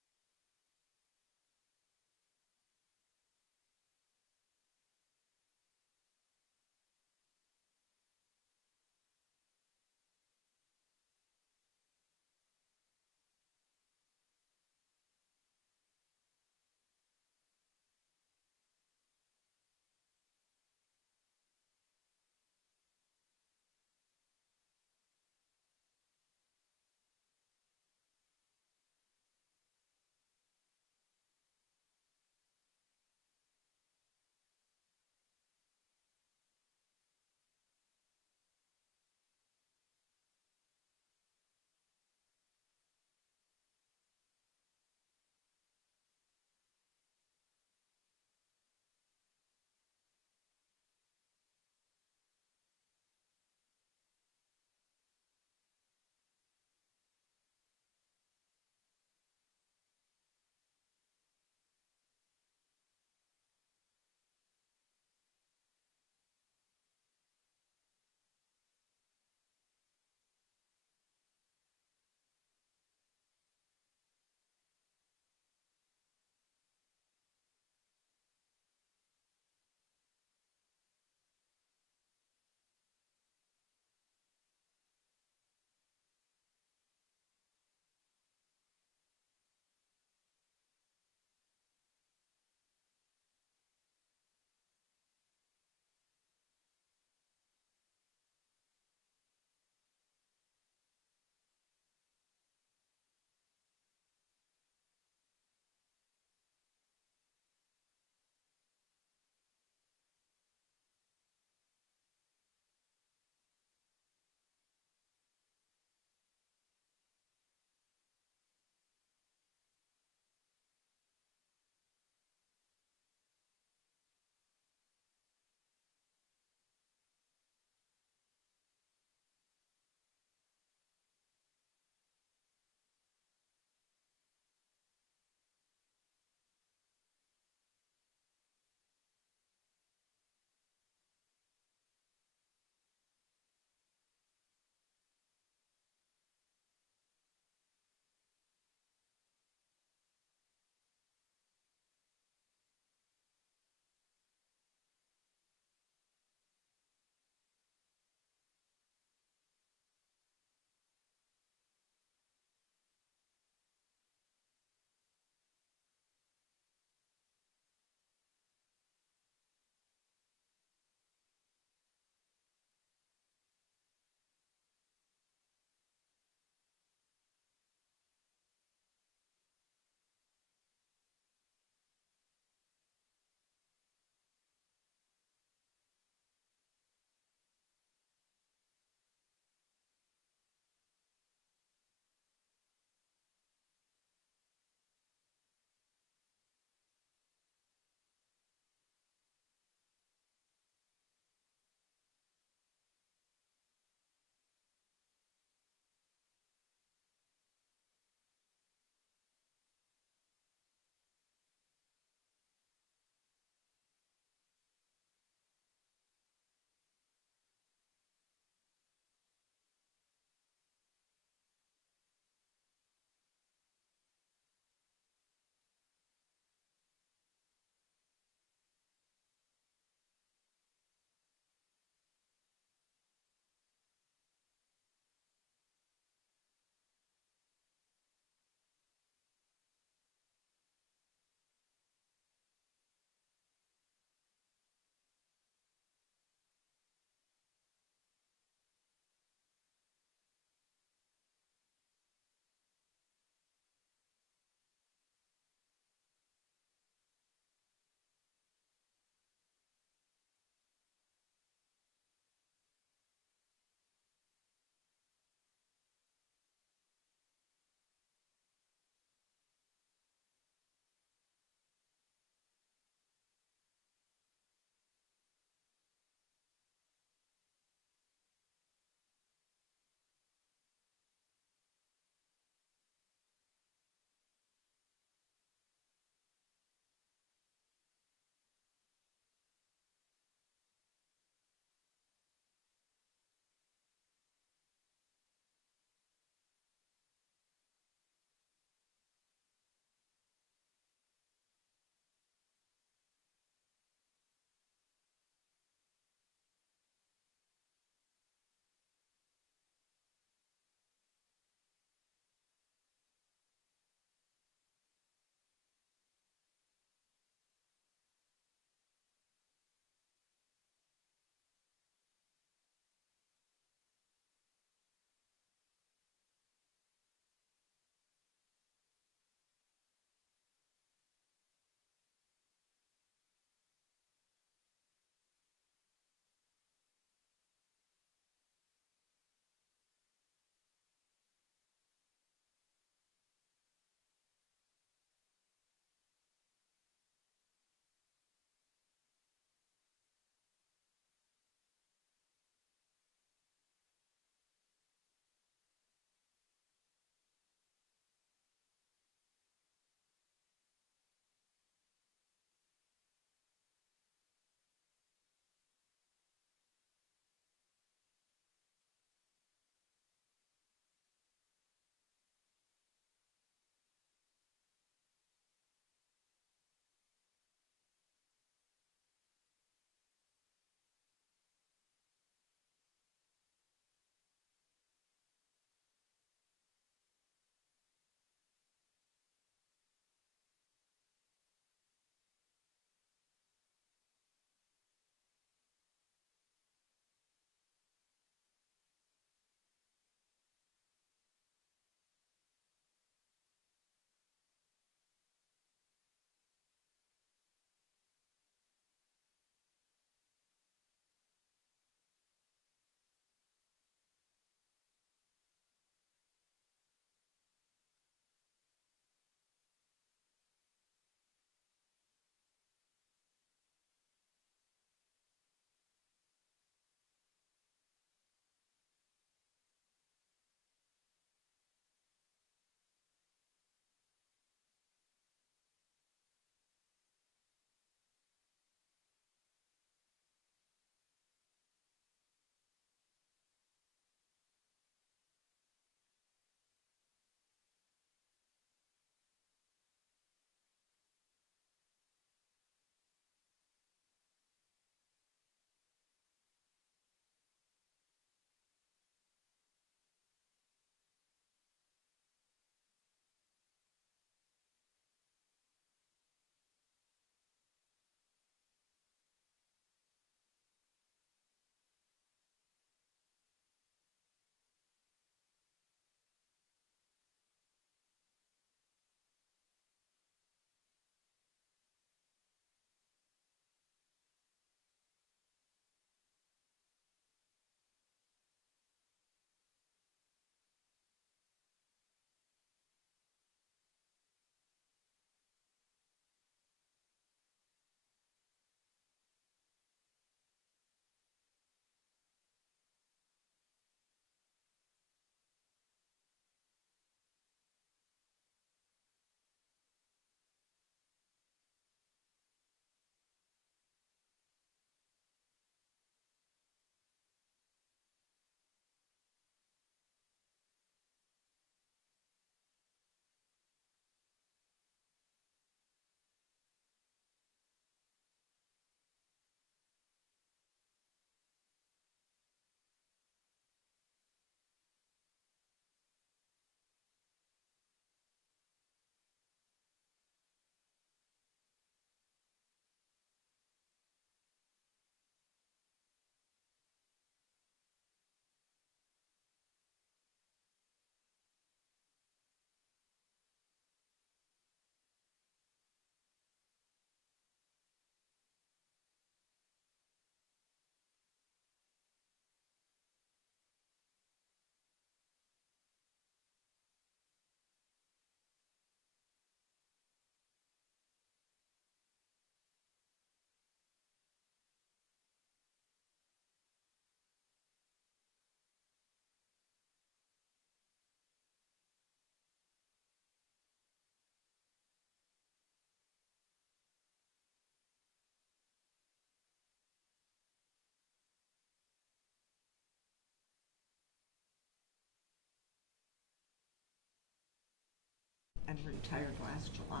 and retired last July.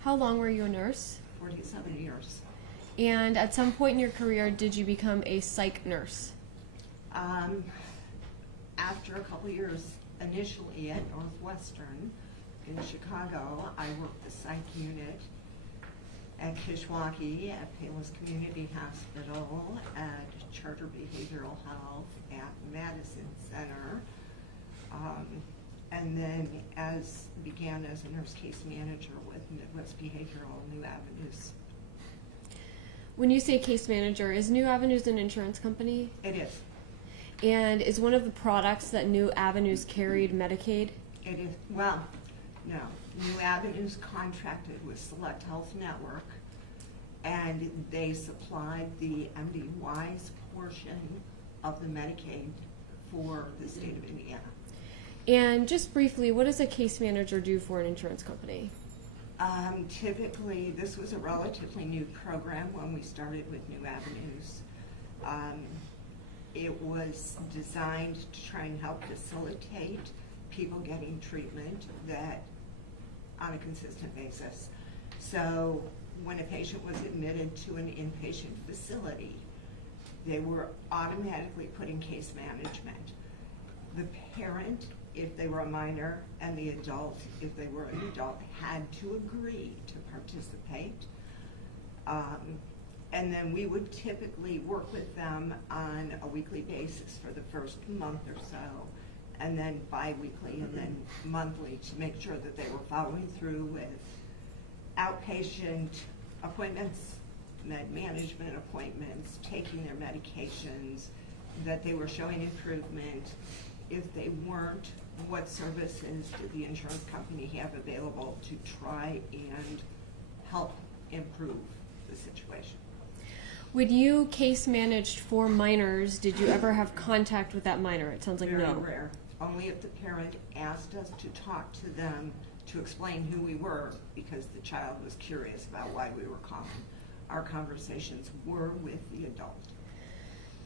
How long were you a nurse? 47 years. And at some point in your career, did you become a psych nurse? After a couple years initially at Northwestern in Chicago, I worked the psych unit at Kishwaukee, at Palos Community Hospital, at Charter Behavioral Health, at Madison Center, and then began as a nurse case manager with Midwest Behavioral New Avenues. When you say case manager, is New Avenues an insurance company? It is. And is one of the products that New Avenues carried Medicaid? It is, well, no. New Avenues contracted with Select Health Network, and they supplied the MDY's portion of the Medicaid for the state of Indiana. And just briefly, what does a case manager do for an insurance company? Typically, this was a relatively new program when we started with New Avenues. It was designed to try and help facilitate people getting treatment that on a consistent basis. So when a patient was admitted to an inpatient facility, they were automatically put in case management. The parent, if they were a minor, and the adult, if they were an adult, had to agree to participate. And then we would typically work with them on a weekly basis for the first month or so, and then bi-weekly and then monthly to make sure that they were following through with outpatient appointments, med management appointments, taking their medications, that they were showing improvement. If they weren't, what services did the insurance company have available to try and help improve the situation? When you case managed for minors, did you ever have contact with that minor? It sounds like Very no. rare. Only if the parent asked us to talk to them to explain who we were, because the child was curious about why we were calling. Our conversations were with the adult.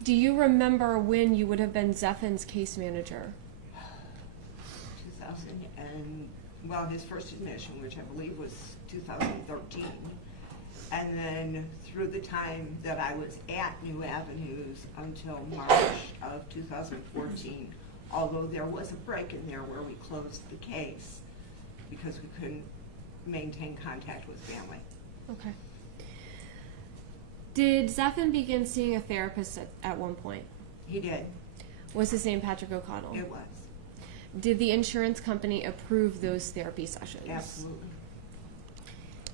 Do you remember when you would have been Zephen's case manager? 2000 and, well, his first admission, which I believe was 2013. And then through the time that I was at New Avenues until March of 2014, although there was a break in there where we closed the case because we couldn't maintain contact with family. Okay. Did Zephen begin seeing a therapist at one point? He did. Was his name Patrick O'Connell? It was. Did the insurance company approve those therapy sessions? Absolutely.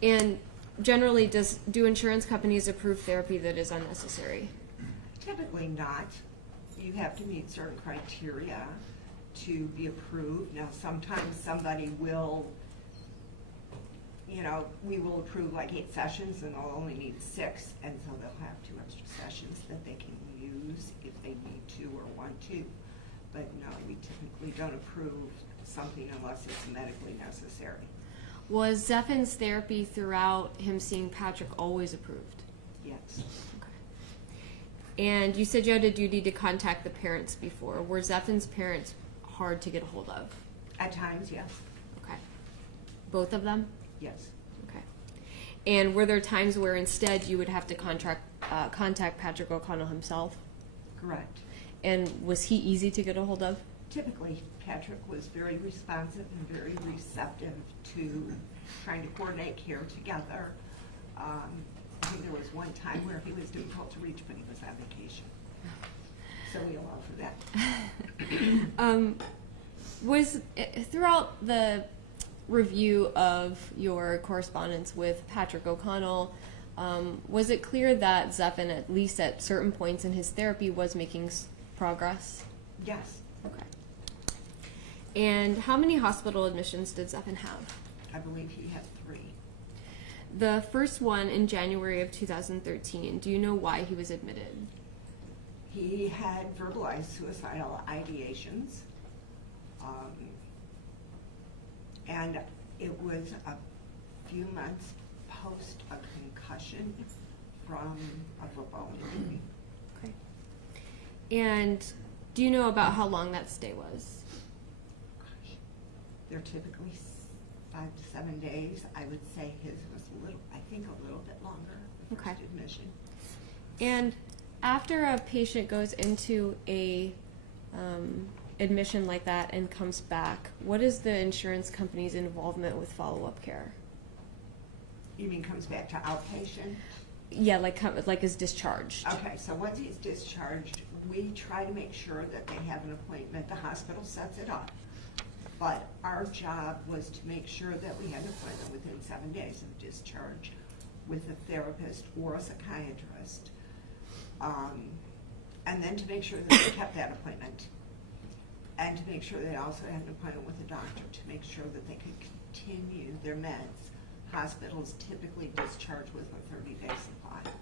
And generally, do insurance companies approve therapy that is unnecessary? Typically not. You have to meet certain criteria to be approved. Now, sometimes somebody will, we will approve like 8 sessions and they'll only need 6, and so they'll have 2 extra sessions that they can use if they need to or want to. But no, we typically don't approve something unless it's medically necessary. Was Zephen's therapy throughout him seeing Patrick always approved? Yes. Okay. And you said you had a duty to contact the parents before. Were Zephen's parents hard to get a hold of? At times, yes. Okay. Both of them? Yes. Okay. And were there times where instead you would have to contact Patrick O'Connell himself? Correct. And was he easy to get a hold of? Typically, Patrick was very responsive and very receptive to trying to coordinate care together. I think there was one time where he was difficult to reach, but he was on vacation. So we allow for that. Was throughout the review of your correspondence with Patrick O'Connell, was it clear that Zephen, at least at certain points in his therapy, was making progress? Yes. Okay. And how many hospital admissions did Zephen have? I believe he had 3. The first one in January of 2013. Do you know why he was admitted? He had verbalized suicidal ideations. And it was a few months post a concussion from a football injury. Okay. And do you know about how long that stay was? Gosh, they're typically 5 to 7 days. I would say his was a little bit longer, the first Okay. admission. And after a patient goes into a admission like that and comes back, what is the insurance company's involvement with follow-up care? You mean comes back to outpatient? Yeah, like is discharged. Okay, so once he's discharged, we try to make sure that they have an appointment. The hospital sets it up. But our job was to make sure that we had an appointment within 7 days of discharge with a therapist or a psychiatrist. And then to make sure that they kept that appointment. And to make sure they also had an appointment with a doctor to make sure that they could continue their meds. Hospitals typically discharge with a 30-day supply.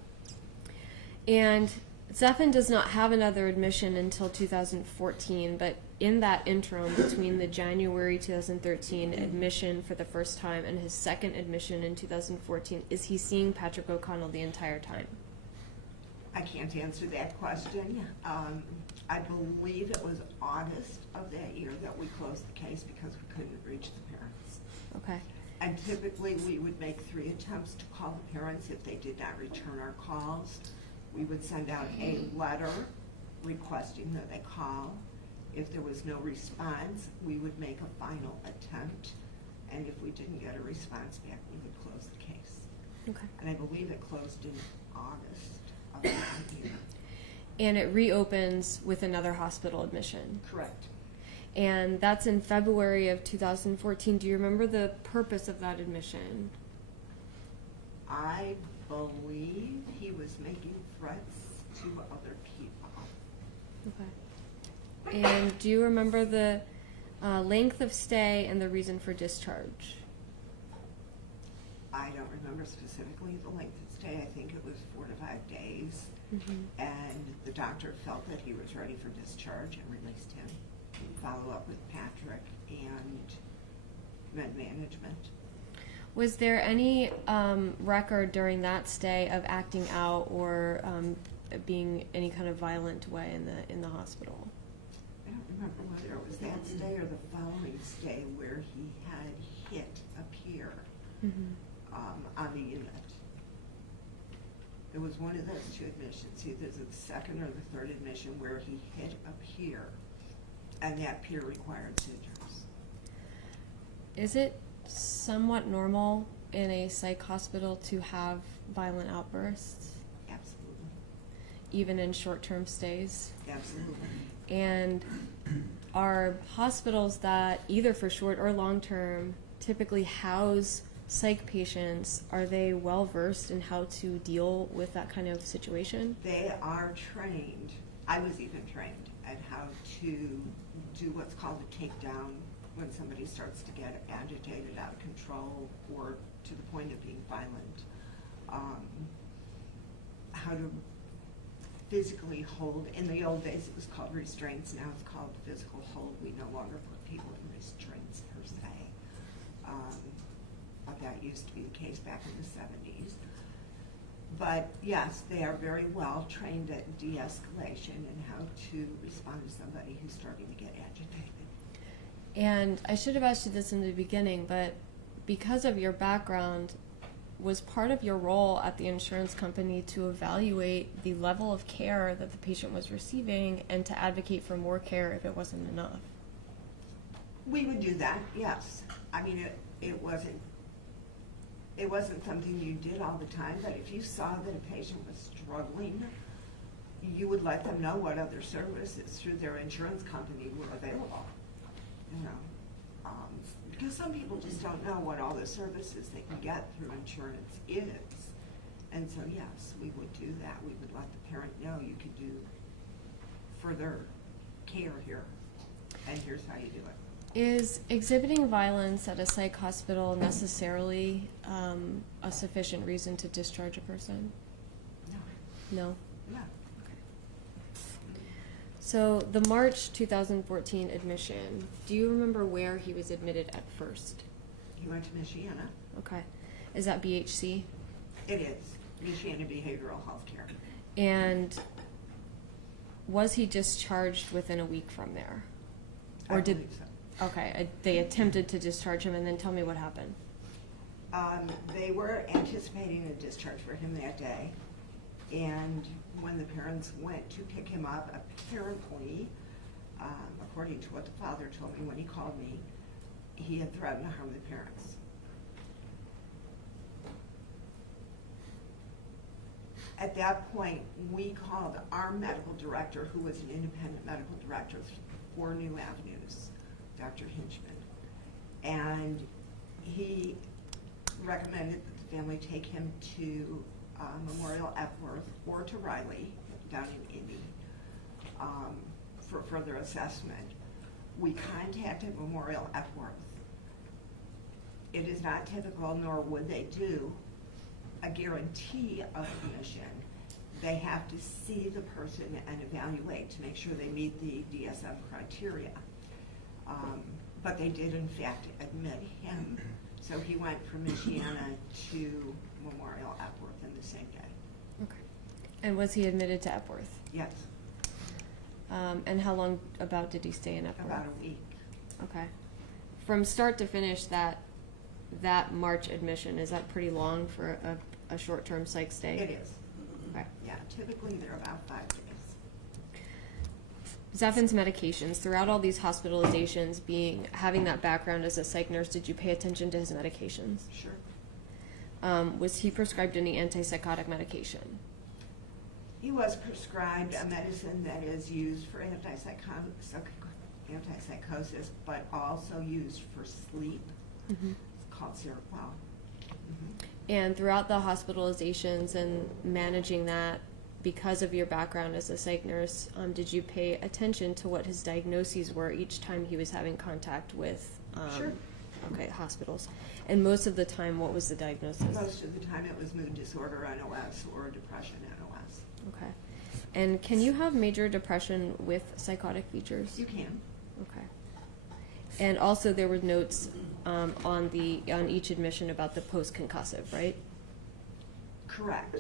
And Zephen does not have another admission until 2014, but in that interim between the January 2013 admission for the first time and his second admission in 2014, is he seeing Patrick O'Connell the entire time? I can't answer that question. I believe it was August of that year that we closed the case because we couldn't reach the parents. Okay. And typically, we would make 3 attempts to call the parents. If they did not return our calls, we would send out a letter requesting that they call. If there was no response, we would make a final attempt. And if we didn't get a response back, we would close the case. Okay. And I believe it closed in August of that year. And it reopens with another hospital admission. Correct. And that's in February of 2014. Do you remember the purpose of that admission? I believe he was making threats to other people. Okay. And do you remember the length of stay and the reason for discharge? I don't remember specifically the length of stay. I think it was 4 to 5 days. Mm-hmm. And the doctor felt that he was ready for discharge and released him. Follow up with Patrick and med management. Was there any record during that stay of acting out or being any kind of violent way in the hospital? I don't remember whether it was that stay or the following stay where he had hit a peer on the unit. It was one of those 2 admissions, either the second or the third admission where he hit a peer, and that peer required seizures. Is it somewhat normal in a psych hospital to have violent outbursts, Absolutely. even in short-term stays? Absolutely. And are hospitals that, either for short or long-term, typically house psych patients, are they well-versed in how to deal with that kind of situation? They are trained. I was even trained at how to do what's called a takedown when somebody starts to get agitated, out of control, or to the point of being violent. How to physically hold. In the old days, it was called restraints. Now it's called physical hold. We no longer put people in restraints per se. But that used to be the case back in the 70s. But yes, they are very well trained at de-escalation and how to respond to somebody who's starting to get agitated. And I should have asked you this in the beginning, but because of your background, was part of your role at the insurance company to evaluate the level of care that the patient was receiving and to advocate for more care if it wasn't enough? We would do that, yes. I mean, it wasn't something you did all the time, but if you saw that a patient was struggling, you would let them know what other services through their insurance company were available. You know, because some people just don't know what all the services they can get through insurance is. And so, yes, we would do that. We would let the parent know you could do further care here, and here's how you do it. Is exhibiting violence at a psych hospital necessarily a sufficient reason to discharge a person? No. No? No. So the March 2014 admission, do you remember where he was admitted at first? He went to Michiana. Okay. Is that BHC? It is. Michiana Behavioral Health Care. And was he discharged within a week from there? I believe so. Okay, they attempted to discharge him, and then tell me what happened. They were anticipating a discharge for him that day, and when the parents went to pick him up, apparently, according to what the father told me when he called me, he had threatened to harm the parents. At that point, we called our medical director, who was an independent medical director for New Avenues, Dr. Hinchman, and he recommended that the family take him to Memorial Epworth or to Riley down in Indy for further assessment. We contacted Memorial Epworth. It is not typical, nor would they do a guarantee of admission. They have to see the person and evaluate to make sure they meet the DSM criteria. But they did in fact admit him. So he went from Michiana to Memorial Epworth in the same day. Okay. And was he admitted to Epworth? Yes, And how long about did he stay in Epworth? about a week. Okay. From start to finish, that March admission, is that pretty long for a short-term psych stay? It is. Okay. Yeah, typically they're about 5 days. Zephen's medications, throughout all these hospitalizations, having that background as a psych nurse, did you pay attention to his medications? Sure. Was he prescribed any antipsychotic medication? He was prescribed a medicine that is used for antipsychosis, but also used for sleep. Mm-hmm. It's called Seroquel. Mm-hmm. And throughout the hospitalizations and managing that, because of your background as a psych nurse, did you pay attention to what his diagnoses were each time he was having contact with Sure. hospitals? And most of the time, what was the diagnosis? Most of the time it was mood disorder NOS or depression NOS. Okay. And can you have major depression with psychotic features? You can. Okay. And also there were notes on each admission about the post-concussive, right? Correct.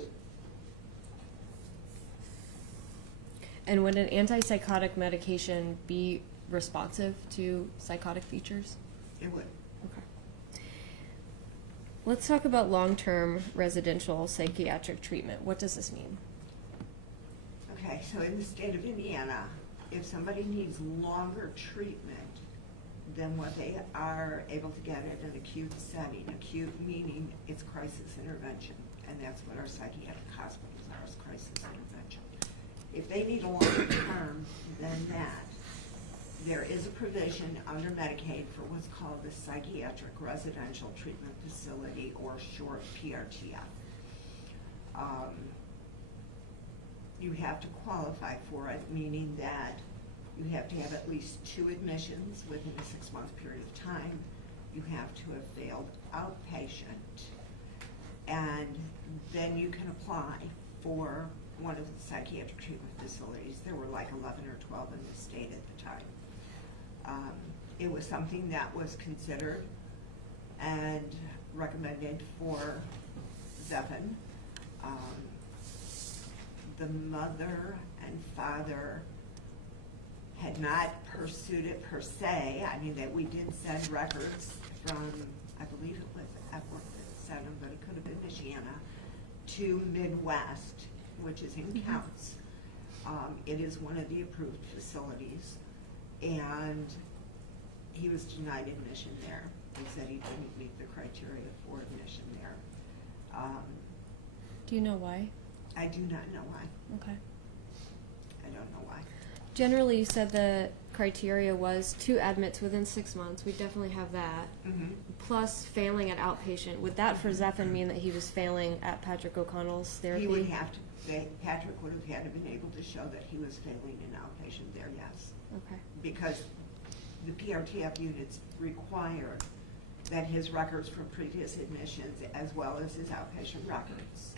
And would an antipsychotic medication be responsive to psychotic features? It would. Okay. Let's talk about long-term residential psychiatric treatment. What does this mean? Okay, so in the state of Indiana, if somebody needs longer treatment than what they are able to get at an acute setting, acute meaning it's crisis intervention, and that's what our psychiatric hospitals are, is crisis intervention. If they need a longer term than that, there is a provision under Medicaid for what's called the Psychiatric Residential Treatment Facility, or short PRTF. You have to qualify for it, meaning that you have to have at least 2 admissions within a 6-month period of time. You have to have failed outpatient, and then you can apply for one of the psychiatric treatment facilities. There were like 11 or 12 in the state at the time. It was something that was considered and recommended for Zephen. The mother and father had not pursued it per se. I mean, that we did send records from, I believe it was Epworth that sent them, but it could have been Michiana, to Midwest, which is in Counts. It is one of the approved facilities, and he was denied admission there. They said he didn't meet the criteria for admission there. Do you know why? I do not know why. Okay. I don't know why. Generally, you said the criteria was 2 admits within 6 months. We definitely have that. Mm-hmm. Plus failing at outpatient. Would that for Zephen mean that he was failing at Patrick O'Connell's therapy? He would have to, Patrick would have had to been able to show that he was failing in outpatient there, yes. Okay. Because the PRTF units required that his records from previous admissions, as well as his outpatient records,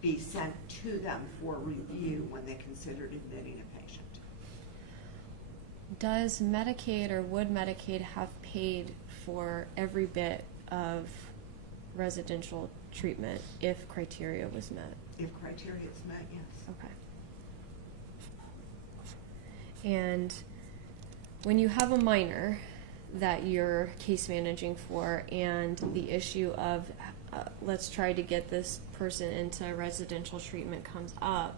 be sent to them for review when they considered admitting a patient. Does Medicaid, or would Medicaid have paid for every bit of residential treatment if criteria was met? If criteria is met, yes. Okay. And when you have a minor that you're case managing for and the issue of let's try to get this person into residential treatment comes up,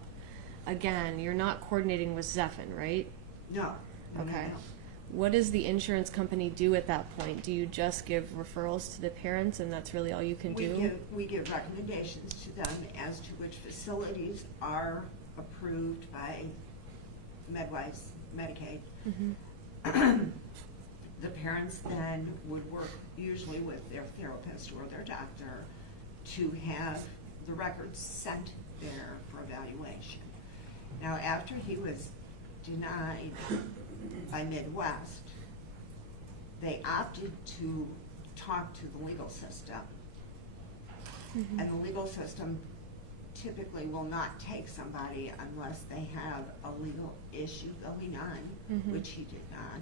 again, you're not coordinating with Zephen, right? No. Okay. No. What does the insurance company do at that point? Do you just give referrals to the parents and that's really all you can do? We give recommendations to them as to which facilities are approved by MedWise, Medicaid. Mm-hmm. The parents then would work usually with their therapist or their doctor to have the records sent there for evaluation. Now, after he was denied by Midwest, they opted to talk to the legal system. Mm-hmm. And the legal system typically will not take somebody unless they have a legal issue going on, Mhm. which he did not.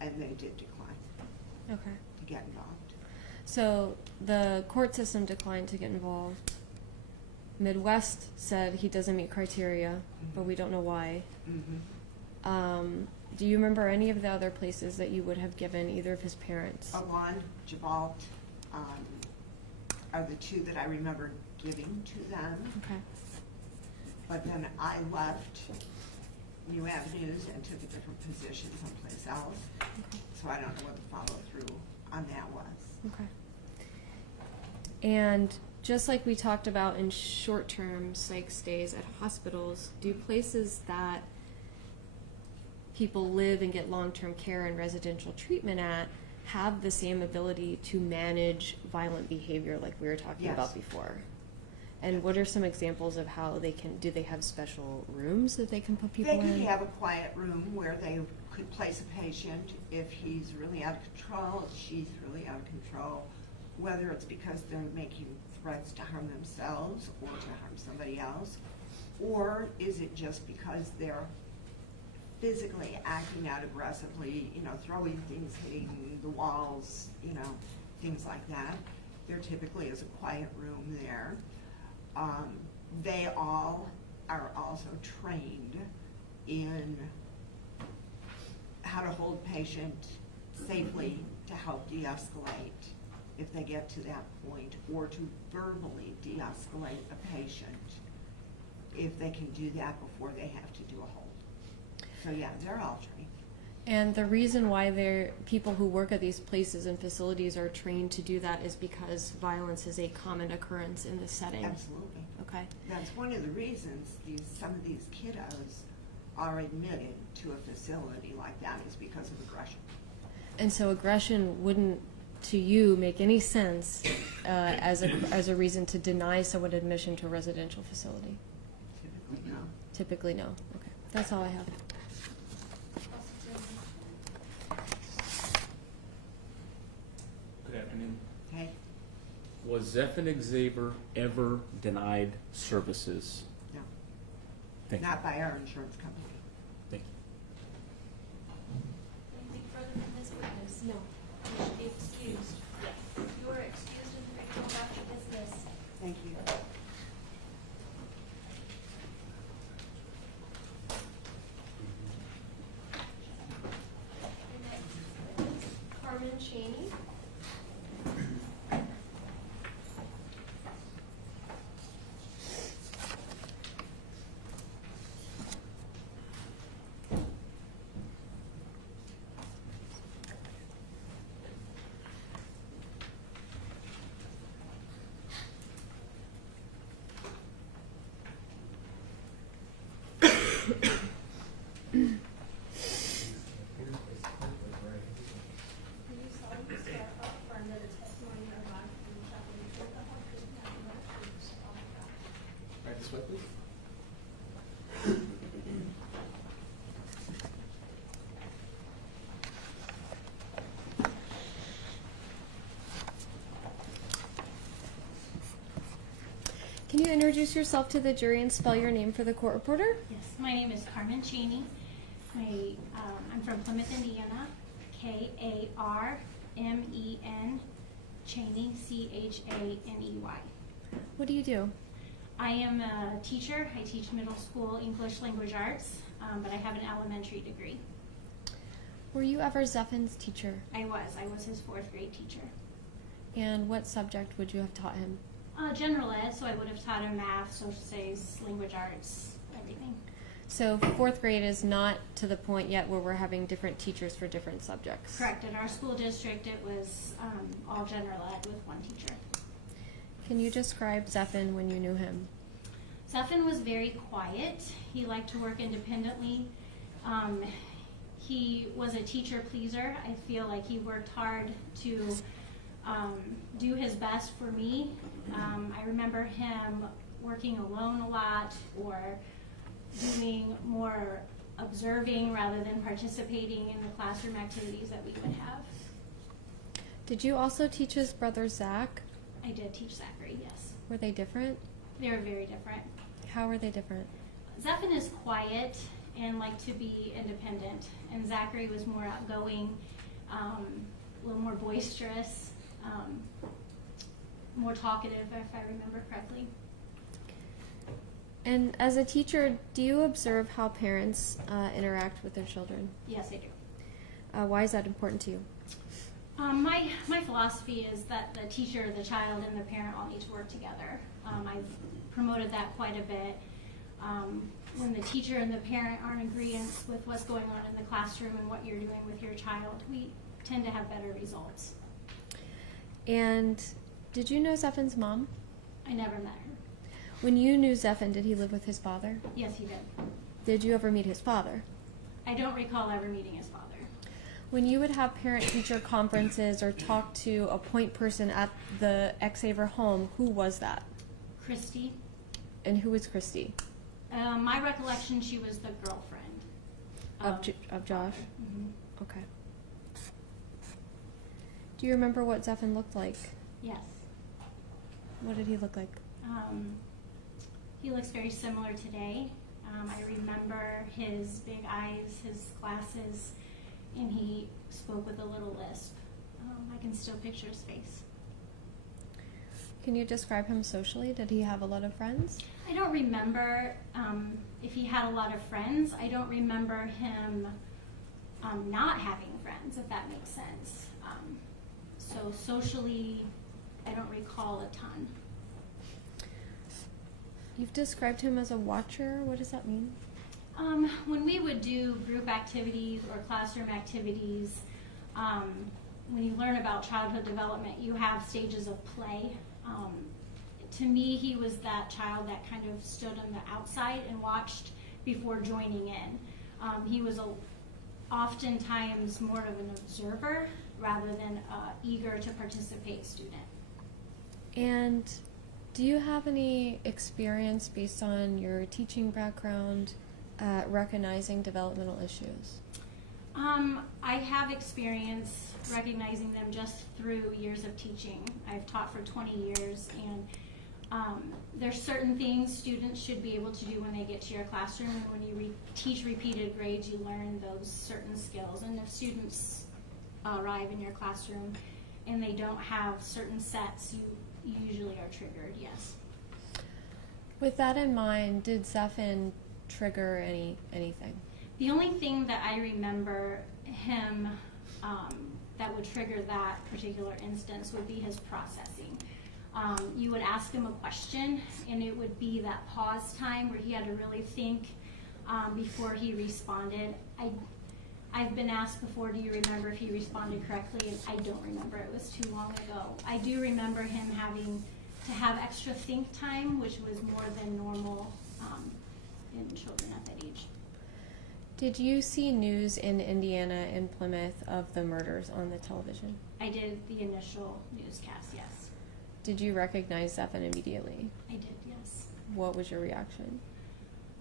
And they did decline Okay. to get involved. So the court system declined to get involved. Midwest said he doesn't meet criteria, but we don't know why. Mm-hmm. Do you remember any of the other places that you would have given either of his parents? Awan, Jabal are the two that I remember giving to them. Okay. But then I left New Avenues and took a different position someplace else. Okay. So I don't know what the follow-through on that was. Okay. And just like we talked about in short-term psych stays at hospitals, do places that people live and get long-term care and residential treatment at have the same ability to manage violent behavior like we were talking Yes. about before? And what are some examples of how they can, do they have special rooms that they can put people They in? could have a quiet room where they could place a patient if he's really out of control, if she's really out of control, whether it's because they're making threats to harm themselves or to harm somebody else, or is it just because they're physically acting out aggressively, throwing things, hitting the walls, things like that. There typically is a quiet room there. They all are also trained in how to hold patient safely to help de-escalate if they get to that point, or to verbally de-escalate a patient if they can do that before they have to do a hold. So yeah, they're all trained. And the reason why people who work at these places and facilities are trained to do that is because violence is a common occurrence in this setting. Absolutely. Okay. That's one of the reasons some of these kiddos are admitted to a facility like that, is because of aggression. And so aggression wouldn't, to you, make any sense as a reason to deny someone admission to a residential facility? Typically, no. Typically, no. Okay. That's all I have. Good afternoon. Okay? Was Zephen Xavier ever denied services? No. Thank you. Not by our insurance company. Thank you. Anything further from this witness? No. You should be excused. Yes. You are excused and free to go about your business. Thank you. Your next witness, Carmen Cheney. Do you solemnly swear or affirm that the testimony you are about to give shall be the truth, the whole truth, and nothing but the truth, so help you God? Right, this way, please. Can you introduce yourself to the jury and spell your name for the court reporter? Yes, my name is Carmen Cheney. I'm from Plymouth, Indiana. K-A-R-M-E-N, Cheney, C-H-A-N-E-Y. What do you do? I am a teacher. I teach middle school English language arts, but I have an elementary degree. Were you ever Zephen's teacher? I was his 4th grade teacher. And what subject would you have taught him? General ed, so I would have taught him math, social studies, language arts, everything. So 4th grade is not to the point yet where we're having different teachers for different subjects. Correct. In our school district, it was all general ed with 1 teacher. Can you describe Zephen when you knew him? Zephen was very quiet. He liked to work independently. He was a teacher pleaser. I feel like he worked hard to do his best for me. I remember him working alone a lot, or doing more observing rather than participating in the classroom activities that we would have. Did you also teach his brother Zach? I did teach Zachary, yes. Were they different? They were very different. How were they different? Zephen is quiet and liked to be independent, and Zachary was more outgoing, a little more boisterous, more talkative, if I remember correctly. And as a teacher, do you observe how parents interact with their children? Yes, I do. Why is that important to you? My philosophy is that the teacher, the child, and the parent all need to work together. I've promoted that quite a bit. When the teacher and the parent are in agreement with what's going on in the classroom and what you're doing with your child, we tend to have better results. And did you know Zephen's mom? I never met her. When you knew Zephen, did he live with his father? Yes, he did. Did you ever meet his father? I don't recall ever meeting his father. When you would have parent-teacher conferences or talk to a point person at the Xaver home, who was that? Christy. And who was Christy? My recollection, she was the girlfriend. Of Josh? Mhm. Okay. Do you remember what Zephen looked like? Yes. What did he look like? He looks very similar today. I remember his big eyes, his glasses, and he spoke with a little lisp. I can still picture his face. Can you describe him socially? Did he have a lot of friends? I don't remember if he had a lot of friends. I don't remember him not having friends, if that makes sense. So socially, I don't recall a ton. You've described him as a watcher. What does that mean? When we would do group activities or classroom activities, when you learn about childhood development, you have stages of play. To me, he was that child that kind of stood on the outside and watched before joining in. He was oftentimes more of an observer rather than eager to participate student. And do you have any experience based on your teaching background recognizing developmental issues? I have experience recognizing them just through years of teaching. I've taught for 20 years, and there's certain things students should be able to do when they get to your classroom, and when you teach repeated grades, you learn those certain skills. And if students arrive in your classroom and they don't have certain sets, you usually are triggered, yes. With that in mind, did Zephen trigger anything? The only thing that I remember him that would trigger that particular instance would be his processing. You would ask him a question, and it would be that pause time where he had to really think before he responded. I've been asked before, do you remember if he responded correctly? And I don't remember. It was too long ago. I do remember him having to have extra think time, which was more than normal in children at that age. Did you see news in Indiana and Plymouth of the murders on the television? I did the initial newscast, yes. Did you recognize Zephen immediately? I did, yes. What was your reaction?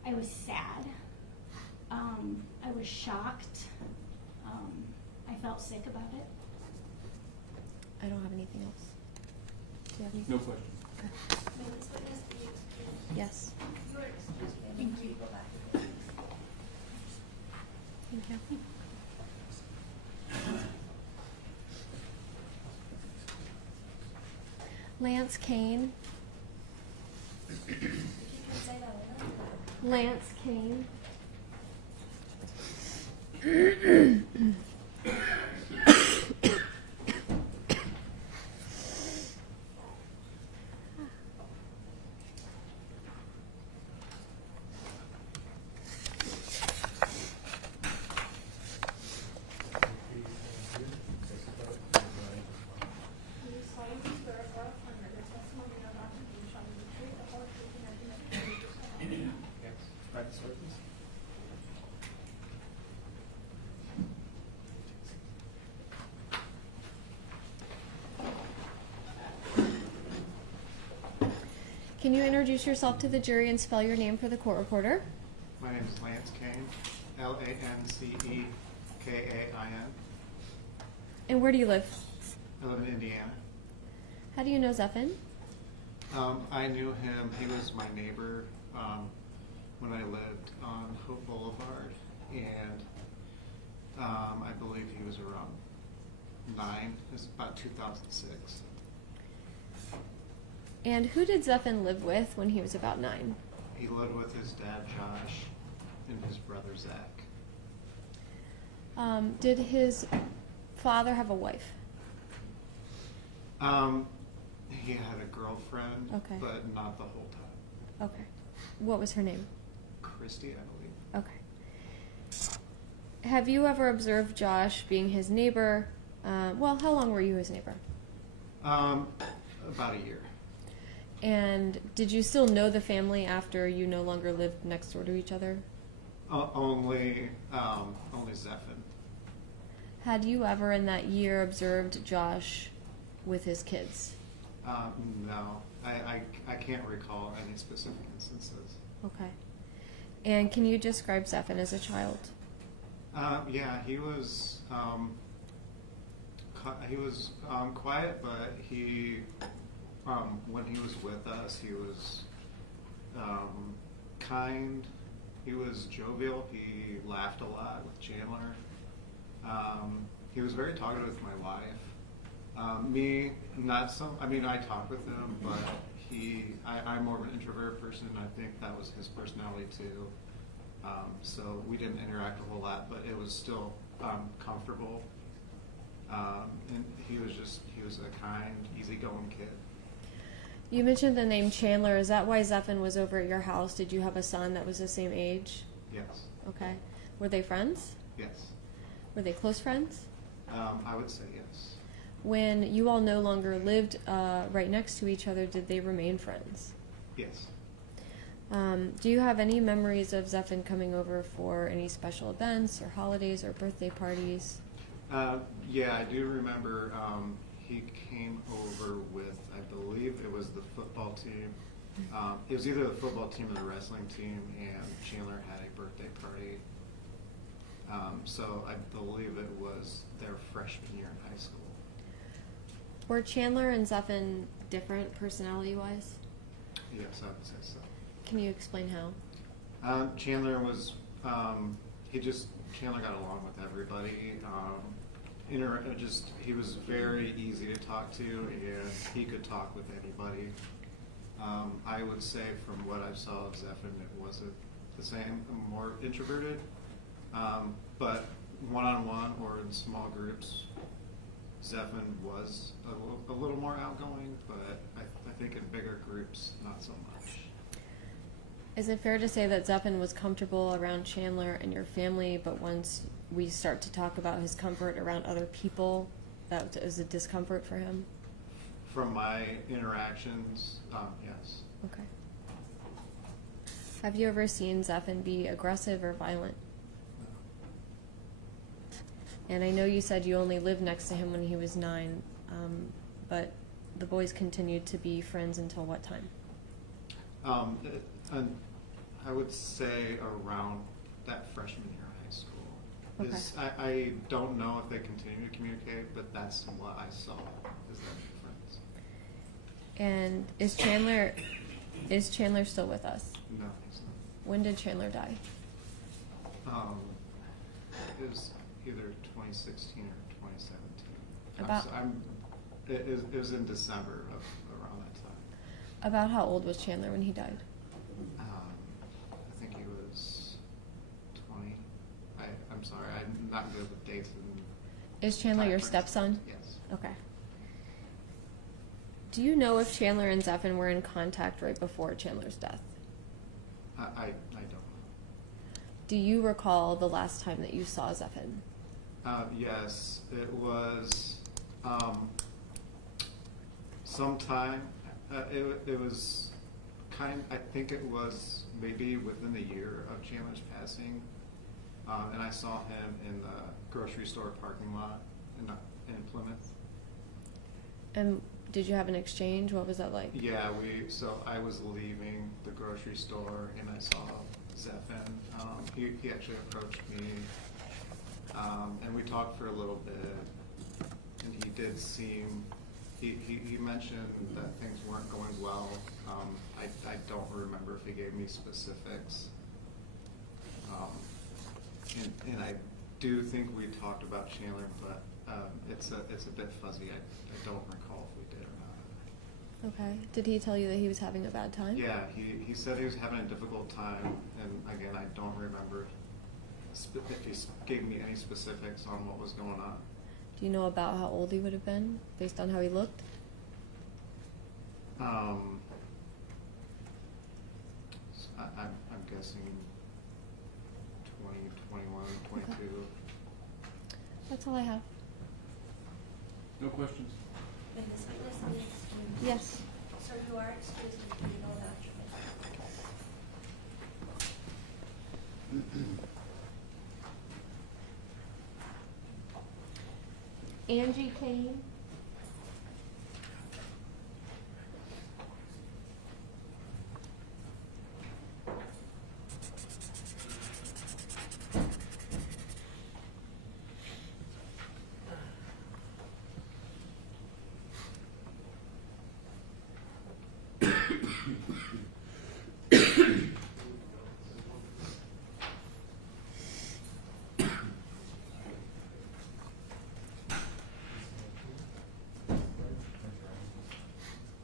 I was sad. I was shocked. I felt sick about it. I don't have anything else. Do you have anything? No question. Yes. Thank you. Thank you. Lance Kane. Lance Kane. Can you introduce yourself to the jury and spell your name for the court reporter? My name is Lance Kane, Lancekeain. And where do you live? I live in Indiana. How do you know Zephen? I knew him, he was my neighbor when I lived on Hope Boulevard, and I believe he was around 9, it's about 2006. And who did Zephen live with when he was about 9? He lived with his dad, Josh, and his brother, Zach. Did his father have a wife? He had a girlfriend, Okay. but not the whole time. Okay. What was her name? Christy, I believe. Okay. Have you ever observed Josh being his neighbor? Well, how long were you his neighbor? About a year. And did you still know the family after you no longer lived next door to each other? Only Zephen. Had you ever in that year observed Josh with his kids? No, I can't recall any specific instances. Okay. And can you describe Zephen as a child? Yeah, he was quiet, but he when he was with us, he was kind. He was jovial. He laughed a lot with Chandler. He was very talkative with my wife. Me, not so. I mean, I talk with him, but I'm more of an introvert person, and I think that was his personality too. So we didn't interact a whole lot, but it was still comfortable. And he was a kind, easygoing kid. You mentioned the name Chandler. Is that why Zephen was over at your house? Did you have a son that was the same age? Yes. Okay. Were they friends? Yes. Were they close friends? I would say yes. When you all no longer lived right next to each other, did they remain friends? Yes. Do you have any memories of Zephen coming over for any special events or holidays or birthday parties? Yeah, I do remember he came over with, I believe it was the football team. It was either the football team or the wrestling team, and Chandler had a birthday party. So I believe it was their freshman year in high school. Were Chandler and Zephen different personality-wise? Yes, I would say so. Can you explain how? Chandler was, Chandler got along with everybody. He was very easy to talk to, and he could talk with anybody. I would say from what I saw of Zephen, it wasn't the same, more introverted. But one-on-one or in small groups, Zephen was a little more outgoing, but I think in bigger groups, not so much. Is it fair to say that Zephen was comfortable around Chandler and your family, but once we start to talk about his comfort around other people, that is a discomfort for him? From my interactions, yes. Okay. Have you ever seen Zephen be aggressive or violent? And I know you said you only lived next to him when he was 9, but the boys continued to be friends until what time? And I would say around that freshman year of high school. Okay. I don't know if they continue to communicate, but that's what I saw, is that they're friends. And is Chandler still with us? No, he's not. When did Chandler die? It was either 2016 or 2017. About- It was in December of around that time. About how old was Chandler when he died? I think he was 20. I'm sorry, I'm not good with dates. Is Chandler your timeframes. stepson? Yes. Okay. Do you know if Chandler and Zephen were in contact right before Chandler's death? I don't know. Do you recall the last time that you saw Zephen? Yes, it was sometime. It was I think it was maybe within the year of Chandler's passing, and I saw him in the grocery store parking lot in Plymouth. And did you have an exchange? What was that like? Yeah, so I was leaving the grocery store and I saw Zephen. He actually approached me, and we talked for a little bit, and he did seem, he mentioned that things weren't going well. I don't remember if he gave me specifics. And I do think we talked about Chandler, but it's a bit fuzzy. I don't recall if we did or not. Okay. Did he tell you that he was having a bad time? Yeah, he said he was having a difficult time, and again, I don't remember if he gave me any specifics on what was going on. Do you know about how old he would have been based on how he looked? I'm guessing 20, 21, 22. Okay. That's all I have. No questions? May this witness be excused? Yes. Sir, you are excused if you know that. Angie Kane.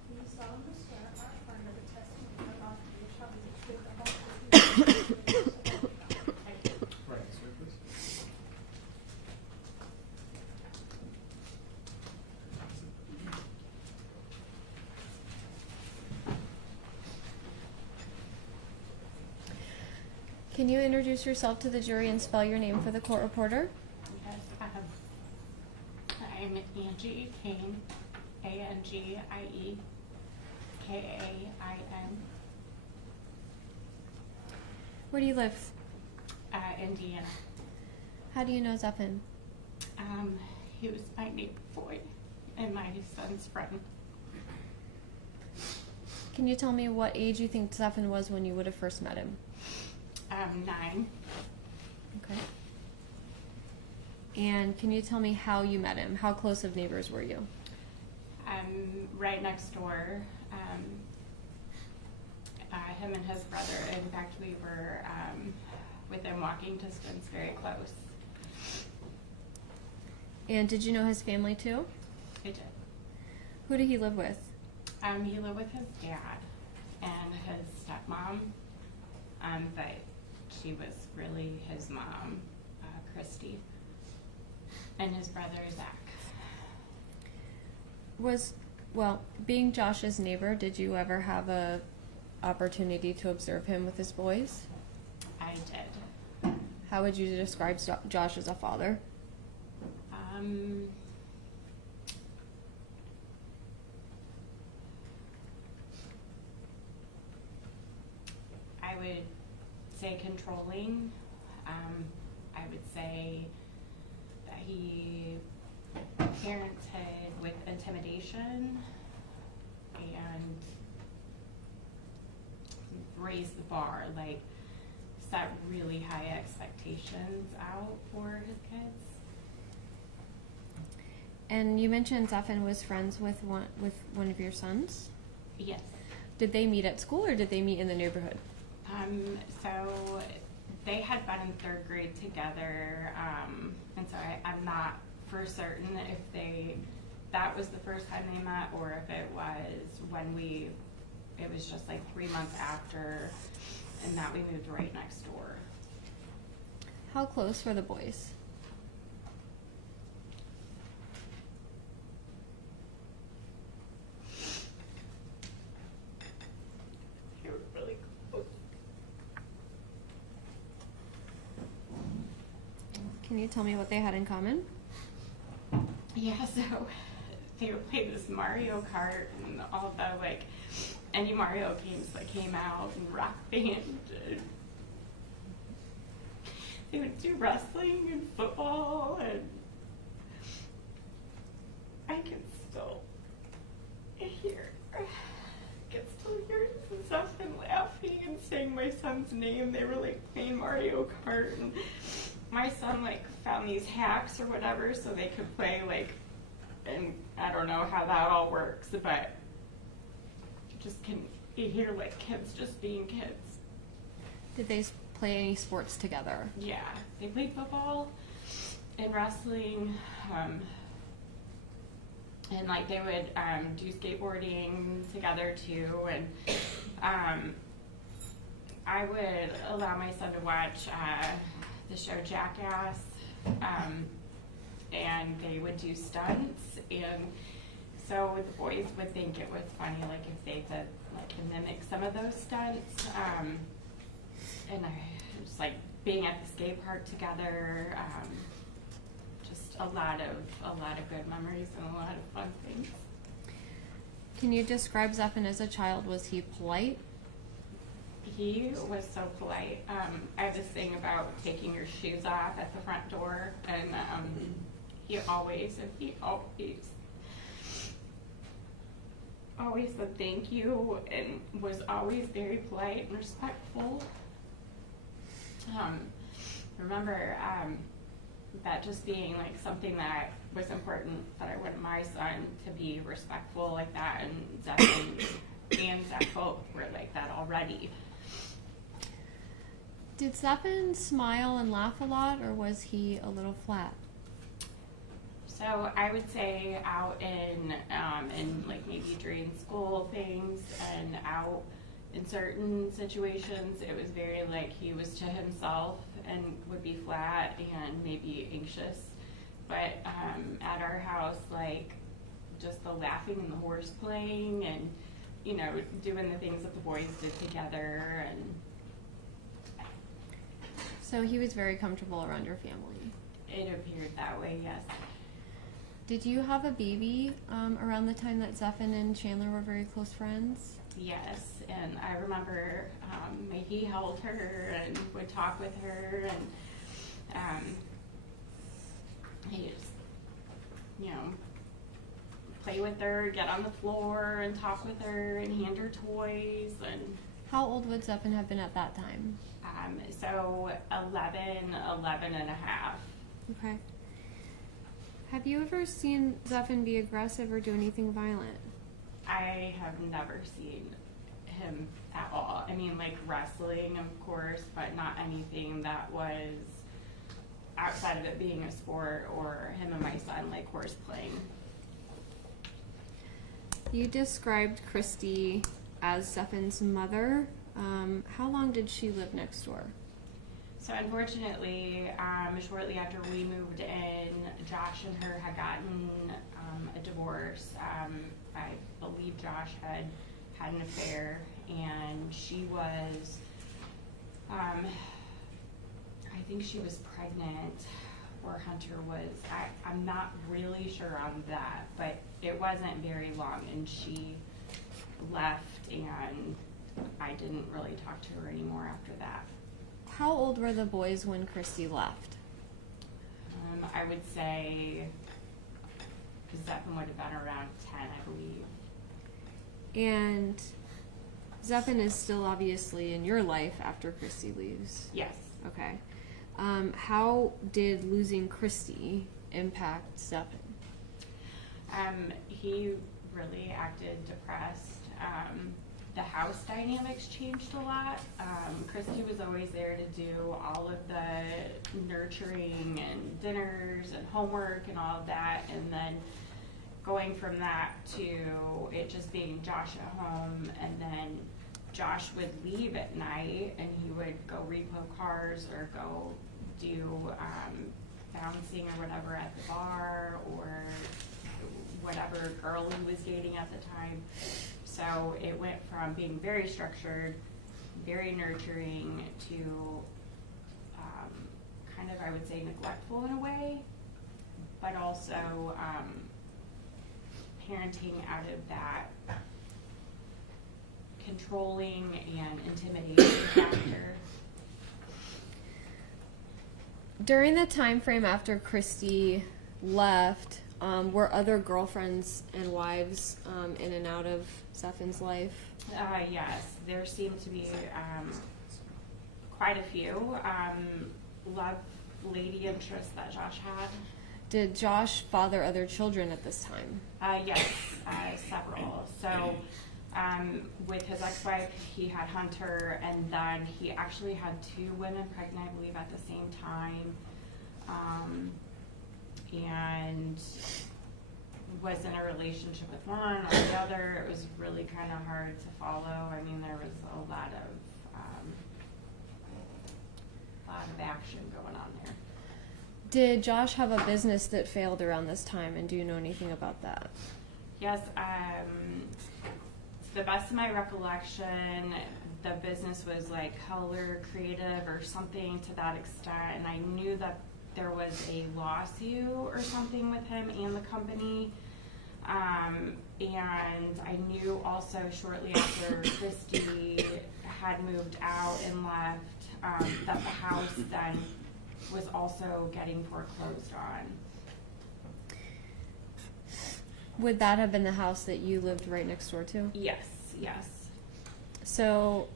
You solemnly swear or affirm that the testimony you're about to give shall be the truth, the whole truth, and nothing but the truth. I do. Right, sir, please. Can you introduce yourself to the jury and spell your name for the court reporter? Yes, I'm Angie Kane, ANGIE KAIN, Where do you live? Indiana. How do you know Zephen? He was my neighbor boy and my son's friend. Can you tell me what age you think Zephen was when you would have first met him? 9. Okay. And can you tell me how you met him? How close of neighbors were you? Right next door. Him and his brother. In fact, we were within walking distance, very close. And did you know his family too? I did. Who did he live with? He lived with his dad and his stepmom, but she was really his mom, Christy, and his brother, Zach. Being Josh's neighbor, did you ever have a opportunity to observe him with his boys? I did. How would you describe Josh as a father? I would say controlling. I would say that he parented with intimidation and raised the bar, like set really high expectations out for his kids. And you mentioned Zephen was friends with one of your sons. Yes. Did they meet at school or did they meet in the neighborhood? So they had been in 3rd grade together, and so I'm not for certain if that was the first time they met or if it was it was just like 3 months after, and that we moved right next door. How close were the boys? They were really close. Can you tell me what they had in common? Yeah, so they would play this Mario Kart and all the any Mario games that came out and Rock Band. And they would do wrestling and football, and I can still gets to hear Zephen laughing and saying my son's name. They were like playing Mario Kart, and my son like found these hacks or whatever so they could play like, and I don't know how that all works, but just can you hear like kids just being kids. Did they play any sports together? Yeah, they played football and wrestling, and like they would do skateboarding together too, and I would allow my son to watch the show Jackass, and they would do stunts, and so the boys would think it was funny, like if they could like mimic some of those stunts, and I just like being at the skate park together, just a lot of good memories and a lot of fun things. Can you describe Zephen as a child? Was he polite? He was so polite. I have this thing about taking your shoes off at the front door, and he always said thank you and was always very polite and respectful. Remember that just being like something that was important, that I wanted my son to be respectful like that, and Zephen and Zach both were like that already. Did Zephen smile and laugh a lot, or was he a little flat? So I would say out in like maybe during school things and out in certain situations, it was very like he was to himself and would be flat and maybe anxious. But at our house, like just the laughing and the horse playing and, you know, doing the things that the boys did together. And so he was very comfortable around your family. It appeared that way, yes. Did you have a baby around the time that Zephen and Chandler were very close friends? Yes, and I remember he held her and would talk with her, and he just, you know, play with her, get on the floor and talk with her and hand her toys. And how old would Zephen have been at that time? So 11 and a half. Okay. Have you ever seen Zephen be aggressive or do anything violent? I have never seen him at all. I mean, like wrestling, of course, but not anything that was outside of it being a sport or him and my son like horse playing. You described Christy as Zephen's mother. How long did she live next door? So unfortunately, shortly after we moved in, Josh and her had gotten a divorce. I believe Josh had an affair, and she was, I think she was pregnant, or Hunter was. I'm not really sure on that, but it wasn't very long, and she left, and I didn't really talk to her anymore after that. How old were the boys when Christy left? I would say Zephen would have been around 10, I believe. And Zephen is still obviously in your life after Christy leaves? Yes. Okay. How did losing Christy impact Zephen? He really acted depressed. The house dynamics changed a lot. Christy was always there to do all of the nurturing and dinners and homework and all of that, and then going from that to it just being Josh at home, and then Josh would leave at night and he would go repo cars or go do bouncing or whatever at the bar or whatever girl he was dating at the time. So it went from being very structured, very nurturing, to kind of, I would say, neglectful in a way, but also parenting out of that controlling and intimidation factor. During the time frame after Christy left, Were other girlfriends and wives in and out of Zephen's life? Yes, there seemed to be quite a few. Love lady interests that Josh had. Did Josh father other children at this time? Yes, several. So with his ex-wife, he had Hunter, and then he actually had 2 women pregnant, I believe, at the same time. And was in a relationship with one or the other. It was really kind of hard to follow. I mean, there was a lot of action going on there. Did Josh have a business that failed around this time, and do you know anything about that? Yes, to the best of my recollection, the business was like Color Creative or something to that extent, and I knew that there was a lawsuit or something with him and the company. And I knew also shortly after Christy had moved out and left, that the house then was also getting foreclosed on. Would that have been the house that you lived right next door to? Yes, yes. So,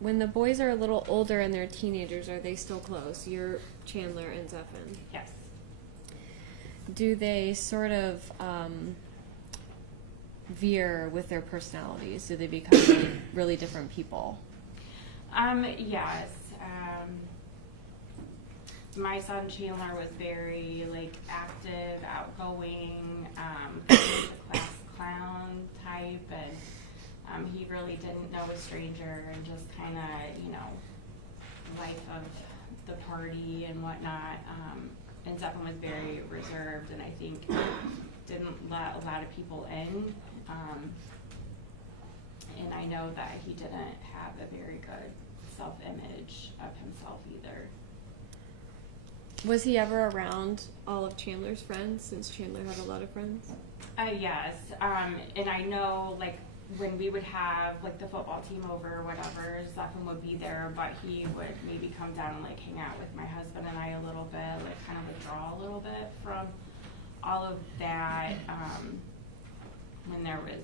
when the boys are a little older and they're teenagers, are they still close? You're Chandler and Zephen. Yes. Do they sort of veer with their personalities? Do they become really different people? Yes. My son Chandler was very active, outgoing, the class clown type, and he really didn't know a stranger and just kind of, life of the party and whatnot. And Zephen was very reserved, and I think didn't let a lot of people in. And I know that he didn't have a very good self-image of himself either. Was he ever around all of Chandler's friends, since Chandler had a lot of friends? Yes, and I know when we would have the football team over or whatever, Zephen would be there, but he would maybe come down and hang out with my husband and I a little bit, kind of withdraw a little bit from all of that. When there was,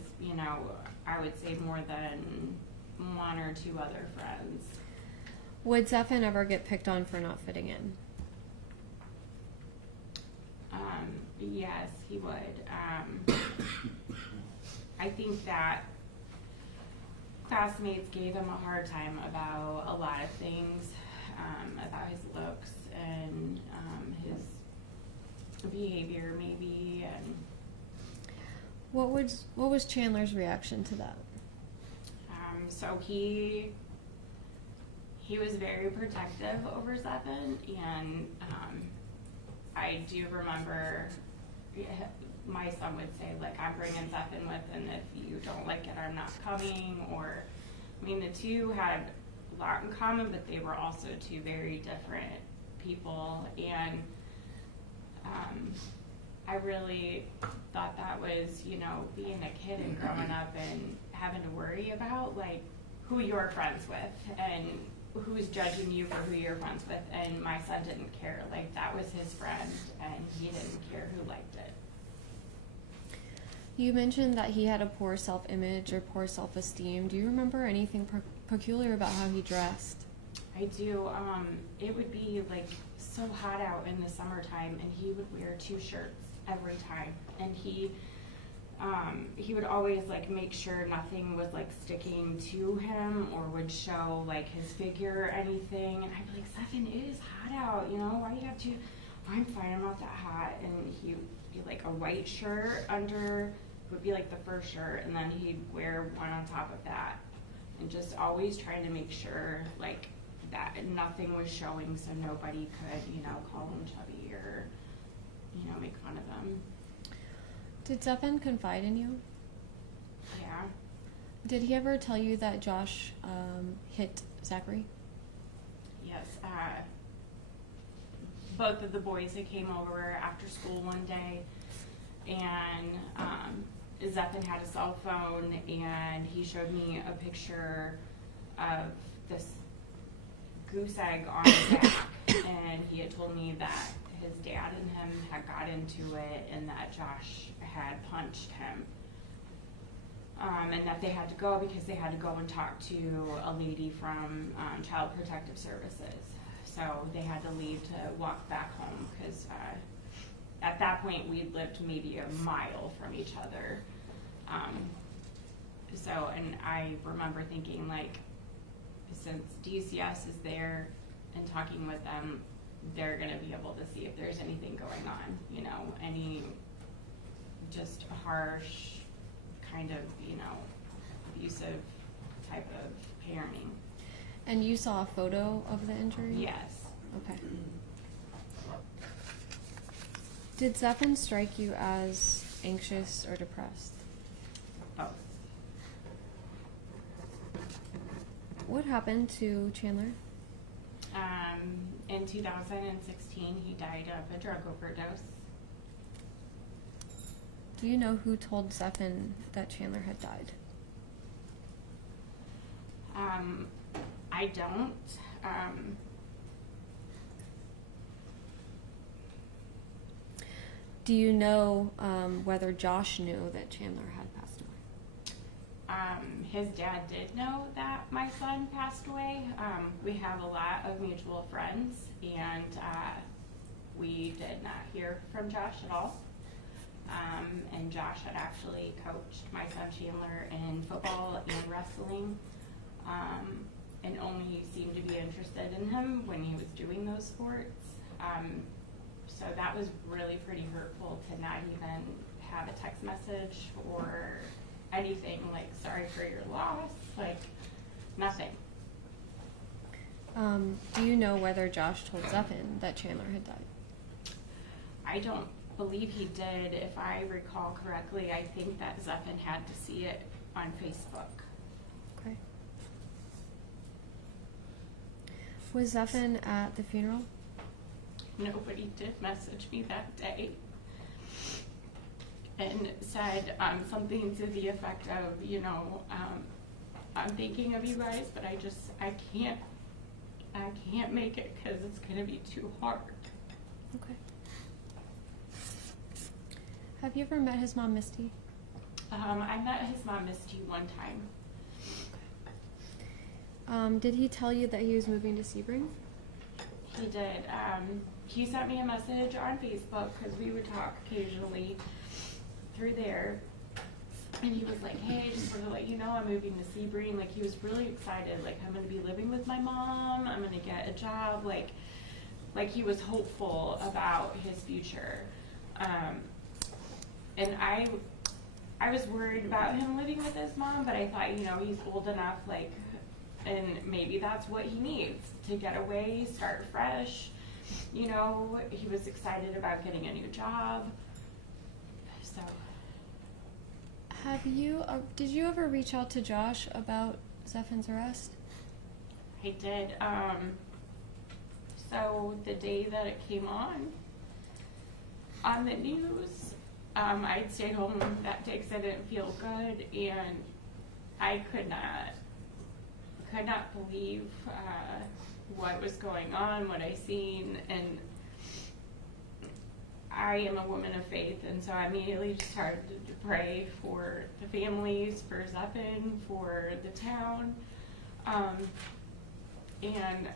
I would say more than 1 or 2 other friends. Would Zephen ever get picked on for not fitting in? Yes, he would. I think that classmates gave him a hard time about a lot of things, about his looks and his behavior maybe. And what was Chandler's reaction to that? So he was very protective over Zephen, and I do remember my son would say, I'm bringing Zephen with, and if you don't like it, I'm not coming. Or, the 2 had a lot in common, but they were also 2 very different people. And I really thought that was, being a kid and growing up and having to worry about, who you're friends with and who's judging you for who you're friends with. And my son didn't care. That was his friend, and he didn't care who liked it. You mentioned that he had a poor self-image or poor self-esteem. Do you remember anything peculiar about how he dressed? I do. It would be so hot out in the summertime, and he would wear 2 shirts every time. And he would always make sure nothing was sticking to him or would show his figure or anything. And I'd be like, Zephen, it is hot out, why do you have to? I'm fine, I'm not that hot. And he'd be a white shirt under, would be the first shirt, and then he'd wear one on top of that. And just always trying to make sure that nothing was showing, so nobody could, call him chubby or, make fun of him. Did Zephen confide in you? Yeah. Did he ever tell you that Josh hit Zachary? Yes. Both of the boys that came over after school one day, and Zephen had a cell phone, and he showed me a picture of this goose egg on his back, and he had told me that his dad and him had got into it and that Josh had punched him. And that they had to go because they had to go and talk to a lady from Child Protective Services. So they had to leave to walk back home because at that point we'd lived maybe a mile from each other. And I remember thinking, like, since DCS is there and talking with them, they're going to be able to see if there's anything going on, you know, any just harsh kind of, you know, abusive type of parenting. And you saw a photo of the injury? Yes. Okay. Did Zephen strike you as anxious or depressed? Both. What happened to Chandler? In 2016, he died of a drug overdose. Do you know who told Zephen that Chandler had died? I don't. Do you know whether Josh knew that Chandler had passed away? His dad did know that my son passed away. We have a lot of mutual friends, and we did not hear from Josh at all. And Josh had actually coached my son Chandler in football and wrestling, and only seemed to be interested in him when he was doing those sports. So that was really pretty hurtful to not even have a text message or anything like, sorry for your loss, like nothing. Do you know whether Josh told Zephen that Chandler had died? I don't believe he did. If I recall correctly, I think that Zephen had to see it on Facebook. Okay. Was Zephen at the funeral? Nobody did message me that day and said something to the effect of, you know, I'm thinking of you guys, but I can't make it because it's going to be too hard. Okay. Have you ever met his mom, Misty? I met his mom, Misty, one time. Did he tell you that he was moving to Sebring? He did. He sent me a message on Facebook because we would talk occasionally through there. And he was like, hey, just sort of like, you know, I'm moving to Sebring. Like, he was really excited. Like, I'm going to be living with my mom. I'm going to get a job. Like he was hopeful about his future. And I was worried about him living with his mom, but I thought, you know, he's old enough, like, and maybe that's what he needs to get away, start fresh. You know, he was excited about getting a new job. So. Did you ever reach out to Josh about Zephen's arrest? I did. So the day that it came on the news, I'd stayed home that day because I didn't feel good, and I could not believe what was going on, what I seen, and I am a woman of faith, and so I immediately just started to pray for the families, for Zephen, for the town, and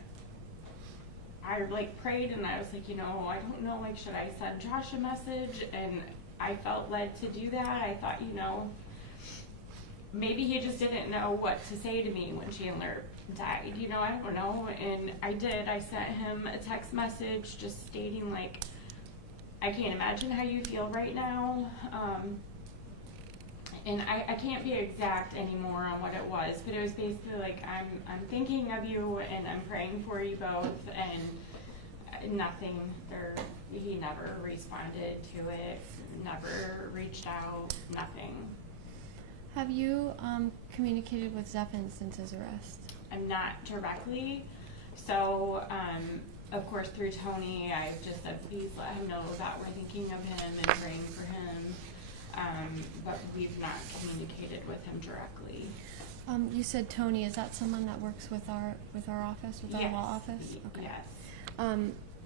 I like prayed, and I was like, you know, I don't know, like, should I send Josh a message? And I felt led to do that. I thought, you know, maybe he just didn't know what to say to me when Chandler died, you know, I don't know. And I did. I sent him a text message just stating, like, I can't imagine how you feel right now. And I can't be exact anymore on what it was, but it was basically like, I'm thinking of you and I'm praying for you both, and nothing there. He never responded to it, never reached out, nothing. Have you communicated with Zephen since his arrest? I'm not directly, so of course through Tony, I've just said please let him know that we're thinking of him and praying for him. But we've not communicated with him directly. You said Tony. Is that someone that works with our office, with our Yes. law office? Okay. Yes.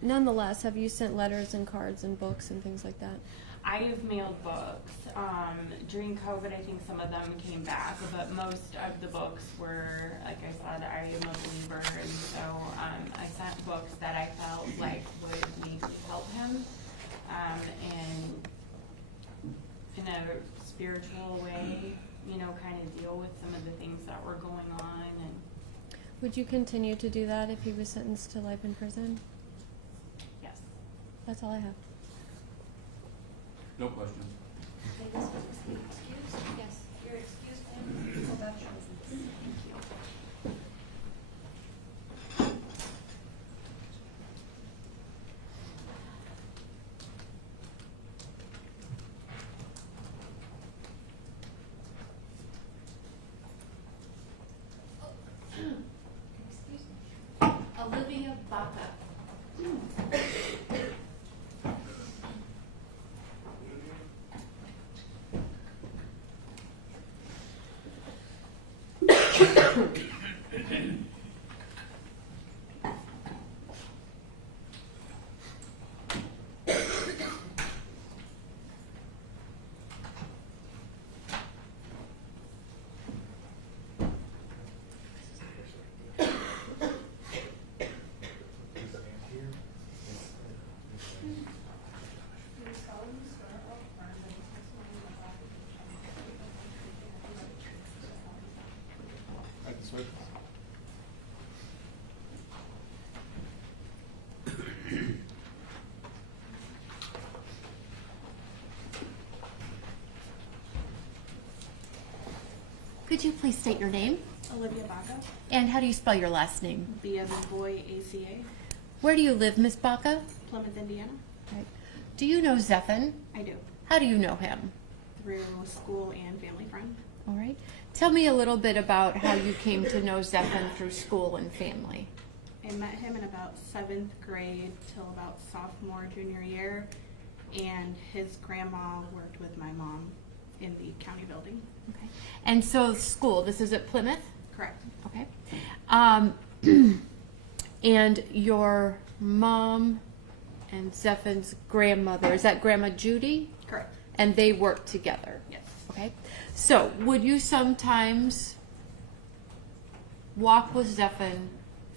nonetheless, have you sent letters and cards and books and things like that? I have mailed books. During COVID, I think some of them came back, but most of the books were, like I said, I am a believer, and so I sent books that I felt like would maybe help him, and in a spiritual way, you know, kind of deal with some of the things that were going on. And Would you continue to do that if he was sentenced to life in prison? yes. That's all I have. No questions. Okay, this one is the excused? Yes. You're excused, ma'am. Hold up, Thank you. Excuse me. Olivia Baca. I can switch. Could you please state your name? Olivia Baca, And how do you spell your last name? B as in boy, ACA, Where do you live, Miss Baca? Plymouth, Indiana. Right. Do you know Zephen? I do, How do you know him? through school and family friend. All right. Tell me a little bit about how you came to know Zephen through school and family. I met him in about 7th grade till about sophomore, junior year, and his grandma worked with my mom in the county building. Okay. And so school, this is at Plymouth? Correct. Okay. And your mom and Zephen's grandmother, is that Grandma Judy? Correct. And they work together? Yes. Okay. So would you sometimes walk with Zephen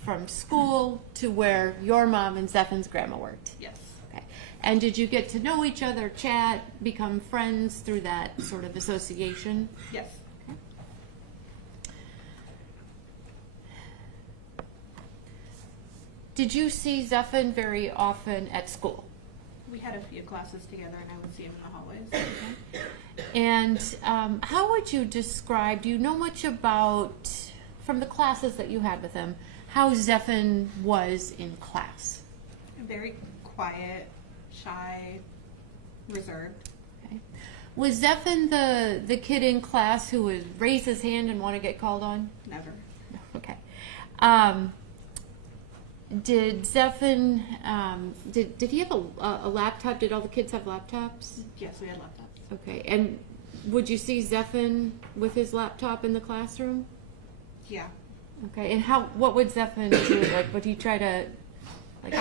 from school to where your mom and Zephen's grandma worked? Yes. Okay. And did you get to know each other, chat, become friends through that sort of association? Yes. Did you see Zephen very often at school? We had a few classes together, and I would see him in the hallways. And how would you describe, do you know much about, from the classes that you had with him, how Zephen was in class? Very quiet, shy, reserved. Okay. Was Zephen the kid in class who would raise his hand and want to get called on? Never. Okay. Did Zephen, did he have a laptop? Did all the kids have laptops? Yes, we had laptops. Okay. And would you see Zephen with his laptop in the classroom? Yeah. Okay. And what would Zephen do? Like, would he try to, like,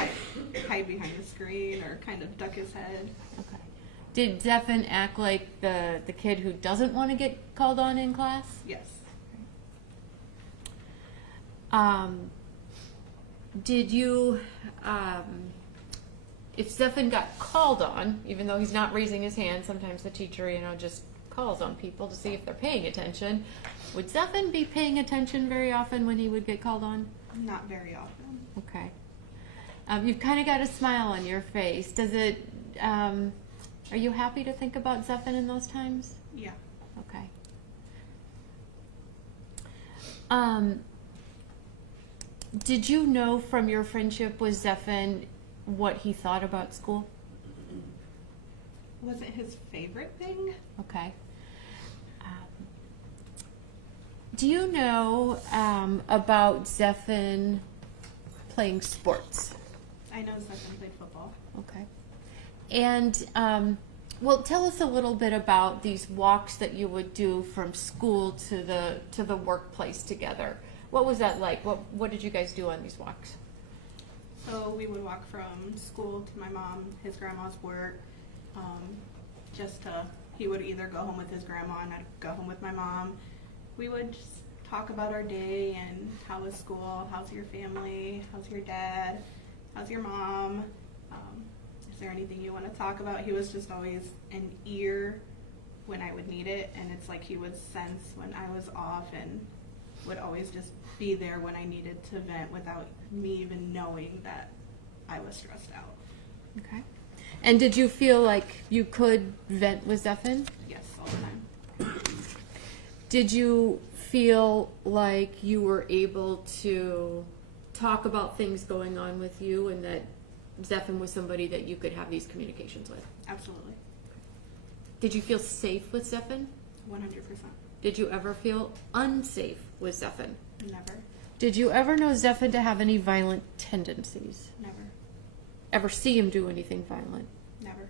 Hide behind the screen or kind of duck his head. okay. Did Zephen act like the kid who doesn't want to get called on in class? Yes. Did you, if Zephen got called on, even though he's not raising his hand, sometimes the teacher, just calls on people to see if they're paying attention. Would Zephen be paying attention very often when he would get called on? Not very often. Okay. You've kind of got a smile on your face. Does it, are you happy to think about Zephen in those times? Yeah. Okay. Did you know from your friendship with Zephen what he thought about school? Wasn't his favorite thing? Okay. Do you know about Zephen playing sports? I know Zephen played football. Okay. And well, tell us a little bit about these walks that you would do from school to the workplace together. What was that like? What did you guys do on these walks? So we would walk from school to my mom, his grandma's work, he would either go home with his grandma and I'd go home with my mom. We would just talk about our day and how was school, how's your family, how's your dad, how's your mom, is there anything you want to talk about? He was just always an ear when I would need it, and it's like he would sense when I was off and would always just be there when I needed to vent without me even knowing that I was stressed out. Okay. And did you feel like you could vent with Zephen? Yes, all the time. Did you feel like you were able to talk about things going on with you and that Zephen was somebody that you could have these communications with? Absolutely. Did you feel safe with Zephen? 100%. Did you ever feel unsafe with Zephen? Never. Did you ever know Zephen to have any violent tendencies? Never. Ever see him do anything violent? Never.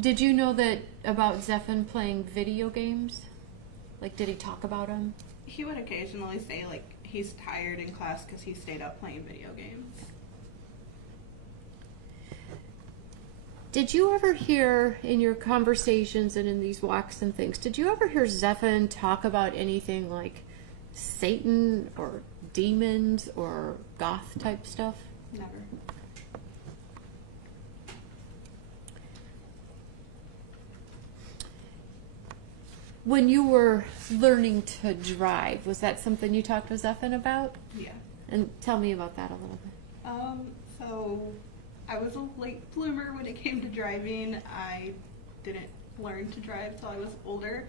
Did you know that about Zephen playing video games? Like, did he talk about them? He would occasionally say, like, he's tired in class because he stayed up playing video games. Did you ever hear in your conversations and in these walks and things, did you ever hear Zephen talk about anything like Satan or demons or goth type stuff? Never. When you were learning to drive, was that something you talked to Zephen about? Yeah. And tell me about that a little bit. So I was a late bloomer when it came to driving. I didn't learn to drive till I was older.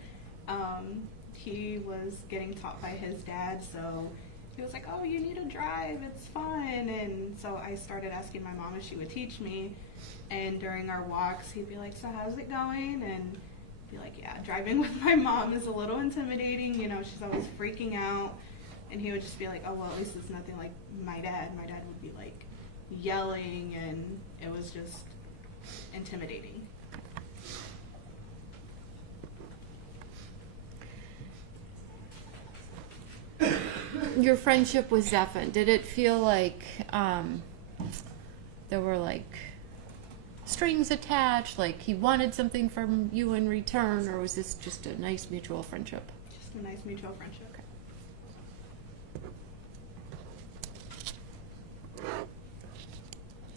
He was getting taught by his dad, so he was like, oh, you need to drive, it's fun. And so I started asking my mom if she would teach me. And during our walks, he'd be like, so how's it going? And be like, yeah, driving with my mom is a little intimidating. You know, she's always freaking out. And he would just be like, oh, well, at least it's nothing like my dad. My dad would be like yelling, and it was just intimidating. Your friendship with Zephen, did it feel like there were like strings attached, like he wanted something from you in return, or was this just a nice mutual friendship? Just a nice mutual friendship.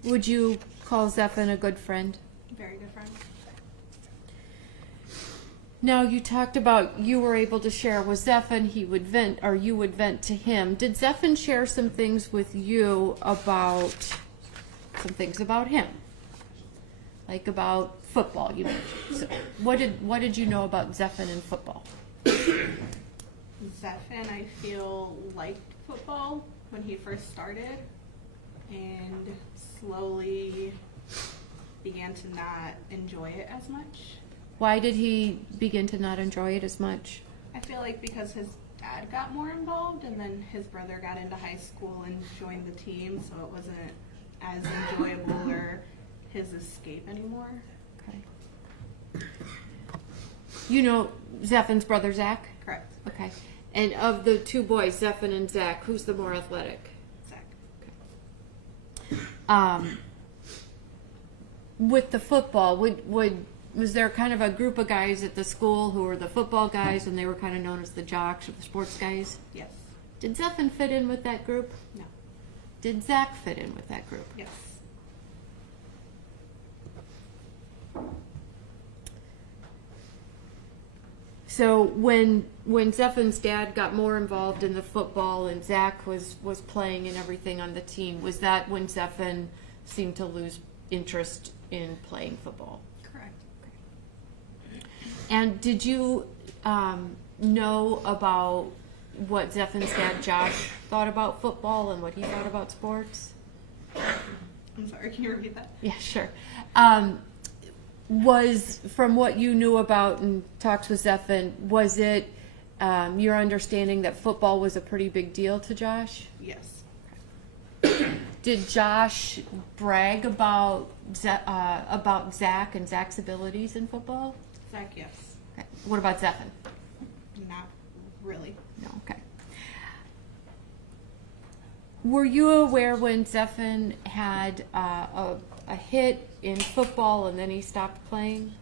Would you call Zephen a good friend? Very good friend. Now, you talked about you were able to share with Zephen, he would vent, or you would vent to him. Did Zephen share some things with you about, some things about him? Like about football, you mentioned. So what did you know about Zephen and football? Zephen, I feel, liked football when he first started, and slowly began to not enjoy it as much. Why did he begin to not enjoy it as much? I feel like because his dad got more involved, and then his brother got into high school and joined the team, so it wasn't as enjoyable or his escape anymore. Okay. You know Zephen's brother, Zach? Correct. Okay. And of the two boys, Zephen and Zach, who's the more athletic? Zach. With the football, was there kind of a group of guys at the school who were the football guys and they were kind of known as the jocks or the sports guys? Yes. Did Zephen fit in with that group? No. Did Zach fit in with that group? Yes. So when Zephen's dad got more involved in the football and Zach was playing and everything on the team, was that when Zephen seemed to lose interest in playing football? Correct. And did you know about what Zephen's dad, Josh, thought about football and what he thought about sports? I'm sorry, can you repeat that? Yeah, sure. Was, from what you knew about and talks with Zephen, was it your understanding that football was a pretty big deal to Josh? Yes. Did Josh brag about Zach and Zach's abilities in football? Zach, yes. Okay. What about Zephen? Not really. No, okay. Were you aware when Zephen had a hit in football and then he stopped playing?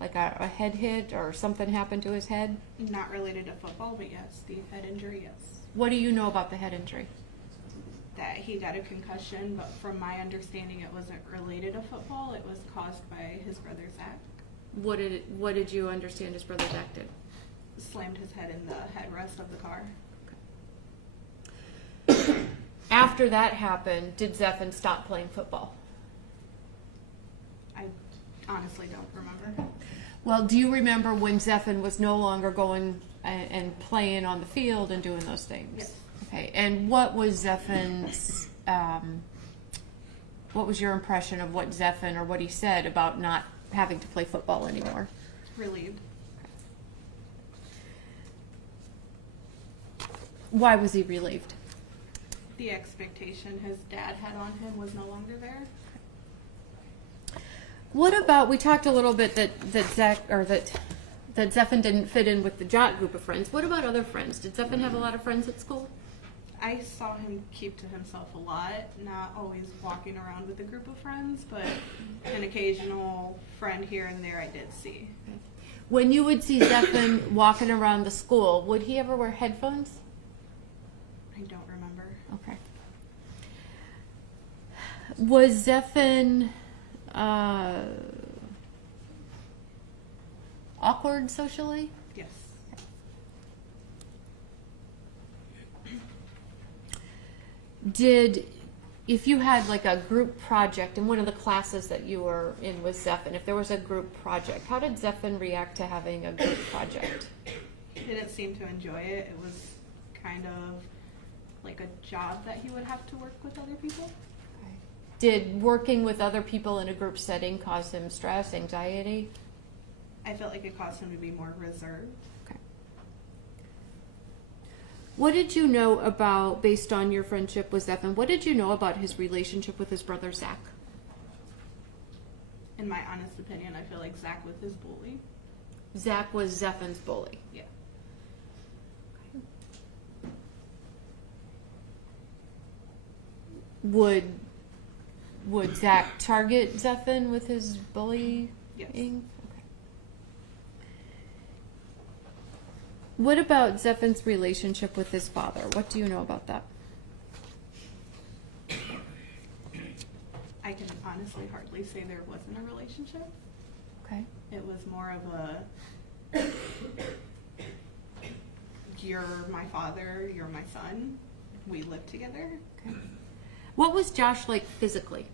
Like a head hit or something happened to his head? Not related to football, but yes, the head injury, yes. What do you know about the head injury? That he got a concussion, but from my understanding, it wasn't related to football. It was caused by his brother Zach. What did you understand his brother Zach did? Slammed his head in the headrest of the car. After that happened, did Zephen stop playing football? I honestly don't remember. Well, do you remember when Zephen was no longer going and playing on the field and doing those things? Yes. Okay, and what was Zephen's, what was your impression of what Zephen or what he said about not having to play football anymore? Relieved. Why was he relieved? The expectation his dad had on him was no longer there. What about, we talked a little bit that Zephen didn't fit in with the jock group of friends. What about other friends? Did Zephen have a lot of friends at school? I saw him keep to himself a lot, not always walking around with a group of friends, but an occasional friend here and there I did see. When you would see Zephen walking around the school, would he ever wear headphones? I don't remember. Okay. Was Zephen awkward socially? Yes. If you had like a group project in one of the classes that you were in with Zephen, if there was a group project, how did Zephen react to having a group project? He didn't seem to enjoy it. It was kind of like a job that he would have to work with other people. Did working with other people in a group setting cause him stress, anxiety? I felt like it caused him to be more reserved. Okay. What did you know about, based on your friendship with Zephen, what did you know about his relationship with his brother Zach? In my honest opinion, I feel like Zach was his bully. Zach was Zephen's bully. Yeah. Would Zach target Zephen with his bullying? Yes. Okay. What about Zephen's relationship with his father? What do you know about that? I can honestly hardly say there wasn't a relationship. Okay. It was more of a, you're my father, you're my son, we live together. Okay. What was Josh like physically?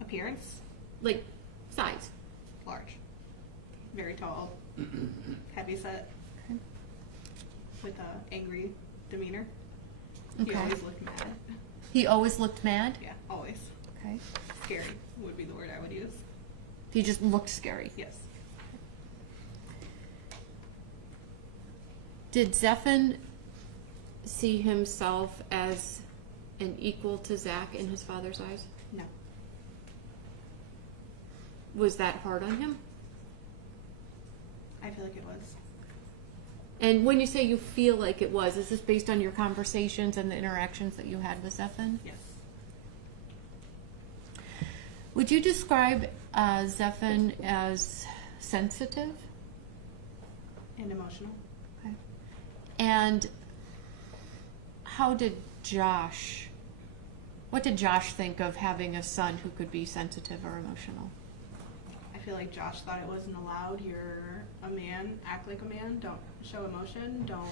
Appearance, Like size? large, very tall, heavy set, Okay. with a angry demeanor. Okay. He always looked mad. He always looked mad? Yeah, always. Okay. Scary would be the word I would use. He just looked scary. Yes. Did Zephen see himself as an equal to Zach in his father's eyes? No. Was that hard on him? I feel like it was. And when you say you feel like it was, is this based on your conversations and the interactions that you had with Zephen? Yes. Would you describe Zephen as sensitive? And emotional. Okay. And how did what did Josh think of having a son who could be sensitive or emotional? I feel like Josh thought it wasn't allowed. You're a man, act like a man, don't show emotion, don't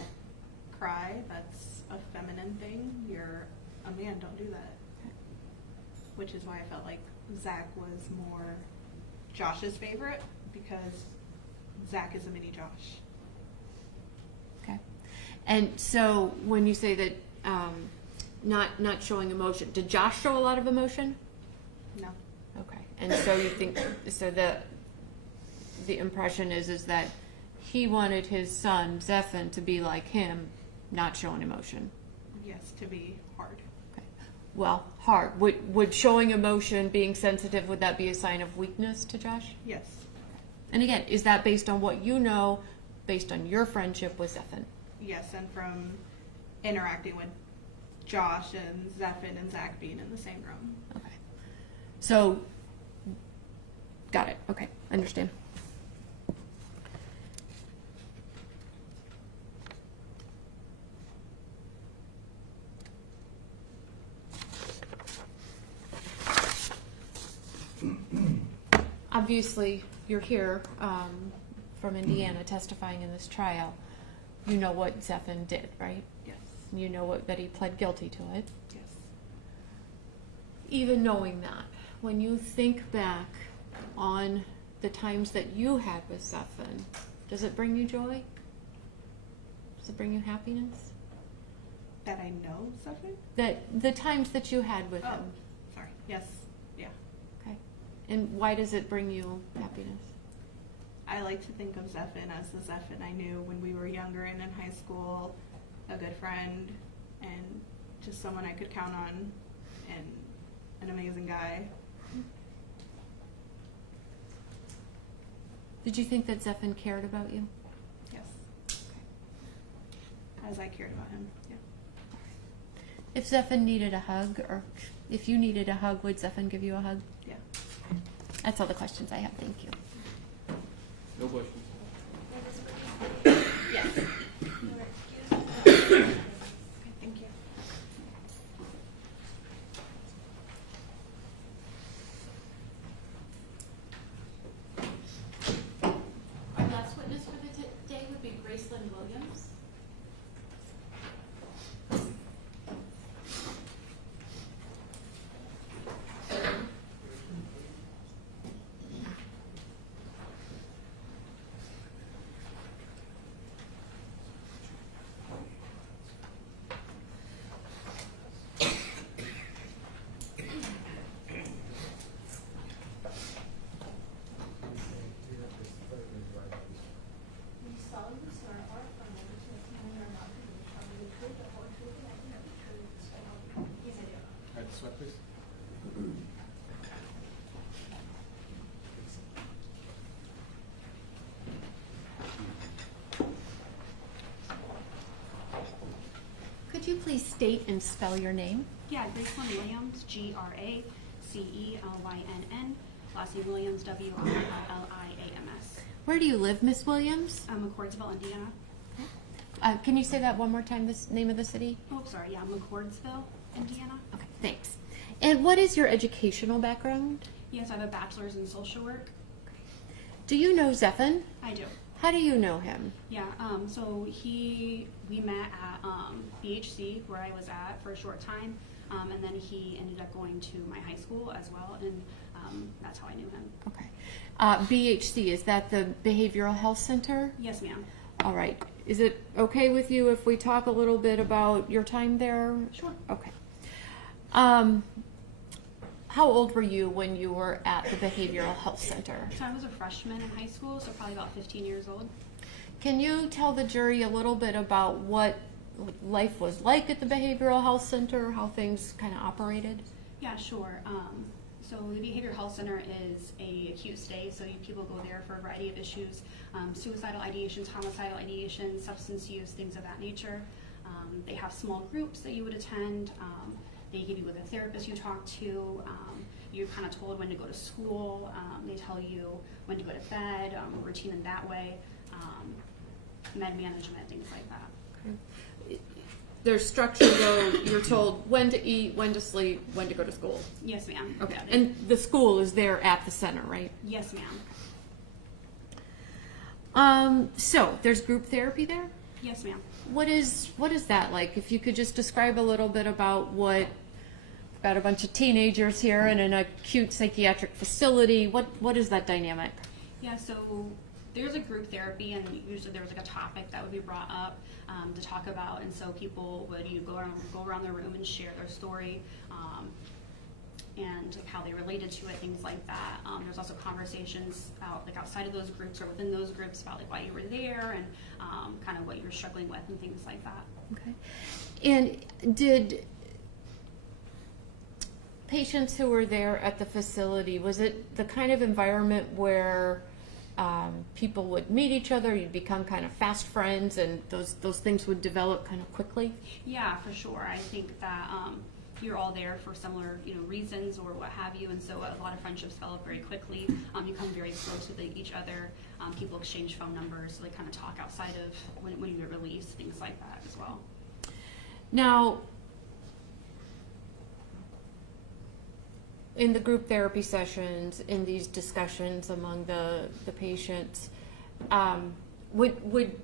cry. That's a feminine thing. You're a man, don't do that. Okay. Which is why I felt like Zach was more Josh's favorite, because Zach is a mini Josh. Okay. And so when you say that not showing emotion, did Josh show a lot of emotion? No. Okay. And so you think, so the impression is that he wanted his son, Zephen, to be like him, not showing emotion. Yes, to be hard. Okay. Well, hard. Would showing emotion, being sensitive, would that be a sign of weakness to Josh? Yes. And again, is that based on what you know, based on your friendship with Zephen? Yes, and from interacting with Josh and Zephen and Zach being in the same room. Okay. So, got it. Okay, understand. Obviously, you're here from Indiana testifying in this trial. You know what Zephen did, right? Yes. You know that he pled guilty to it. Yes. Even knowing that, when you think back on the times that you had with Zephen, does it bring you joy? Does it bring you happiness? That I know Zephen? That the times that you had with Oh, him. sorry. Yes. Yeah. Okay. And why does it bring you happiness? I like to think of Zephen as the Zephen I knew when we were younger and in high school, a good friend, and just someone I could count on, and an amazing guy. Did you think that Zephen cared about you? Yes. As I cared about him. Yeah. If Zephen needed a hug, or if you needed a hug, would Zephen give you a hug? Yeah. That's all the questions I have. Thank you. No questions. Yes. Okay, Thank you. Our last witness for the day would be Gracelyn Williams. You solemnly swear or affirm that the testimony you are about to give shall be the truth, the whole truth, and nothing but the truth, so help you God. Yes, I do. All right, sweat, please. Could you please state and spell your name? Yeah, Gracelyn Williams, Gracelynn, last name Williams, Williams. Where do you live, Miss Williams? McCordsville, Indiana. Can you say that one more time, the name of the city? Oh, sorry, yeah, McCordsville, Indiana. Okay, thanks. And what is your educational background? Yes, I have a bachelor's in social work. Do you know Zephen? I do. How do you know him? Yeah, so we met at BHC, where I was at for a short time, and then he ended up going to my high school as well, and that's how I knew him. Okay. BHC, is that the Behavioral Health Center? Yes, ma'am. All right. Is it okay with you if we talk a little bit about your time there? Sure. Okay. How old were you when you were at the Behavioral Health Center? So I was a freshman in high school, so probably about 15 years old. Can you tell the jury a little bit about what life was like at the Behavioral Health Center, how things kind of operated? Yeah, sure. So the Behavioral Health Center is a acute stay, so people go there for a variety of issues, suicidal ideations, homicidal ideations, substance use, things of that nature. They have small groups that you would attend. They give you with a therapist you talk to. You're kind of told when to go to school. They tell you when to go to bed, routine in that way, med management, things like that. Okay. There's structure though, you're told when to eat, when to sleep, when to go to school. Yes, ma'am. Okay, Yeah, and the school is there at the center, right? yes, ma'am. So there's group therapy there? Yes, ma'am. What is that like? If you could just describe a little bit about what, got a bunch of teenagers here in an acute psychiatric facility, what is that dynamic? Yeah, so there's a group therapy, and usually there's like a topic that would be brought up to talk about, and so people would go around the room and share their story and like how they related to it, things like that. There's also conversations outside of those groups or within those groups about like why you were there and kind of what you're struggling with and things like that. Okay. And did patients who were there at the facility, was it the kind of environment where people would meet each other, you'd become kind of fast friends, and those things would develop kind of quickly? Yeah, for sure. I think that you're all there for similar, reasons or what have you, and so a lot of friendships develop very quickly. You come very close with each other. People exchange phone numbers, so they kind of talk outside of when you get released, things like that as well. Now, in the group therapy sessions, in these discussions among the patients, would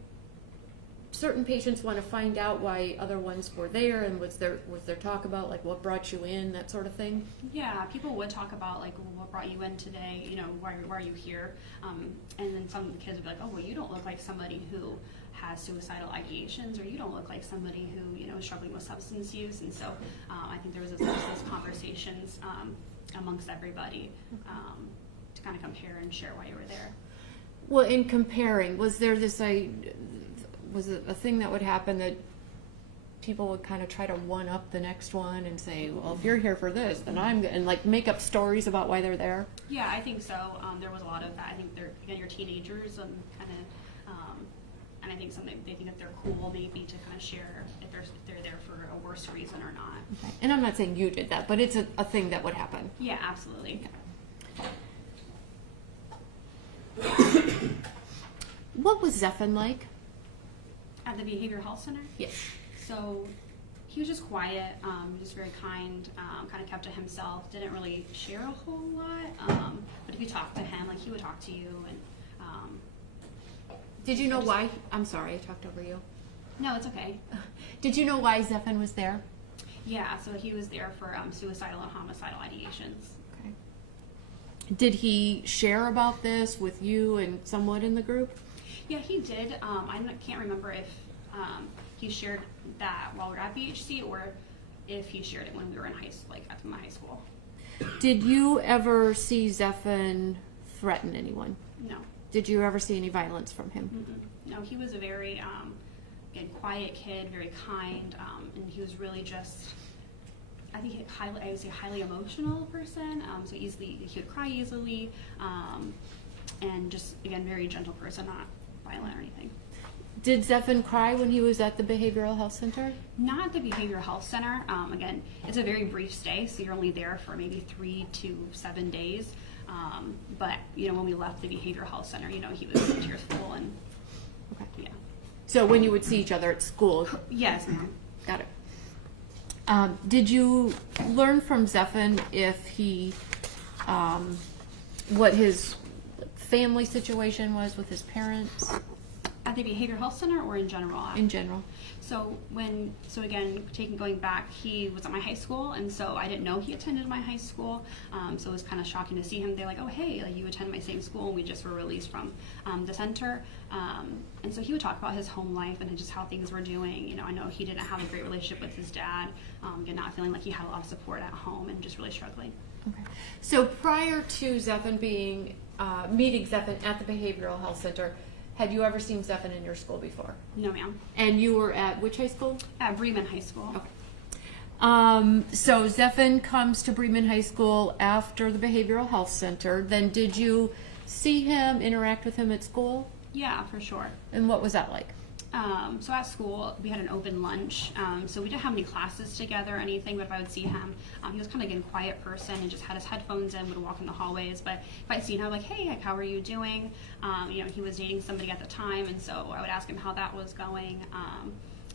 certain patients want to find out why other ones were there, and was there talk about like what brought you in, that sort of thing? Yeah, people would talk about like, well, what brought you in today, why are you here? And then some kids would be like, oh, well, you don't look like somebody who has suicidal ideations, or you don't look like somebody who, is struggling with substance use. And so I think there was those conversations amongst everybody to kind of compare and share why you were there. Well, in comparing, was there was it a thing that would happen that people would kind of try to one up the next one and say, well, if you're here for this, then and like make up stories about why they're there? Yeah, I think so. There was a lot of that. I think you're teenagers and kind of, and I think they think that they're cool maybe to kind of share if they're there for a worse reason or not. Okay. And I'm not saying you did that, but it's a thing that would happen. Yeah, absolutely. What was Zephen like? At the behavioral health center? Yes. So he was just quiet, just very kind, kind of kept to himself, didn't really share a whole lot. But if you talk to him, like he would talk to you. And did you know why? I'm sorry, I talked over you. No, it's okay. Did you know why Zephen was there? Yeah, so he was there for suicidal and homicidal ideations. Okay. Did he share about this with you and someone in the group? Yeah, he did. I can't remember if he shared that while we were at BHC or if he shared it when we were in high school, like at my high school. Did you ever see Zephen threaten anyone? No. Did you ever see any violence from him? Mm-mm. No, he was a very again, quiet kid, very kind, and he was really just, I think, I would say highly emotional person. So he would cry easily, and just, again, very gentle person, not violent or anything. Did Zephen cry when he was at the behavioral health center? Not at the behavioral health center. Again, it's a very brief stay, so you're only there for maybe 3 to 7 days. But when we left the behavioral health center, he was tearful and okay. Yeah. So when you would see each other at school? Yes, ma'am. Got it. Did you learn from Zephen if he, what his family situation was with his parents? At the behavioral health center or in general? In general. So again, going back, he was at my high school, and so I didn't know he attended my high school. So it was kind of shocking to see him. They're like, oh, hey, you attend my same school, and we just were released from the center. And so he would talk about his home life and just how things were doing. I know he didn't have a great relationship with his dad, and not feeling like he had a lot of support at home and just really struggling. Okay. So prior to Zephen meeting Zephen at the behavioral health center, had you ever seen Zephen in your school before? No, ma'am. And you were at which high school? At Bremen High School. Okay. So Zephen comes to Bremen High School after the behavioral health center. Then did you see him, interact with him at school? Yeah, for sure. And what was that like? So at school, we had an open lunch, so we didn't have any classes together or anything, but if I would see him, he was kind of a quiet person and just had his headphones in, would walk in the hallways, but if I'd see him, I'd be like, hey, like, how are you doing? He was dating somebody at the time, and so I would ask him how that was going,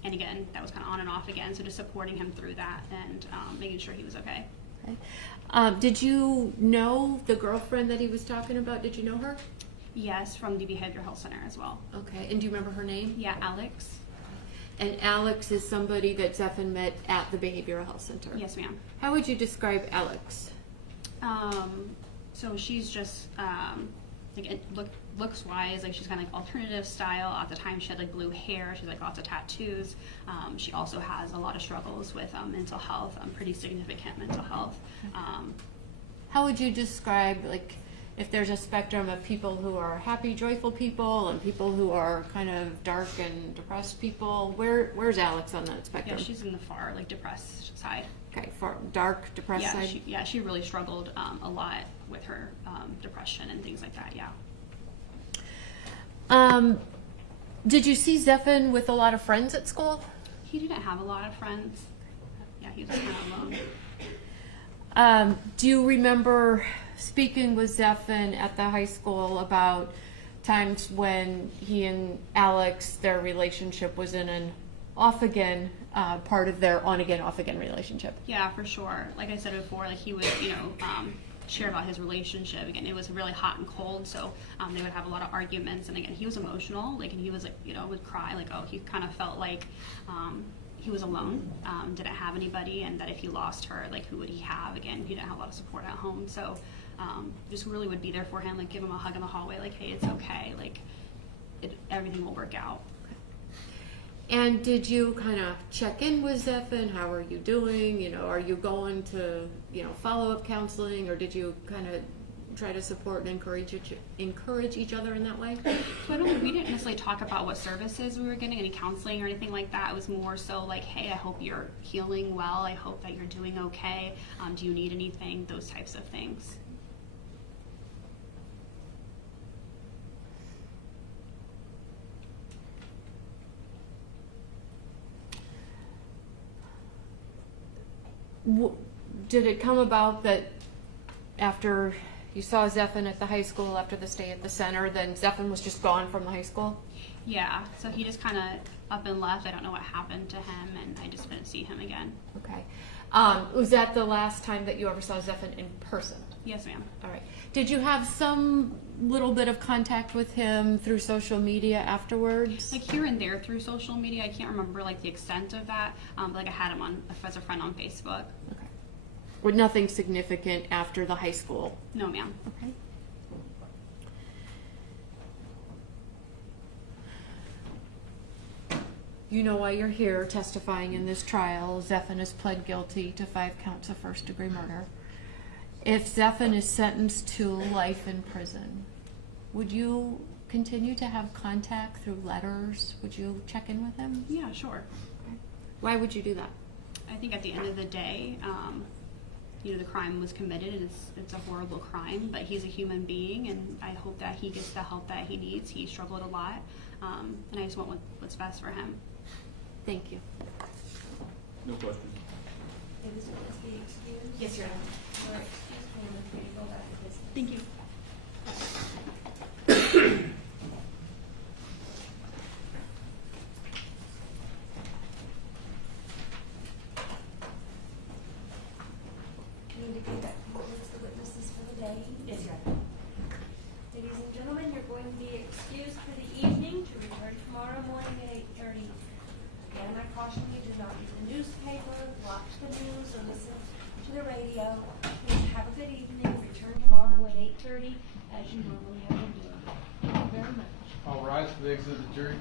and again, that was kind of on and off again, so just supporting him through that and making sure he was okay. Okay. Did you know the girlfriend that he was talking about? Did you know her? Yes, from the behavioral health center as well. Okay, and do you remember her name? Yeah, Alex. And Alex is somebody that Zephen met at the behavioral health center? Yes, ma'am. How would you describe Alex? So she's just, looks-wise, like she's kind of like alternative style. At the time, she had like blue hair. She had like lots of tattoos. She also has a lot of struggles with mental health, pretty significant mental health. How would you describe, like, if there's a spectrum of people who are happy, joyful people and people who are kind of dark and depressed people, where's Alex on that spectrum? Yeah, she's in the far, depressed side. Okay, far dark, depressed side? She really struggled a lot with her depression and things like that, yeah. Did you see Zephen with a lot of friends at school? He didn't have a lot of friends. Yeah, he was kind of alone. Do you remember speaking with Zephen at the high school about times when he and Alex, their relationship was in an off-again part of their on-again, off-again relationship? Yeah, for sure. Like I said before, like he would, share about his relationship. Again, it was really hot and cold, so they would have a lot of arguments. And again, he was emotional, like, and he was like, would cry, like, oh, he kind of felt like he was alone, didn't have anybody, and that if he lost her, like, who would he have? Again, he didn't have a lot of support at home, so just really would be there for him, like, give him a hug in the hallway, like, hey, it's okay, like, everything will work out. And did you kind of check in with Zephen? How are you doing? Are you going to, follow-up counseling, or did you kind of try to support and encourage each other in that way? So we didn't necessarily talk about what services we were getting, any counseling or anything like that. It was more so like, hey, I hope you're healing well. I hope that you're doing okay. Do you need anything? Those types of things. Did it come about that after you saw Zephen at the high school, after the stay at the center, then Zephen was just gone from the high school? Yeah, so he just kind of up and left. I don't know what happened to him, and I just didn't see him again. Okay. Was that the last time that you ever saw Zephen in person? Yes, ma'am. All right. Did you have some little bit of contact with him through social media afterwards? Like here and there through social media. I can't remember like the extent of that. But like I had him as a friend on Facebook. Okay. With nothing significant after the high school? No, ma'am. Okay. You know why you're here testifying in this trial. Zephen has pled guilty to 5 counts of first-degree murder. If Zephen is sentenced to life in prison, would you continue to have contact through letters? Would you check in with him? Yeah, sure. Okay. Why would you do that? I think at the end of the day, the crime was committed, and it's a horrible crime, but he's a human being, and I hope that he gets the help that he needs. He struggled a lot, and I just want what's best for him. Thank you. No questions. Yes, Your Honor. Thank you. Need to go back towards the witnesses for the day. Yes, Your Honor. Ladies and gentlemen, you're going to be excused for the evening to return tomorrow morning at 8:30. Again, I caution you, do not read the newspaper, watch the news, or listen to the radio. Please have a good evening. Return tomorrow at 8:30 as you normally have been doing. Thank you very much. All rise for the exit of the jury.